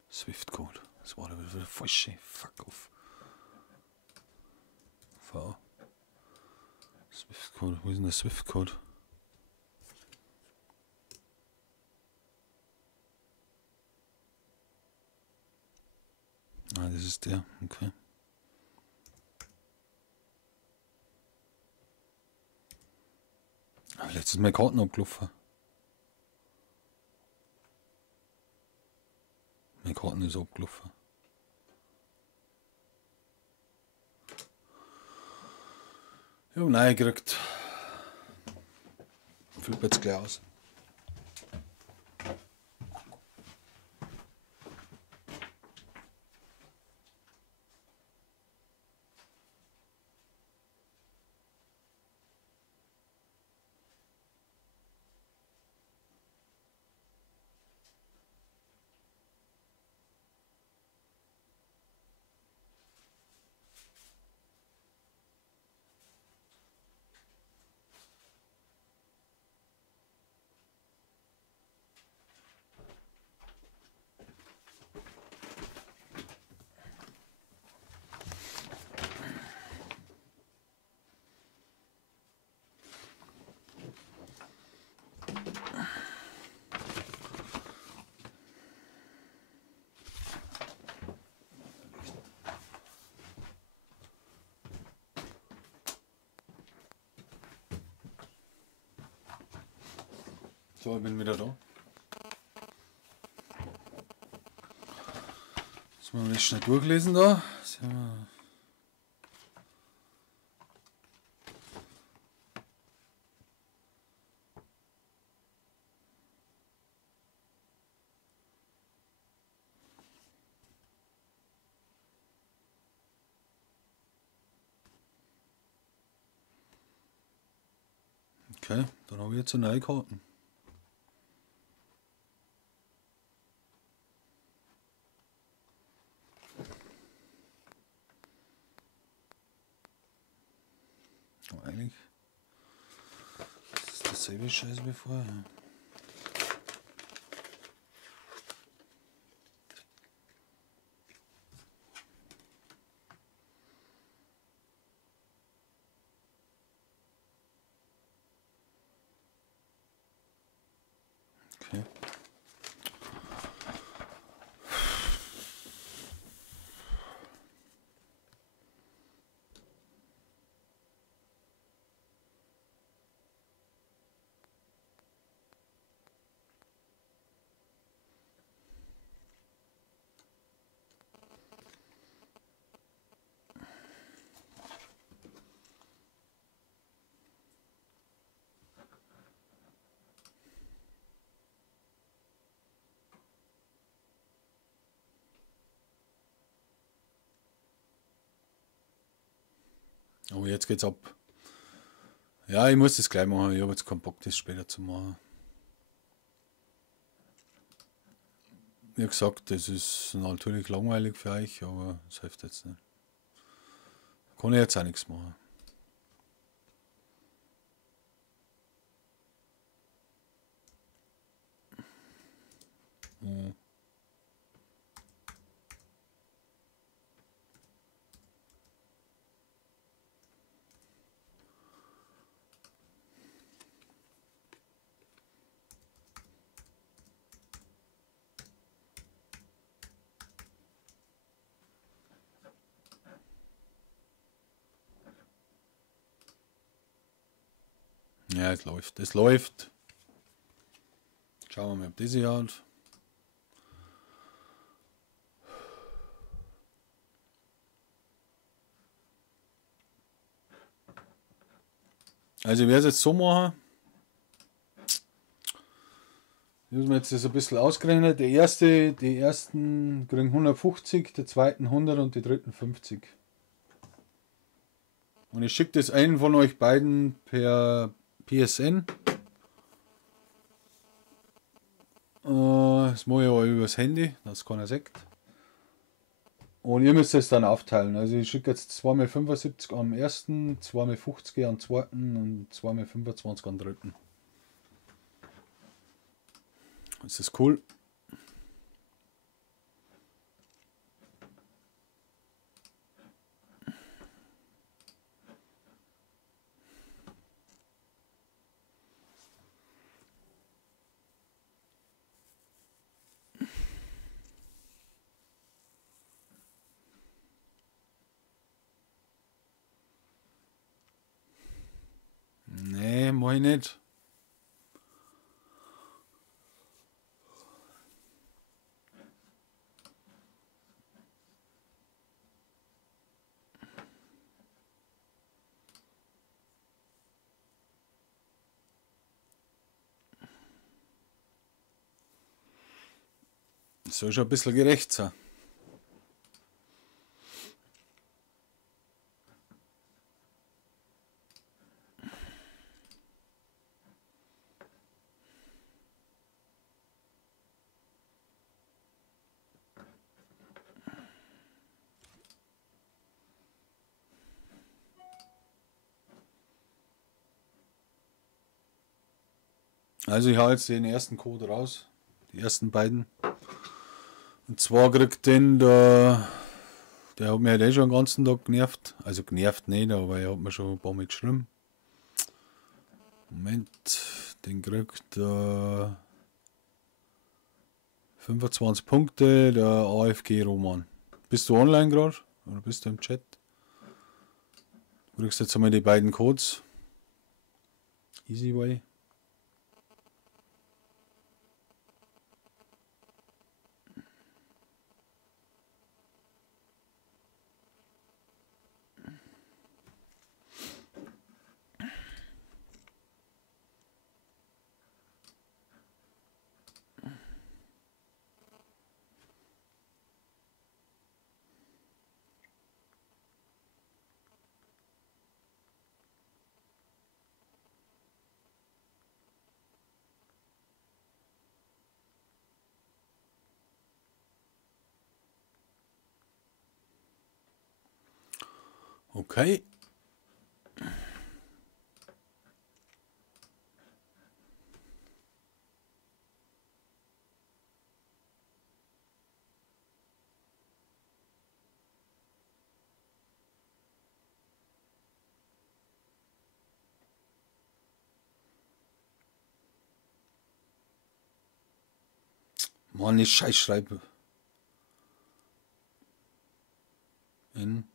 Swift Code. Das war aber wieder falsche. Fuck off. V. Swift Code. Wo ist denn der Swift Code? Ah, das ist der. Okay. Aber jetzt ist meine Karten abgelaufen. Meine Karten ist abgelaufen. Ich habe nein gekriegt. Flippe jetzt gleich aus. So, ich bin wieder da. Jetzt mal schnell durchlesen da. Sehen wir. Okay, dann habe ich jetzt eine neue Karten. Aber eigentlich ist das dasselbe Scheiß wie vorher. Okay. Oh, jetzt geht's ab. Ja, ich muss das gleich machen. Ich habe jetzt keinen Bock, das später zu machen. Wie gesagt, das ist natürlich langweilig für euch, aber das hilft jetzt nicht. Kann ich jetzt auch nichts machen. Hm. Ja, es läuft. Es läuft. Schauen wir mal, ob das hier hat. Also ich werde es jetzt so machen. Ich habe mir jetzt das ein bisschen ausgerechnet. Die ersten kriegen 150, die zweiten 100 und die dritten 50. Und ich schicke das einen von euch beiden per PSN. Das mache ich aber übers Handy, das keiner sagt. Und ihr müsst es dann aufteilen. Also ich schicke jetzt 2x75 am ersten, 2x50 am zweiten und 2x25 am dritten. Ist das cool? Nee, mach ich nicht. Das soll schon ein bisschen gerecht sein. Also ich hau jetzt den ersten Code raus. Die ersten beiden. Und zwar kriegt den der hat mir halt schon den ganzen Tag genervt. Also genervt nicht, aber er hat mir schon ein paar Mal geschrieben. Moment, den kriegt 25 Punkte, der AFG Roman. Bist du online gerade? Oder bist du im Chat? Du kriegst jetzt einmal die beiden Codes. Easy way. Okay. Mann, ich schreibe. In.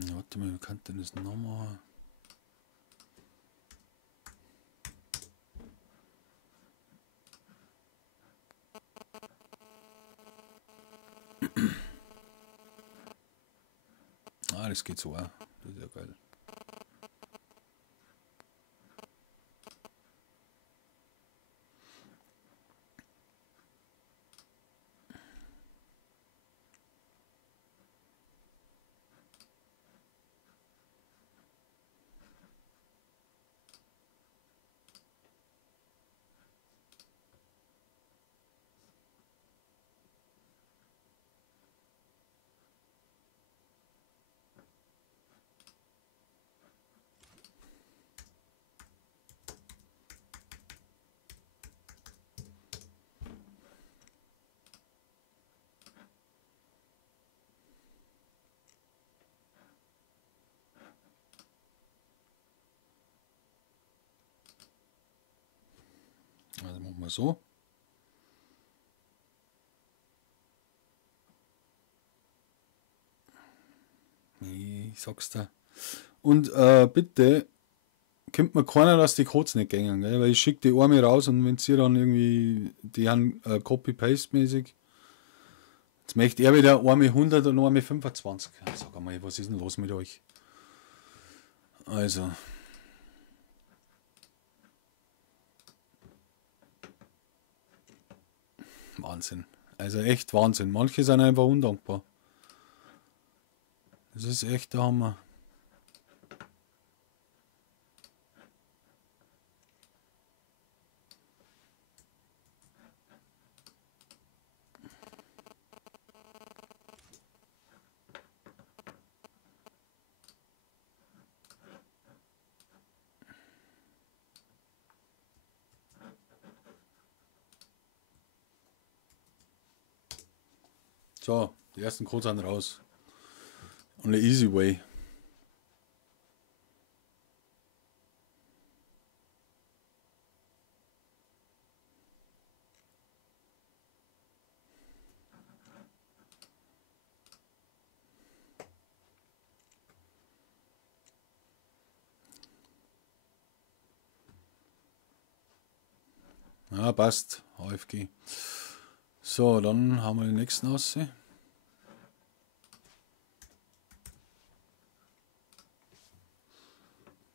Ja, warte mal, wie kann denn das nochmal? Ah, das geht so, das ist ja geil. Also machen wir so. Ich sag's dir. Und bitte, kommt mir keiner, dass die Codes nicht gängen, gell? Weil ich schicke die Arme raus und wenn sie dann irgendwie, die haben Copy-Paste-mäßig. Jetzt möchte er wieder Arme 100 und Arme 25. Sag einmal, was ist denn los mit euch? Also. Wahnsinn. Also echt Wahnsinn. Manche sind einfach undankbar. Das ist echt der Hammer. So, die ersten Codes sind raus. On the easy way. Ja, passt. AFG. So, dann haben wir den nächsten aussehen.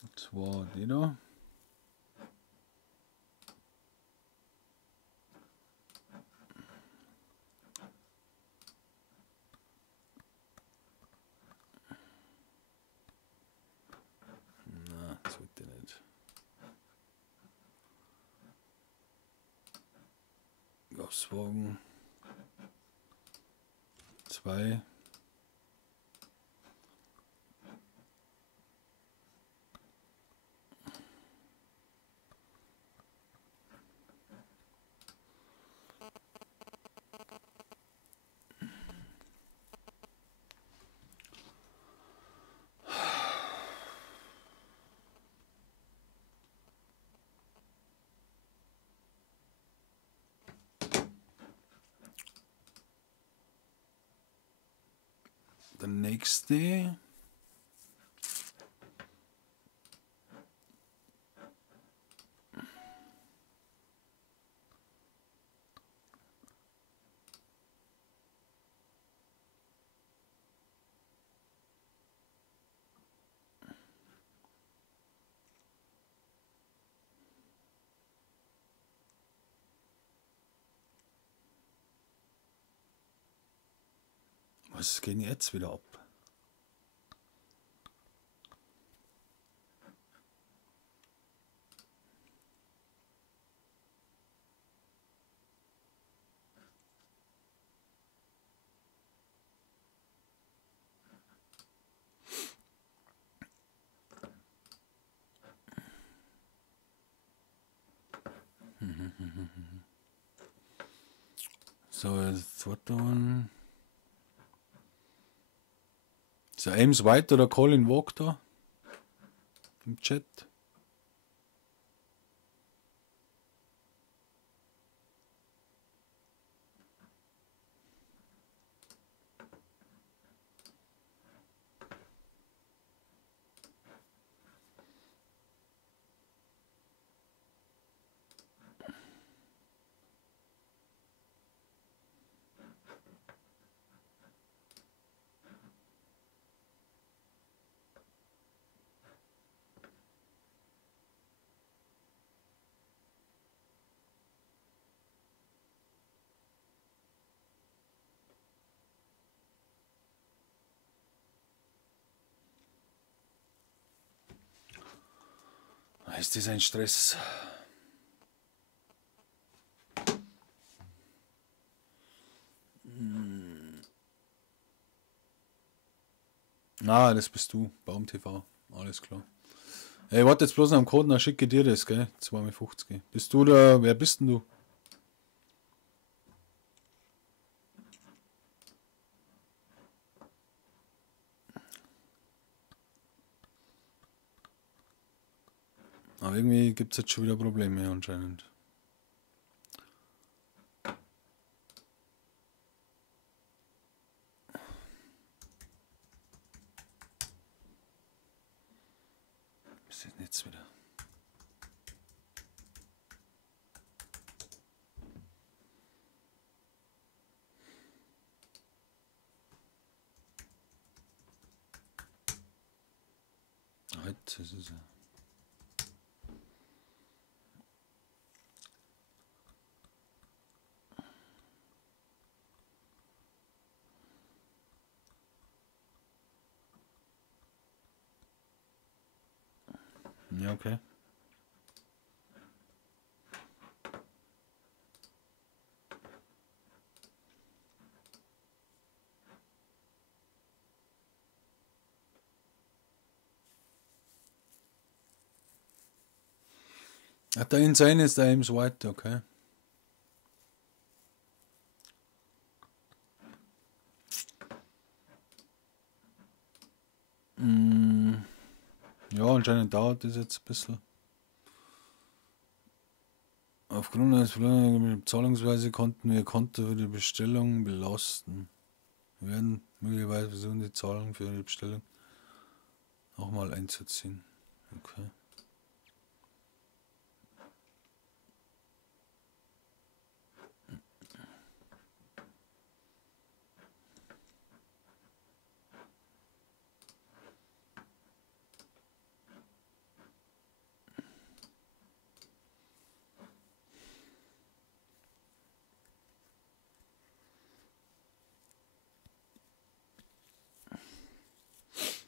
Und zwar die da. Na, das wird der nicht. Gaswagen 2. Der nächste. Was geht denn jetzt wieder ab? So, jetzt warte mal. Ist der Ames White oder Colin Walk da? Im Chat? Ist das ein Stress? Na, das bist du, Baum TV. Alles klar. Ey, warte jetzt bloß noch am Code, dann schicke dir das, gell? 2,50. Bist du da? Wer bist denn du? Aber irgendwie gibt es jetzt schon wieder Probleme anscheinend. Was ist denn jetzt wieder? Jetzt ist es. Ja, okay. Ach, da in sein ist der Ames White, okay. Ja, anscheinend dauert das jetzt ein bisschen. Aufgrund eines verlorenen Zahlungsweise konnten wir Konto für die Bestellung belasten. Wir werden möglicherweise versuchen, die Zahlung für die Bestellung nochmal einzuziehen. Okay.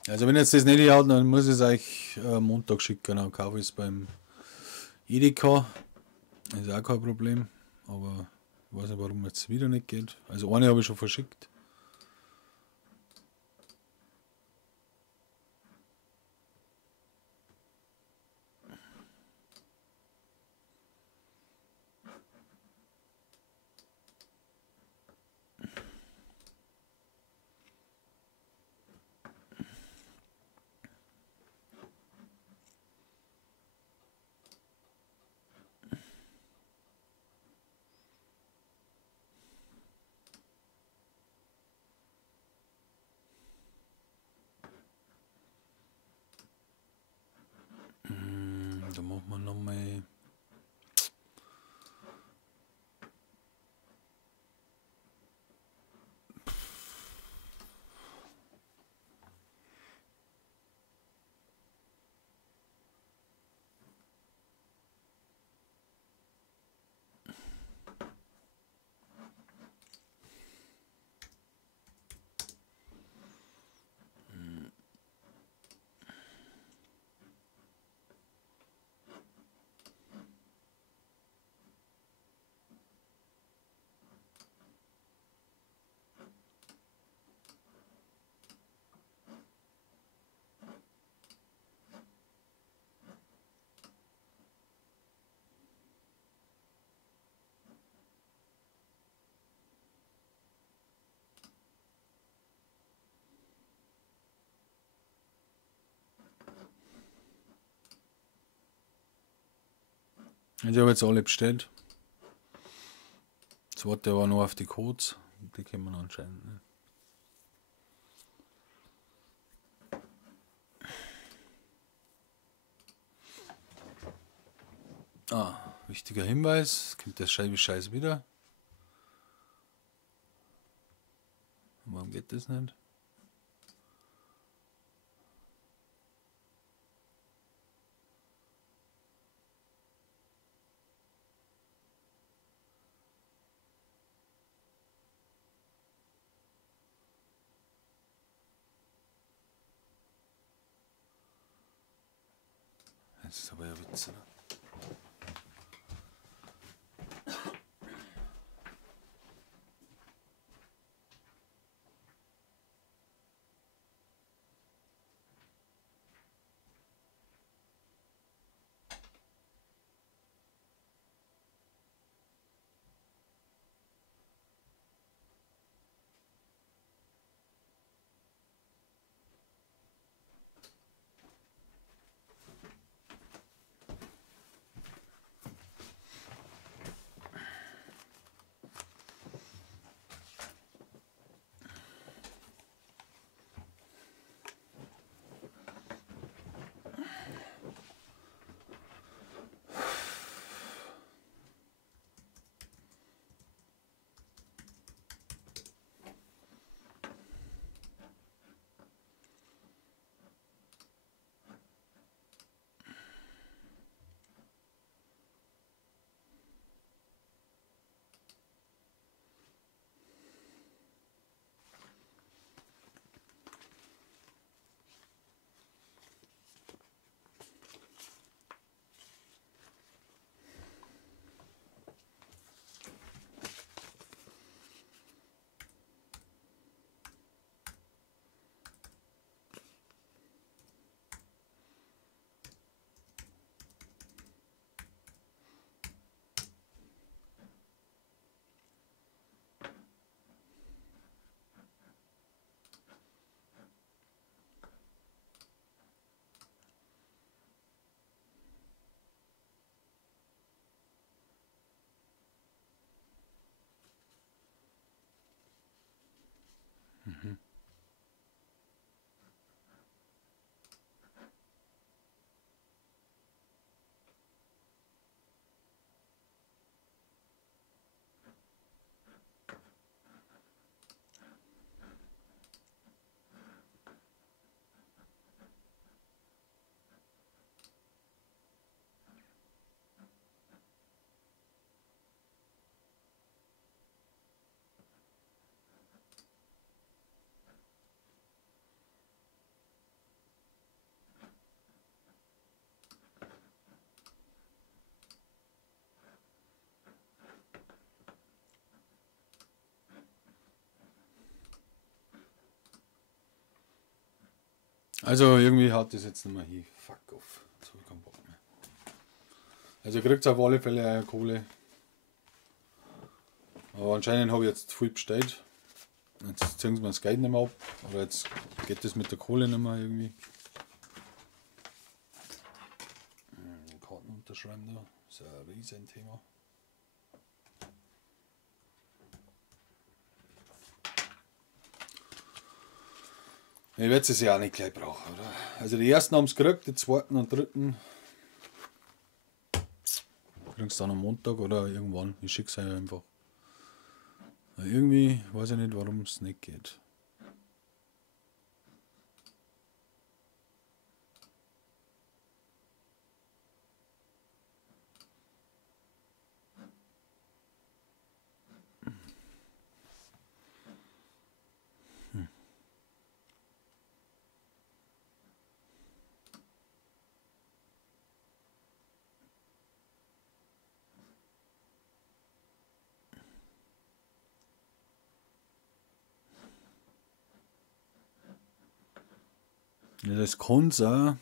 Also wenn jetzt das nicht haut, dann muss ich es euch Montag schicken, dann kaufe ich es beim Edeka. Ist auch kein Problem, aber ich weiß nicht, warum jetzt wieder nicht geht. Also eine habe ich schon verschickt. Da machen wir nochmal. Ich habe jetzt alle bestellt. Jetzt warte aber noch auf die Codes. Die können wir anscheinend nicht. Wichtiger Hinweis, kommt der Scheiß wieder. Warum geht das nicht? Das ist aber ja Witz, oder? Also irgendwie hat das jetzt nicht mehr hin. Fuck off. Jetzt hab ich keinen Bock mehr. Also ihr kriegt auf alle Fälle eine Kohle. Aber anscheinend habe ich jetzt viel bestellt. Jetzt ziehen sie mir das Geld nicht mehr ab. Oder jetzt geht das mit der Kohle nicht mehr irgendwie. Den Karten unterschreiben da. Das ist ein riesen Thema. Ich werde es ja auch nicht gleich brauchen, oder? Also die ersten haben es gekriegt, die zweiten und dritten kriegen es dann am Montag oder irgendwann. Ich schicke es euch einfach. Aber irgendwie weiß ich nicht, warum es nicht geht. Ja, das kann sein.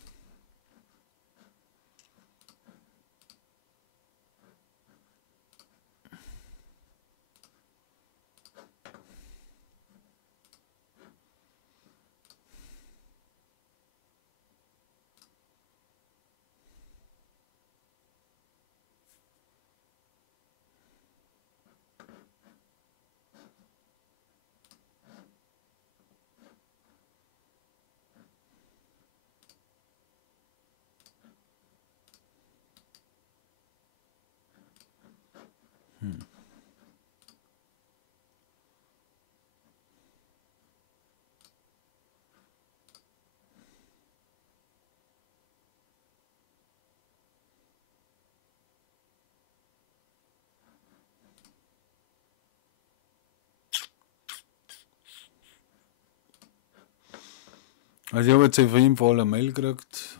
Also ich habe jetzt auf jeden Fall eine Mail gekriegt,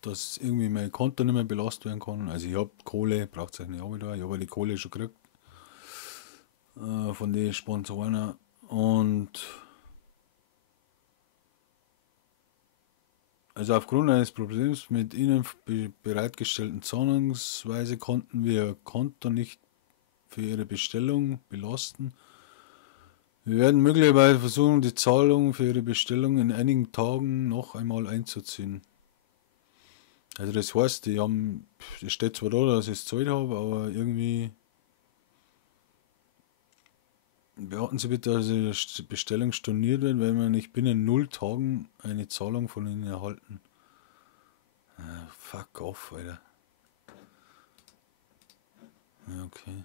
dass irgendwie mein Konto nicht mehr belastet werden kann. Also ich habe Kohle, braucht es eigentlich auch wieder. Ich habe die Kohle schon gekriegt von den Sponsoren. Und also aufgrund eines Problems mit Ihnen bereitgestellten Zahlungsweise konnten wir Ihr Konto nicht für Ihre Bestellung belasten. Wir werden möglicherweise versuchen, die Zahlung für Ihre Bestellung in einigen Tagen noch einmal einzuziehen. Also das heißt, es steht zwar da, dass ich es gezahlt habe, aber irgendwie beachten Sie bitte, dass die Bestellung storniert wird, weil wir nicht binnen 0 Tagen eine Zahlung von Ihnen erhalten. Fuck off, Alter. Ja, okay.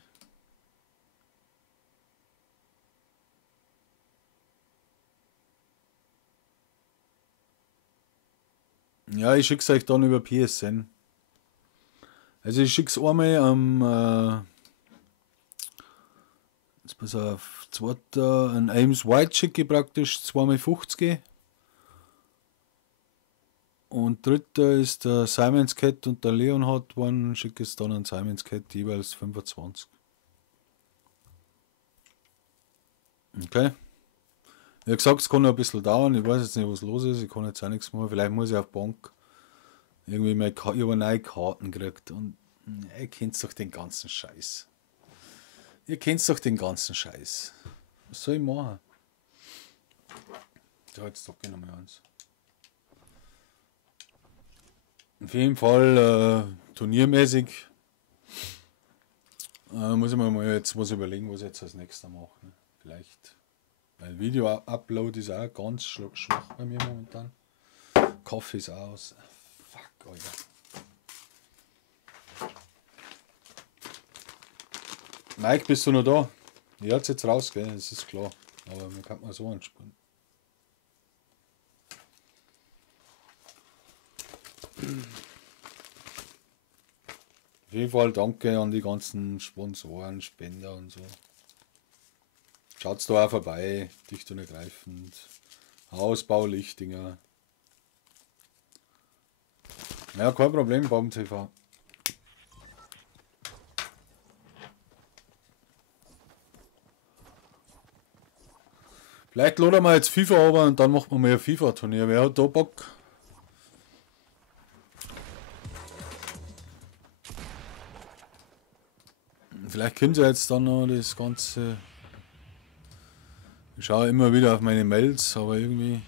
Ja, ich schicke es euch dann über PSN. Also ich schicke es einmal am jetzt pass auf, zweiter, an Ames White schicke ich praktisch 2x50. Und dritter ist der Simon's Cat und der Leonhard One, schicke es dann an Simon's Cat jeweils 25. Okay. Wie gesagt, es kann noch ein bisschen dauern, ich weiß jetzt nicht, was los ist, ich kann jetzt auch nichts machen, vielleicht muss ich auf die Bank irgendwie ich habe neue Karten gekriegt und ihr kennt doch den ganzen Scheiß. Ihr kennt doch den ganzen Scheiß. Was soll ich machen? So, jetzt sag ich nochmal eins. Auf jeden Fall turniermäßig muss ich mir mal jetzt was überlegen, was ich jetzt als nächstes mache. Ne? Vielleicht. Weil Video-Upload ist auch ganz schwach bei mir momentan. Kaffee ist aus. Fuck, Alter. Mike, bist du noch da? Ich hat's jetzt raus, gell? Das ist klar. Aber man kann mal so anspannen. Auf jeden Fall danke an die ganzen Sponsoren, Spender und so. Schaut's da auch vorbei, dicht und ergreifend. Hausbau Lichtinger. Ja, kein Problem, Baum TV. Vielleicht laden wir jetzt FIFA aber und dann machen wir mal ein FIFA-Turnier. Wer hat da Bock? Vielleicht können Sie jetzt dann noch das Ganze. Ich schaue immer wieder auf meine Mails, aber irgendwie.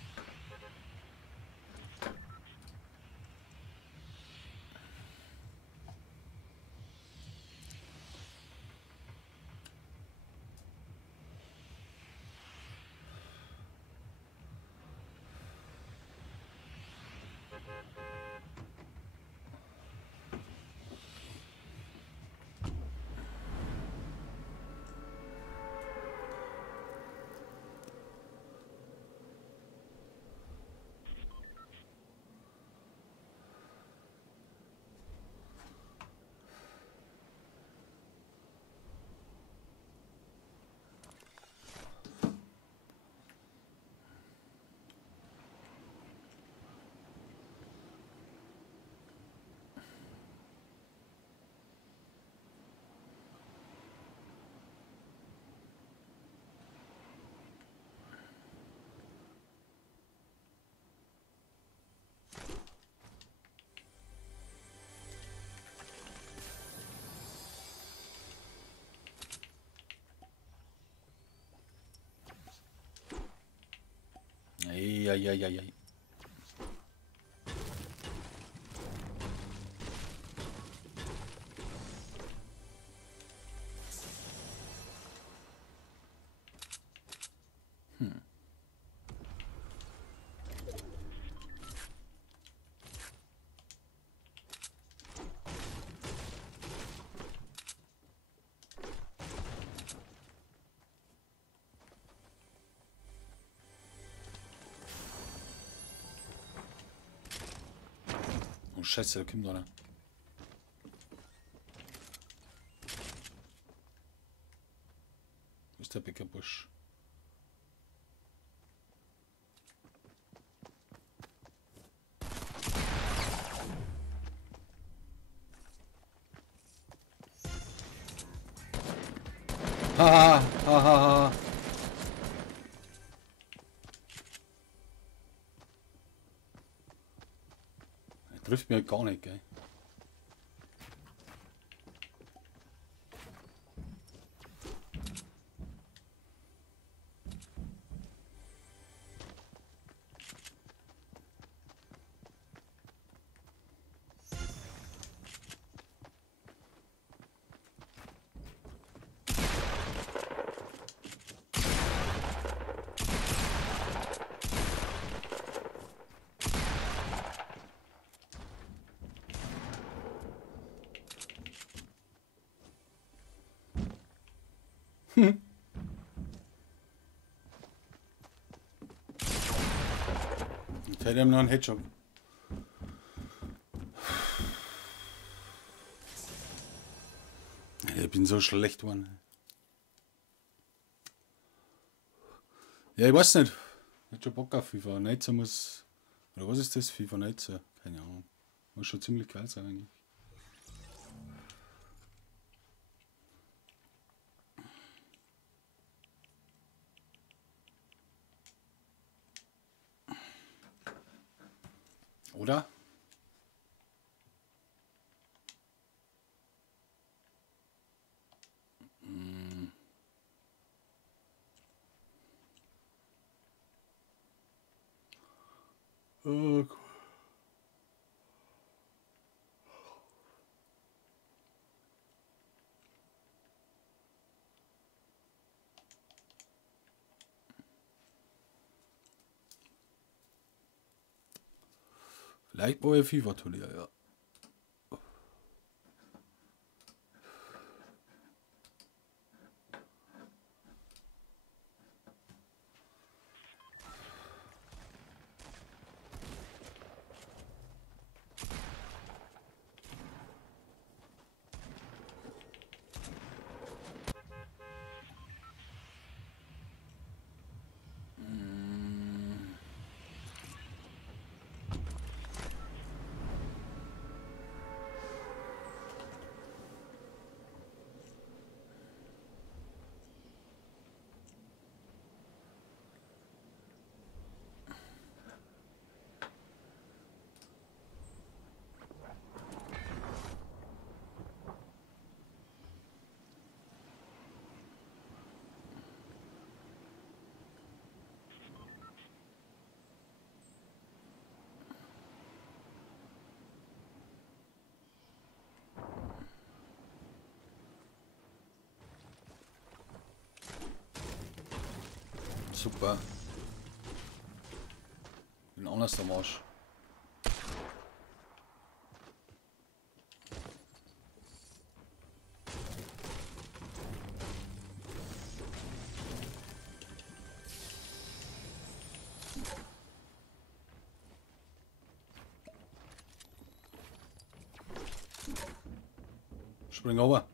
Eieieiei. Scheiße, da kommt einer. Wo ist der Bäckerbusch? Haha, haha. Er trifft mir gar nicht, gell? Jetzt hätte ich ihm noch einen Headshot. Ich bin so schlecht geworden. Ja, ich weiß nicht. Ich hätte schon Bock auf FIFA. Neizer muss. Oder was ist das? FIFA Neizer? Keine Ahnung. Muss schon ziemlich geil sein eigentlich. Oder? Oh, cool. Vielleicht brauche ich FIFA-Turnier, ja. Super. Bin anders am Arsch. Spring over.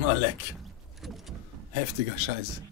Na leck. Heftiger Scheiß.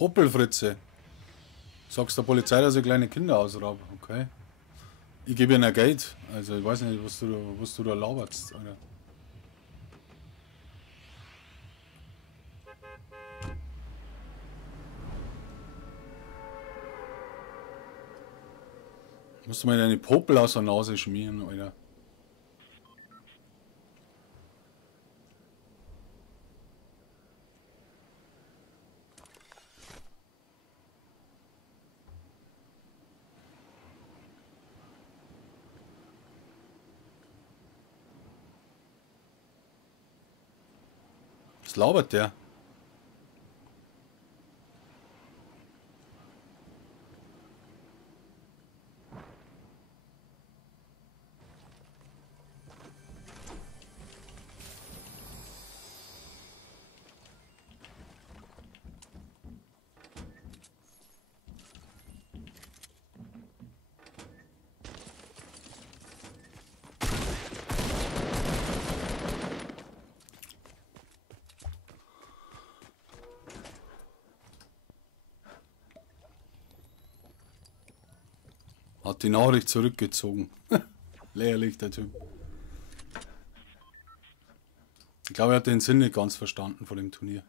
Hoppelfritze. Sagst der Polizei, dass ich kleine Kinder ausraube. Okay. Ich gebe ihnen Geld. Also ich weiß nicht, was du da laberst, Alter. Musst du mal deine Popel aus der Nase schmieren, Alter. Was labert der? Hat die Nachricht zurückgezogen. Lächerlich, der Typ. Ich glaube, er hat den Sinn nicht ganz verstanden von dem Turnier.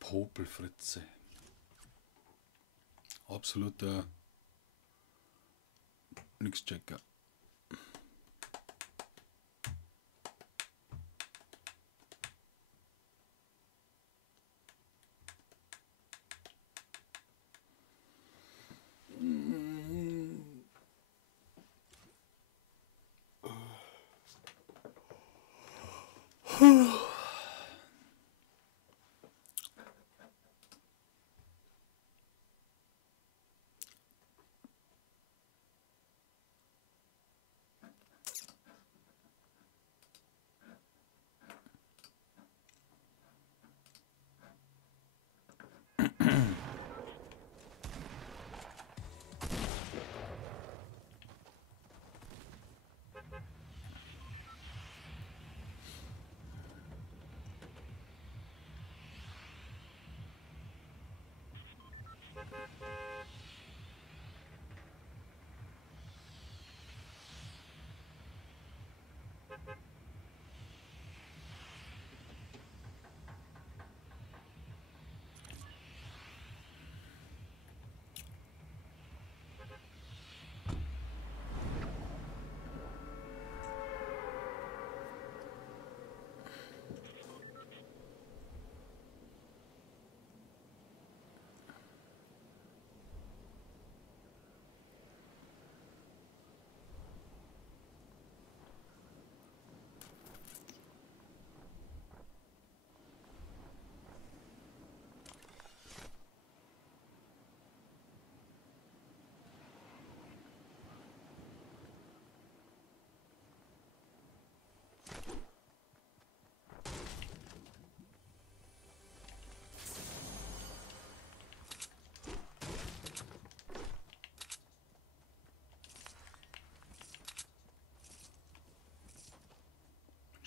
Popelfritze. Absoluter Nix-Checker.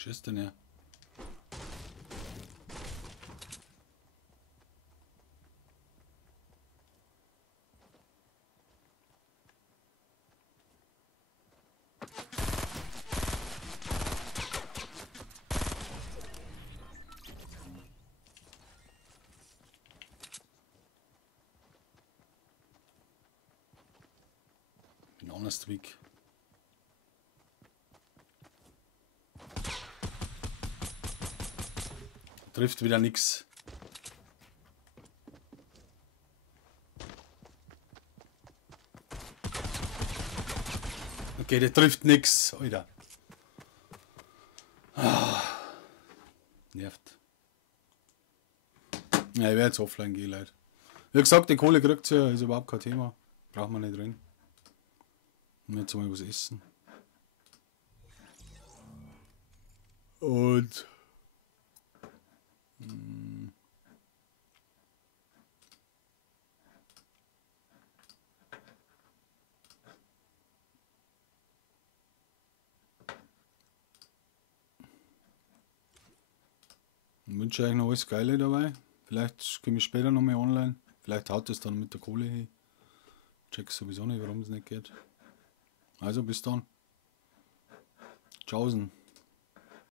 Was ist denn ja? Ein honest week. Trifft wieder nix. Okay, der trifft nix. Alter. Ah, nervt. Ja, ich werde jetzt offline gehen, Leute. Wie gesagt, die Kohle kriegt ihr, ist überhaupt kein Thema. Braucht man nicht drin. Und jetzt mal was essen. Und wünsche euch noch alles Geile dabei. Vielleicht komme ich später noch mal online. Vielleicht haut es dann mit der Kohle hin. Check sowieso nicht, warum es nicht geht. Also bis dann. Tschaußen.